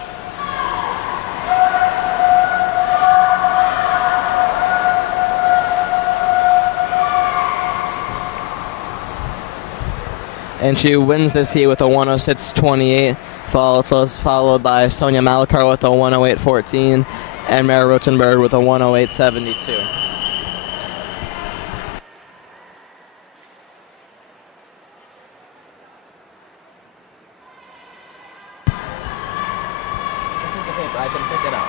And she wins this heat with a 106.28, followed by Sonia Malakar with a 108.14, and Mara Rotenberg with a 108.72. I can pick it up.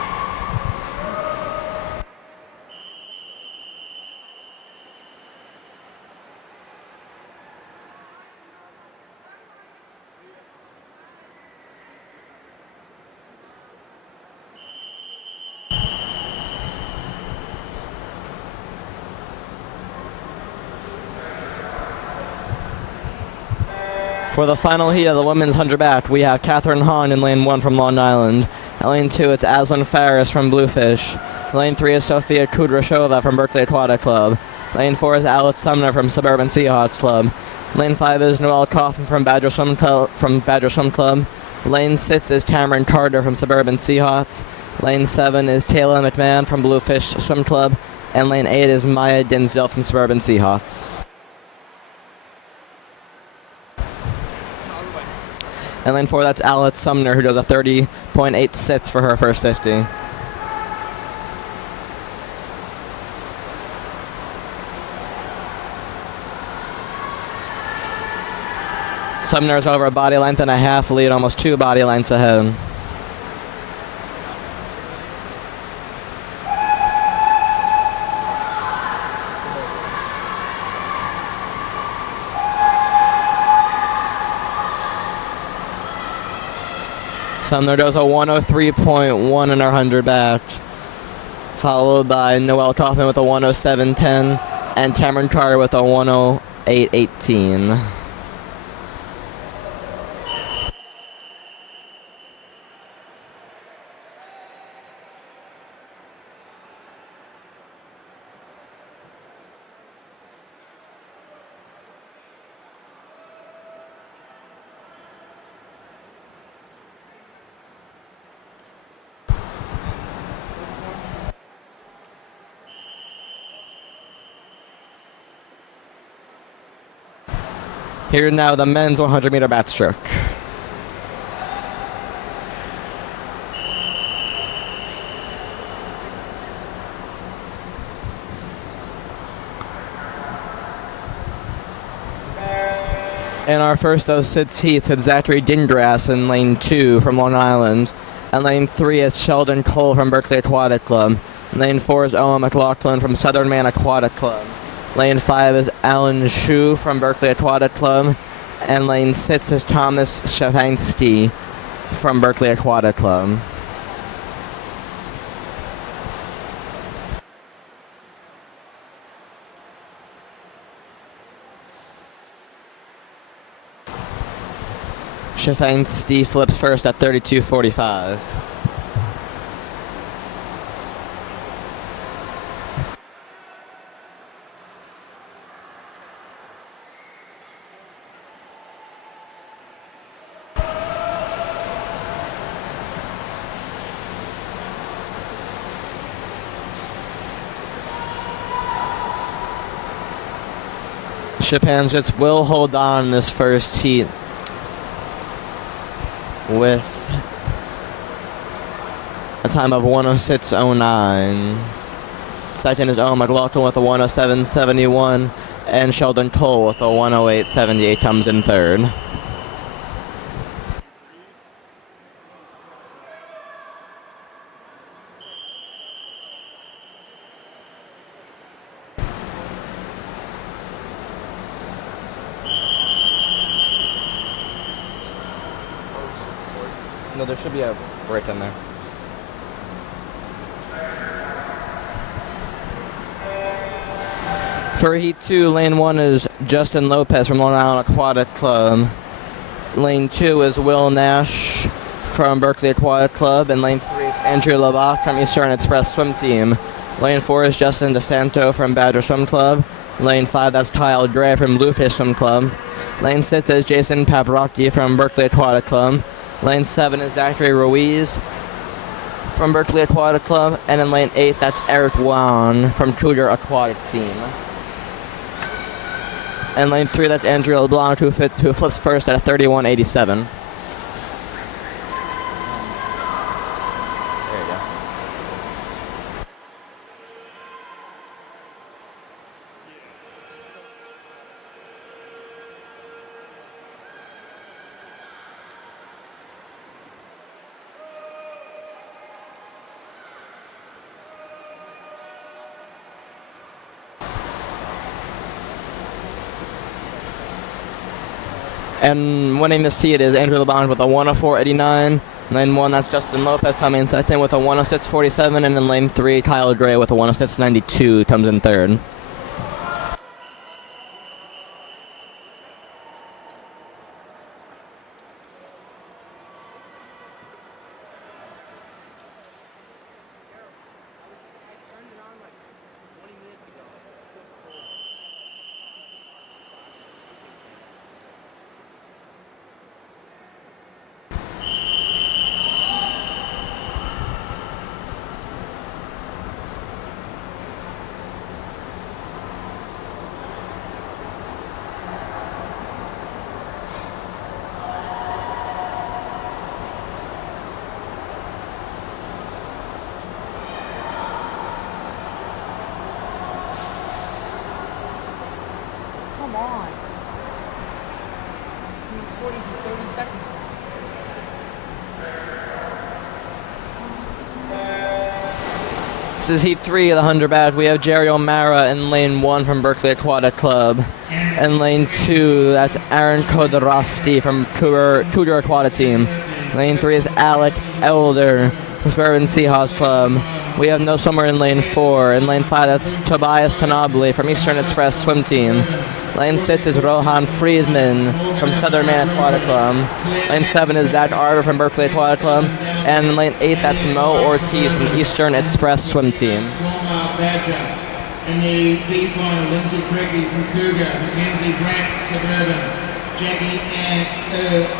For the final heat of the women's 100 back, we have Catherine Hahn in lane 1 from Long Island. In lane 2, it's Aslan Farris from Bluefish. Lane 3 is Sofia Kudrashova from Berkeley Aquatic Club. Lane 4 is Alice Sumner from Suburban Seahawks Club. Lane 5 is Noelle Coffin from Badger Swim Club. Lane 6 is Cameron Carter from Suburban Seahawks. Lane 7 is Taylor McMahon from Bluefish Swim Club. And lane 8 is Maya Dinsdale from Suburban Seahawks. And lane 4, that's Alice Sumner, who does a 30.86 for her first 50. Sumner's over a body length and a half lead, almost 2 body lengths ahead. Sumner does a 103.1 in our 100 back, followed by Noelle Kaufman with a 107.10 and Cameron Carter with a 108.18. Here now the men's 100-meter backstroke. In our first of 6 heats, it's Zachary Dingrass in lane 2 from Long Island. And lane 3 is Sheldon Cole from Berkeley Aquatic Club. Lane 4 is Owen McLaughlin from Southern Maine Aquatic Club. Lane 5 is Alan Shu from Berkeley Aquatic Club. And lane 6 is Thomas Shafansky from Berkeley Aquatic Club. Shafansky flips first at 32.45. Shapansky will hold on in this first heat with a time of 106.09. Second is Owen McLaughlin with a 107.71, and Sheldon Cole with a 108.78 comes in third. No, there should be a break in there. For Heat 2, Lane 1 is Justin Lopez from Long Island Aquatic Club. Lane 2 is Will Nash from Berkeley Aquatic Club. And Lane 3 is Andrew LeBach from Eastern Express Swim Team. Lane 4 is Justin DeSanto from Badger Swim Club. Lane 5, that's Kyle Gray from Bluefish Swim Club. Lane 6 is Jason Paprocki from Berkeley Aquatic Club. Lane 7 is Zachary Ruiz from Berkeley Aquatic Club. And in lane 8, that's Eric Wan from Cougar Aquatic Team. And lane 3, that's Andrew LeBlanc, who flips first at a 31.87. There you go. And winning the seat is Andrew LeBlanc with a 104.89. Lane 1, that's Justin Lopez coming in second with a 106.47. And in lane 3, Kyle Gray with a 106.92 comes in third. Come on. 40 to 30 seconds. This is Heat 3 of the 100 BAC. We have Jerry O'Mara in lane 1 from Berkeley Aquatic Club. And lane 2, that's Aaron Kodorowski from Cougar Aquatic Team. Lane 3 is Alec Elder from Suburban Seahawks Club. We have no swimmer in lane 4. In lane 5, that's Tobias Tanabli from Eastern Express Swim Team. Lane 6 is Rohan Friedman from Southern Maine Aquatic Club. Lane 7 is Zach Arbor from Berkeley Aquatic Club. And in lane 8, that's Mo Ortiz from Eastern Express Swim Team. In the B final, Lindsay Cricky from Cougar, Mackenzie Grant, Suburban, Jackie Ann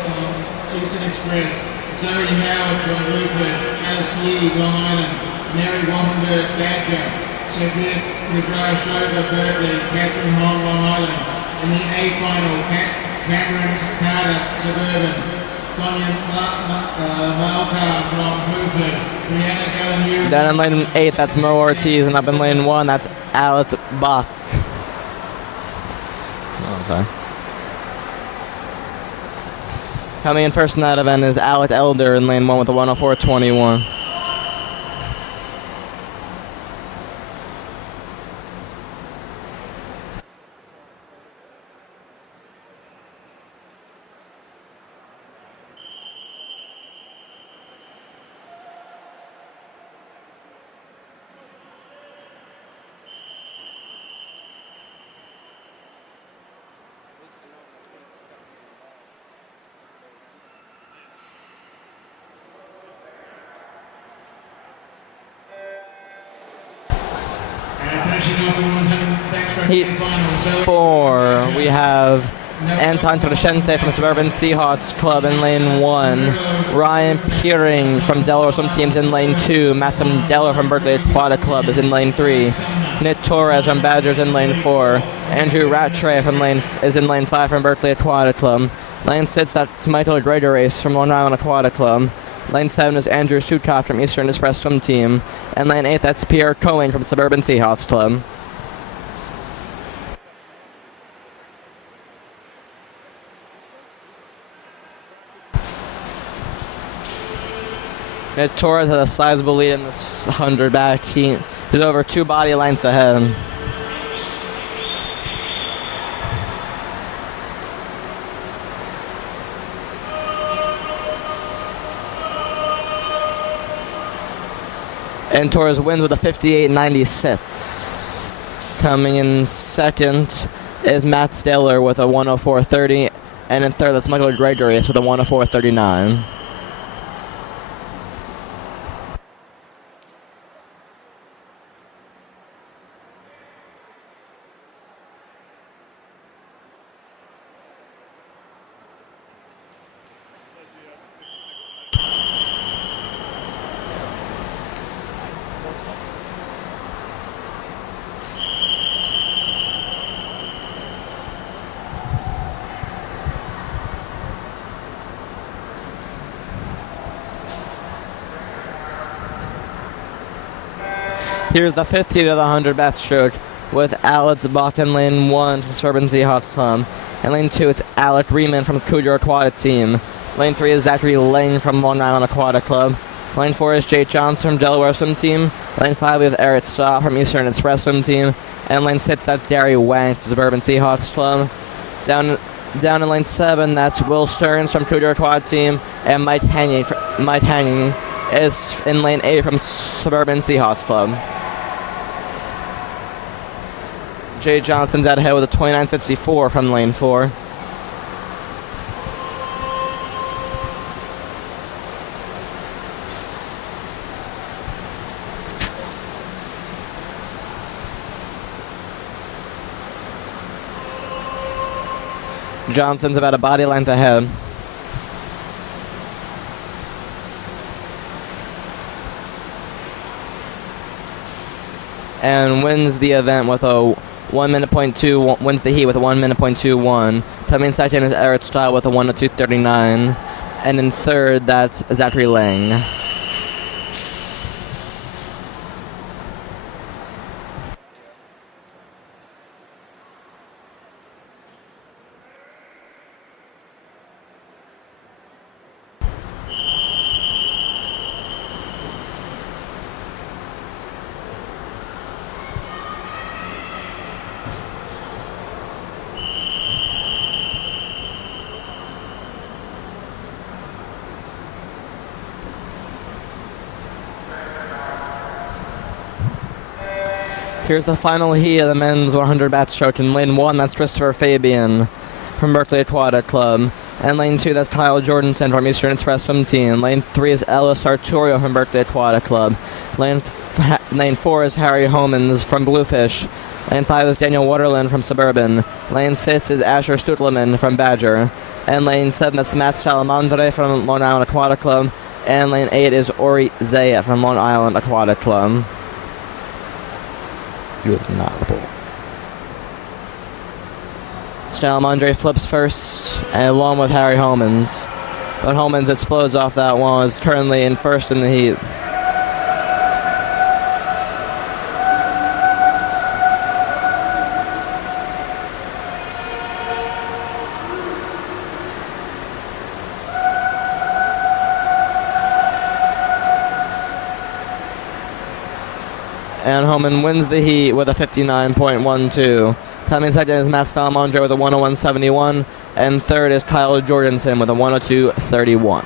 from Eastern Express, Zoe Howard from Bluefish, Alice Lee, Long Island, Mary Wofenberg, Badger, Sophia McGrath, Shover, Berkeley, Catherine Hong, Long Island. In the A final, Cameron Carter, Suburban, Sonia Malka from Bluefish, Brianna Gallen. Then in lane 8, that's Mo Ortiz, and up in lane 1, that's Alex Bach. Oh, I'm sorry. Coming in first in that event is Alec Elder in lane 1 with a 104.21. Finishing off the 100 backstroke Heat final. Zoe 4, we have Anton Crescente from Suburban Seahawks Club in lane 1. Ryan Peering from Delaware Swim Teams in lane 2. Matt Deller from Berkeley Aquatic Club is in lane 3. Nick Torres from Badgers in lane 4. Andrew Rattray is in lane 5 from Berkeley Aquatic Club. Lane 6, that's Michael Gregorace from Long Island Aquatic Club. Lane 7 is Andrew Sutov from Eastern Express Swim Team. And lane 8, that's Pierre Cohen from Suburban Seahawks Club. Nick Torres has a sizable lead in this 100 back heat. He's over 2 body lengths ahead. And Torres wins with a 58.96. Coming in second is Matt Steller with a 104.30. And in third, that's Michael Gregorace with a 104.39. Here's the 5th heat of the 100 backstroke with Alex Bach in lane 1 from Suburban Seahawks Club. In lane 2, it's Alec Riemann from Cougar Aquatic Team. Lane 3 is Zachary Lane from Long Island Aquatic Club. Lane 4 is Jake Johnson from Delaware Swim Team. Lane 5, we have Eric Staw from Eastern Express Swim Team. And lane 6, that's Gary Wang from Suburban Seahawks Club. Down in lane 7, that's Will Stearns from Cougar Aquatic Team. And Mike Hanging is in lane 8 from Suburban Seahawks Club. Jay Johnson's out ahead with a 29.64 from lane 4. Johnson's about a body length ahead. And wins the event with a 1 minute point 2, wins the heat with a 1 minute point 21. Coming in second is Eric Style with a 1:02.39. And in third, that's Zachary Lang. Here's the final heat of the men's 100 backstroke. In lane 1, that's Christopher Fabian from Berkeley Aquatic Club. And lane 2, that's Kyle Jordanson from Eastern Express Swim Team. Lane 3 is Ellis Arturio from Berkeley Aquatic Club. Lane 4 is Harry Homans from Bluefish. Lane 5 is Daniel Waterland from Suburban. Lane 6 is Asher Stutleman from Badger. And lane 7, that's Matt Salamandre from Long Island Aquatic Club. And lane 8 is Ori Zaya from Long Island Aquatic Club. You have not the ball. Salamandre flips first, and along with Harry Homans. But Homans explodes off that wall, is currently in first in the heat. and Homan wins the heat with a 59.12. Coming second is Matt Stalmondre with a 101.71, and third is Kyle Jorgensen with a 102.31.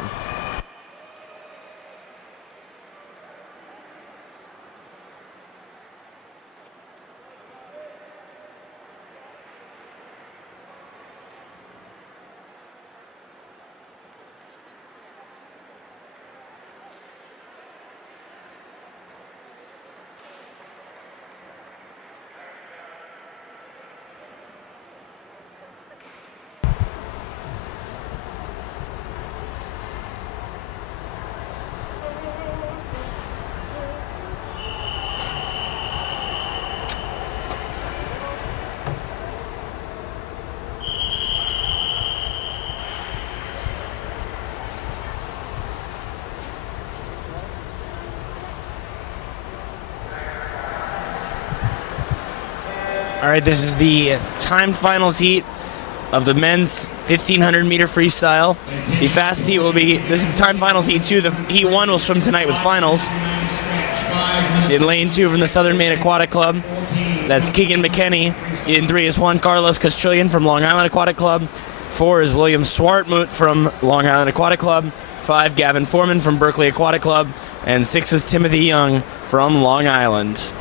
All right, this is the timed finals heat of the men's 1500 meter freestyle. The fastest heat will be, this is the timed finals heat 2. The heat 1 will swim tonight with finals. In lane 2 from the Southern Maine Aquatic Club, that's Keegan McKenney. In 3 is Juan Carlos Castrillion from Long Island Aquatic Club. 4 is William Swartmut from Long Island Aquatic Club. 5, Gavin Foreman from Berkeley Aquatic Club. And 6 is Timothy Young from Long Island.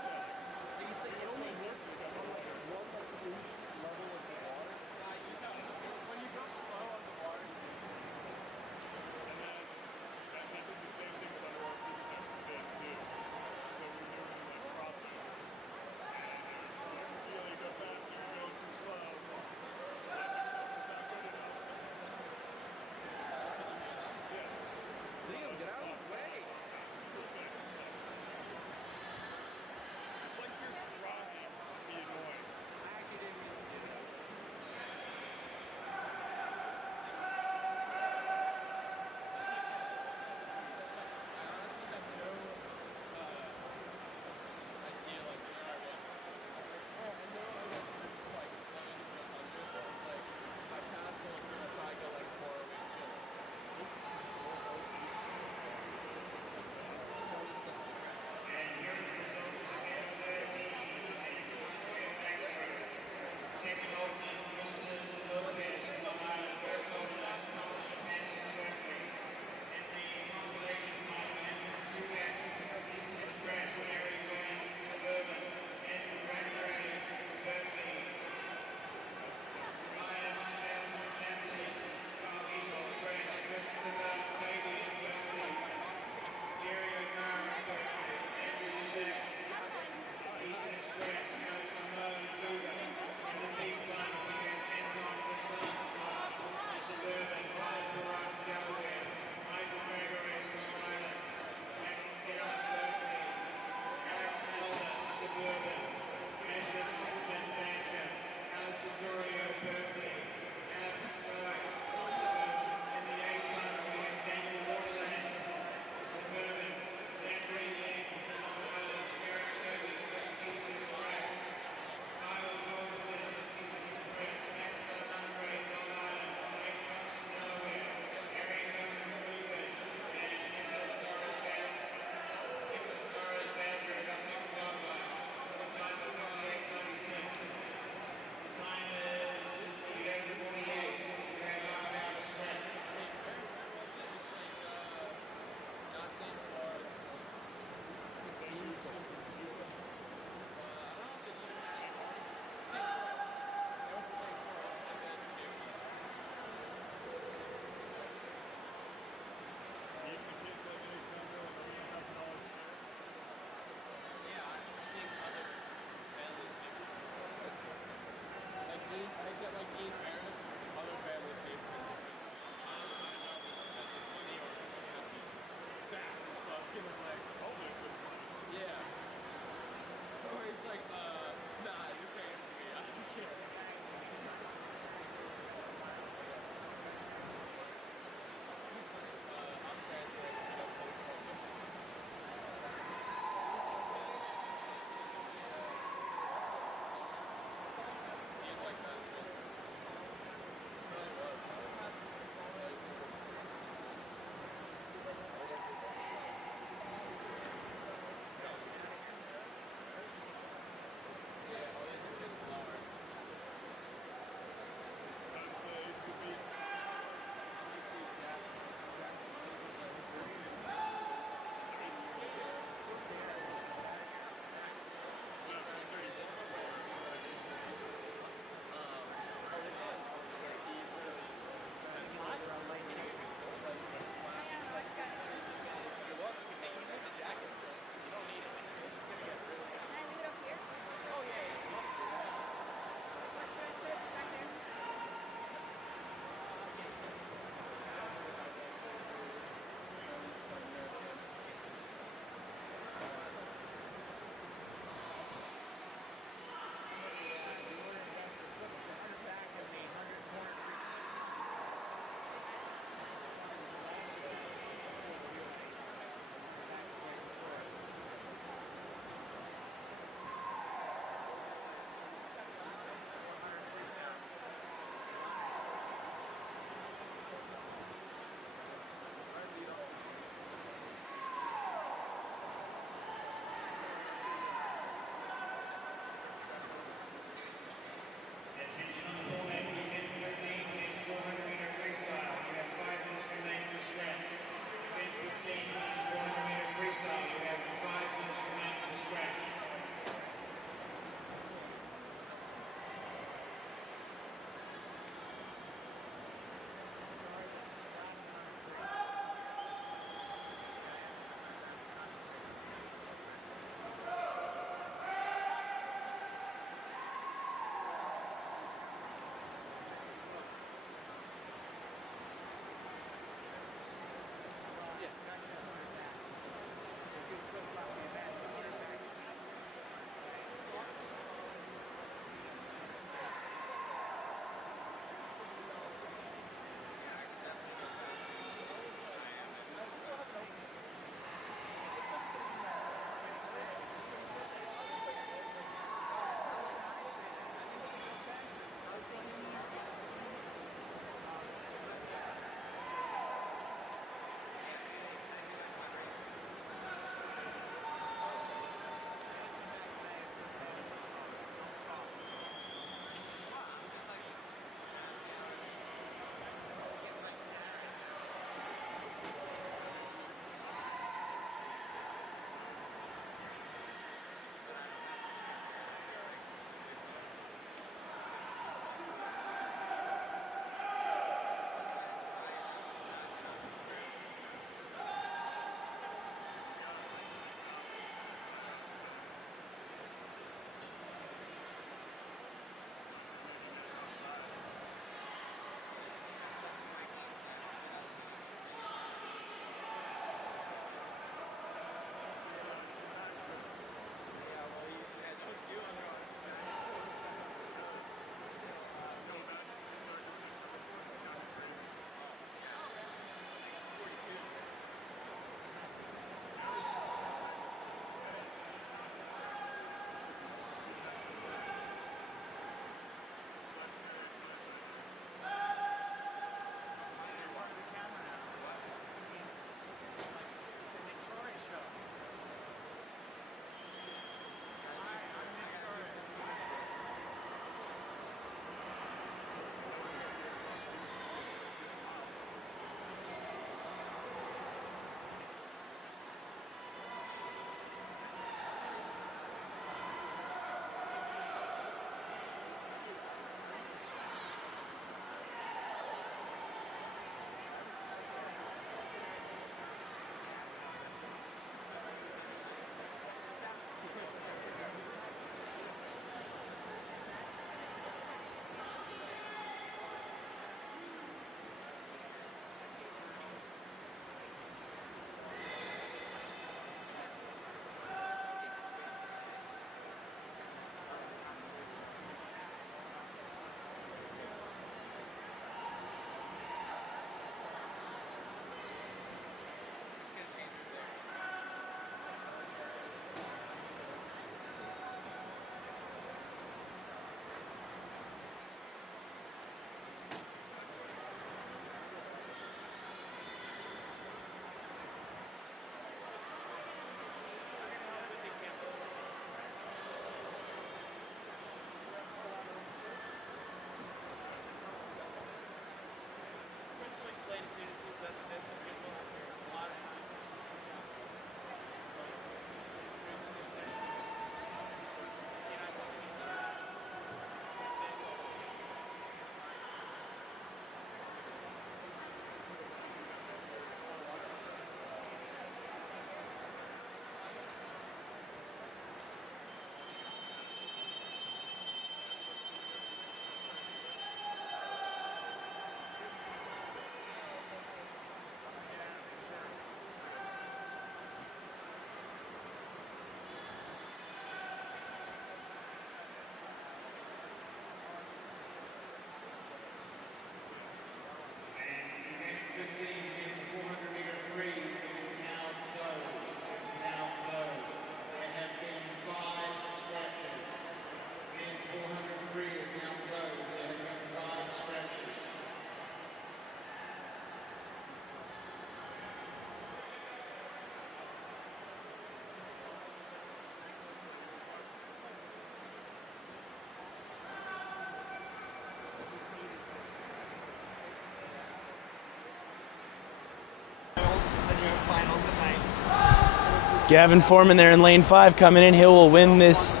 Gavin Foreman there in lane 5 coming in. He will win this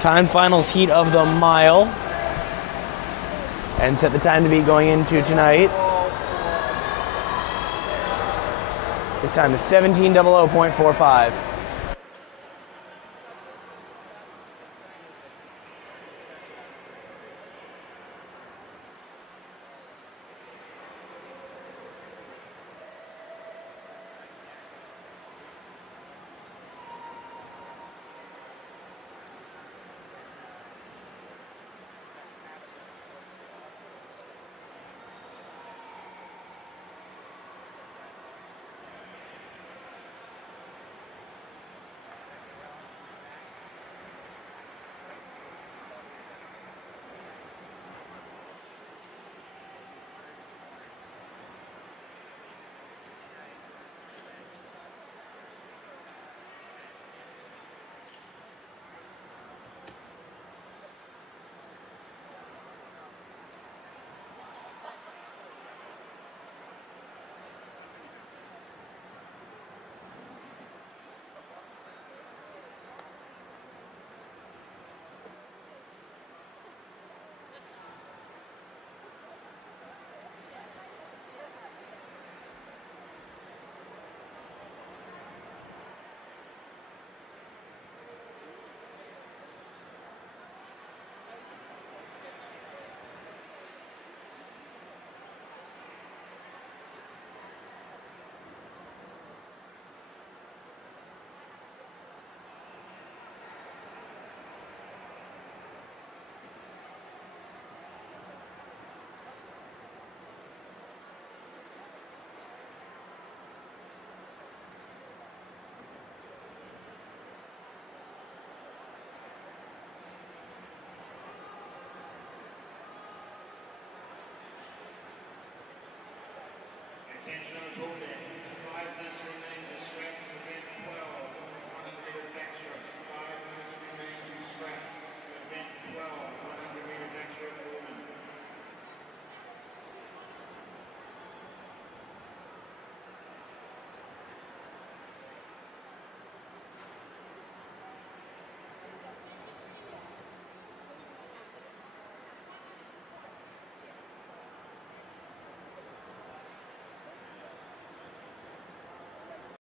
time finals heat of the mile and set the time to beat going into tonight. His time is 17:00.45.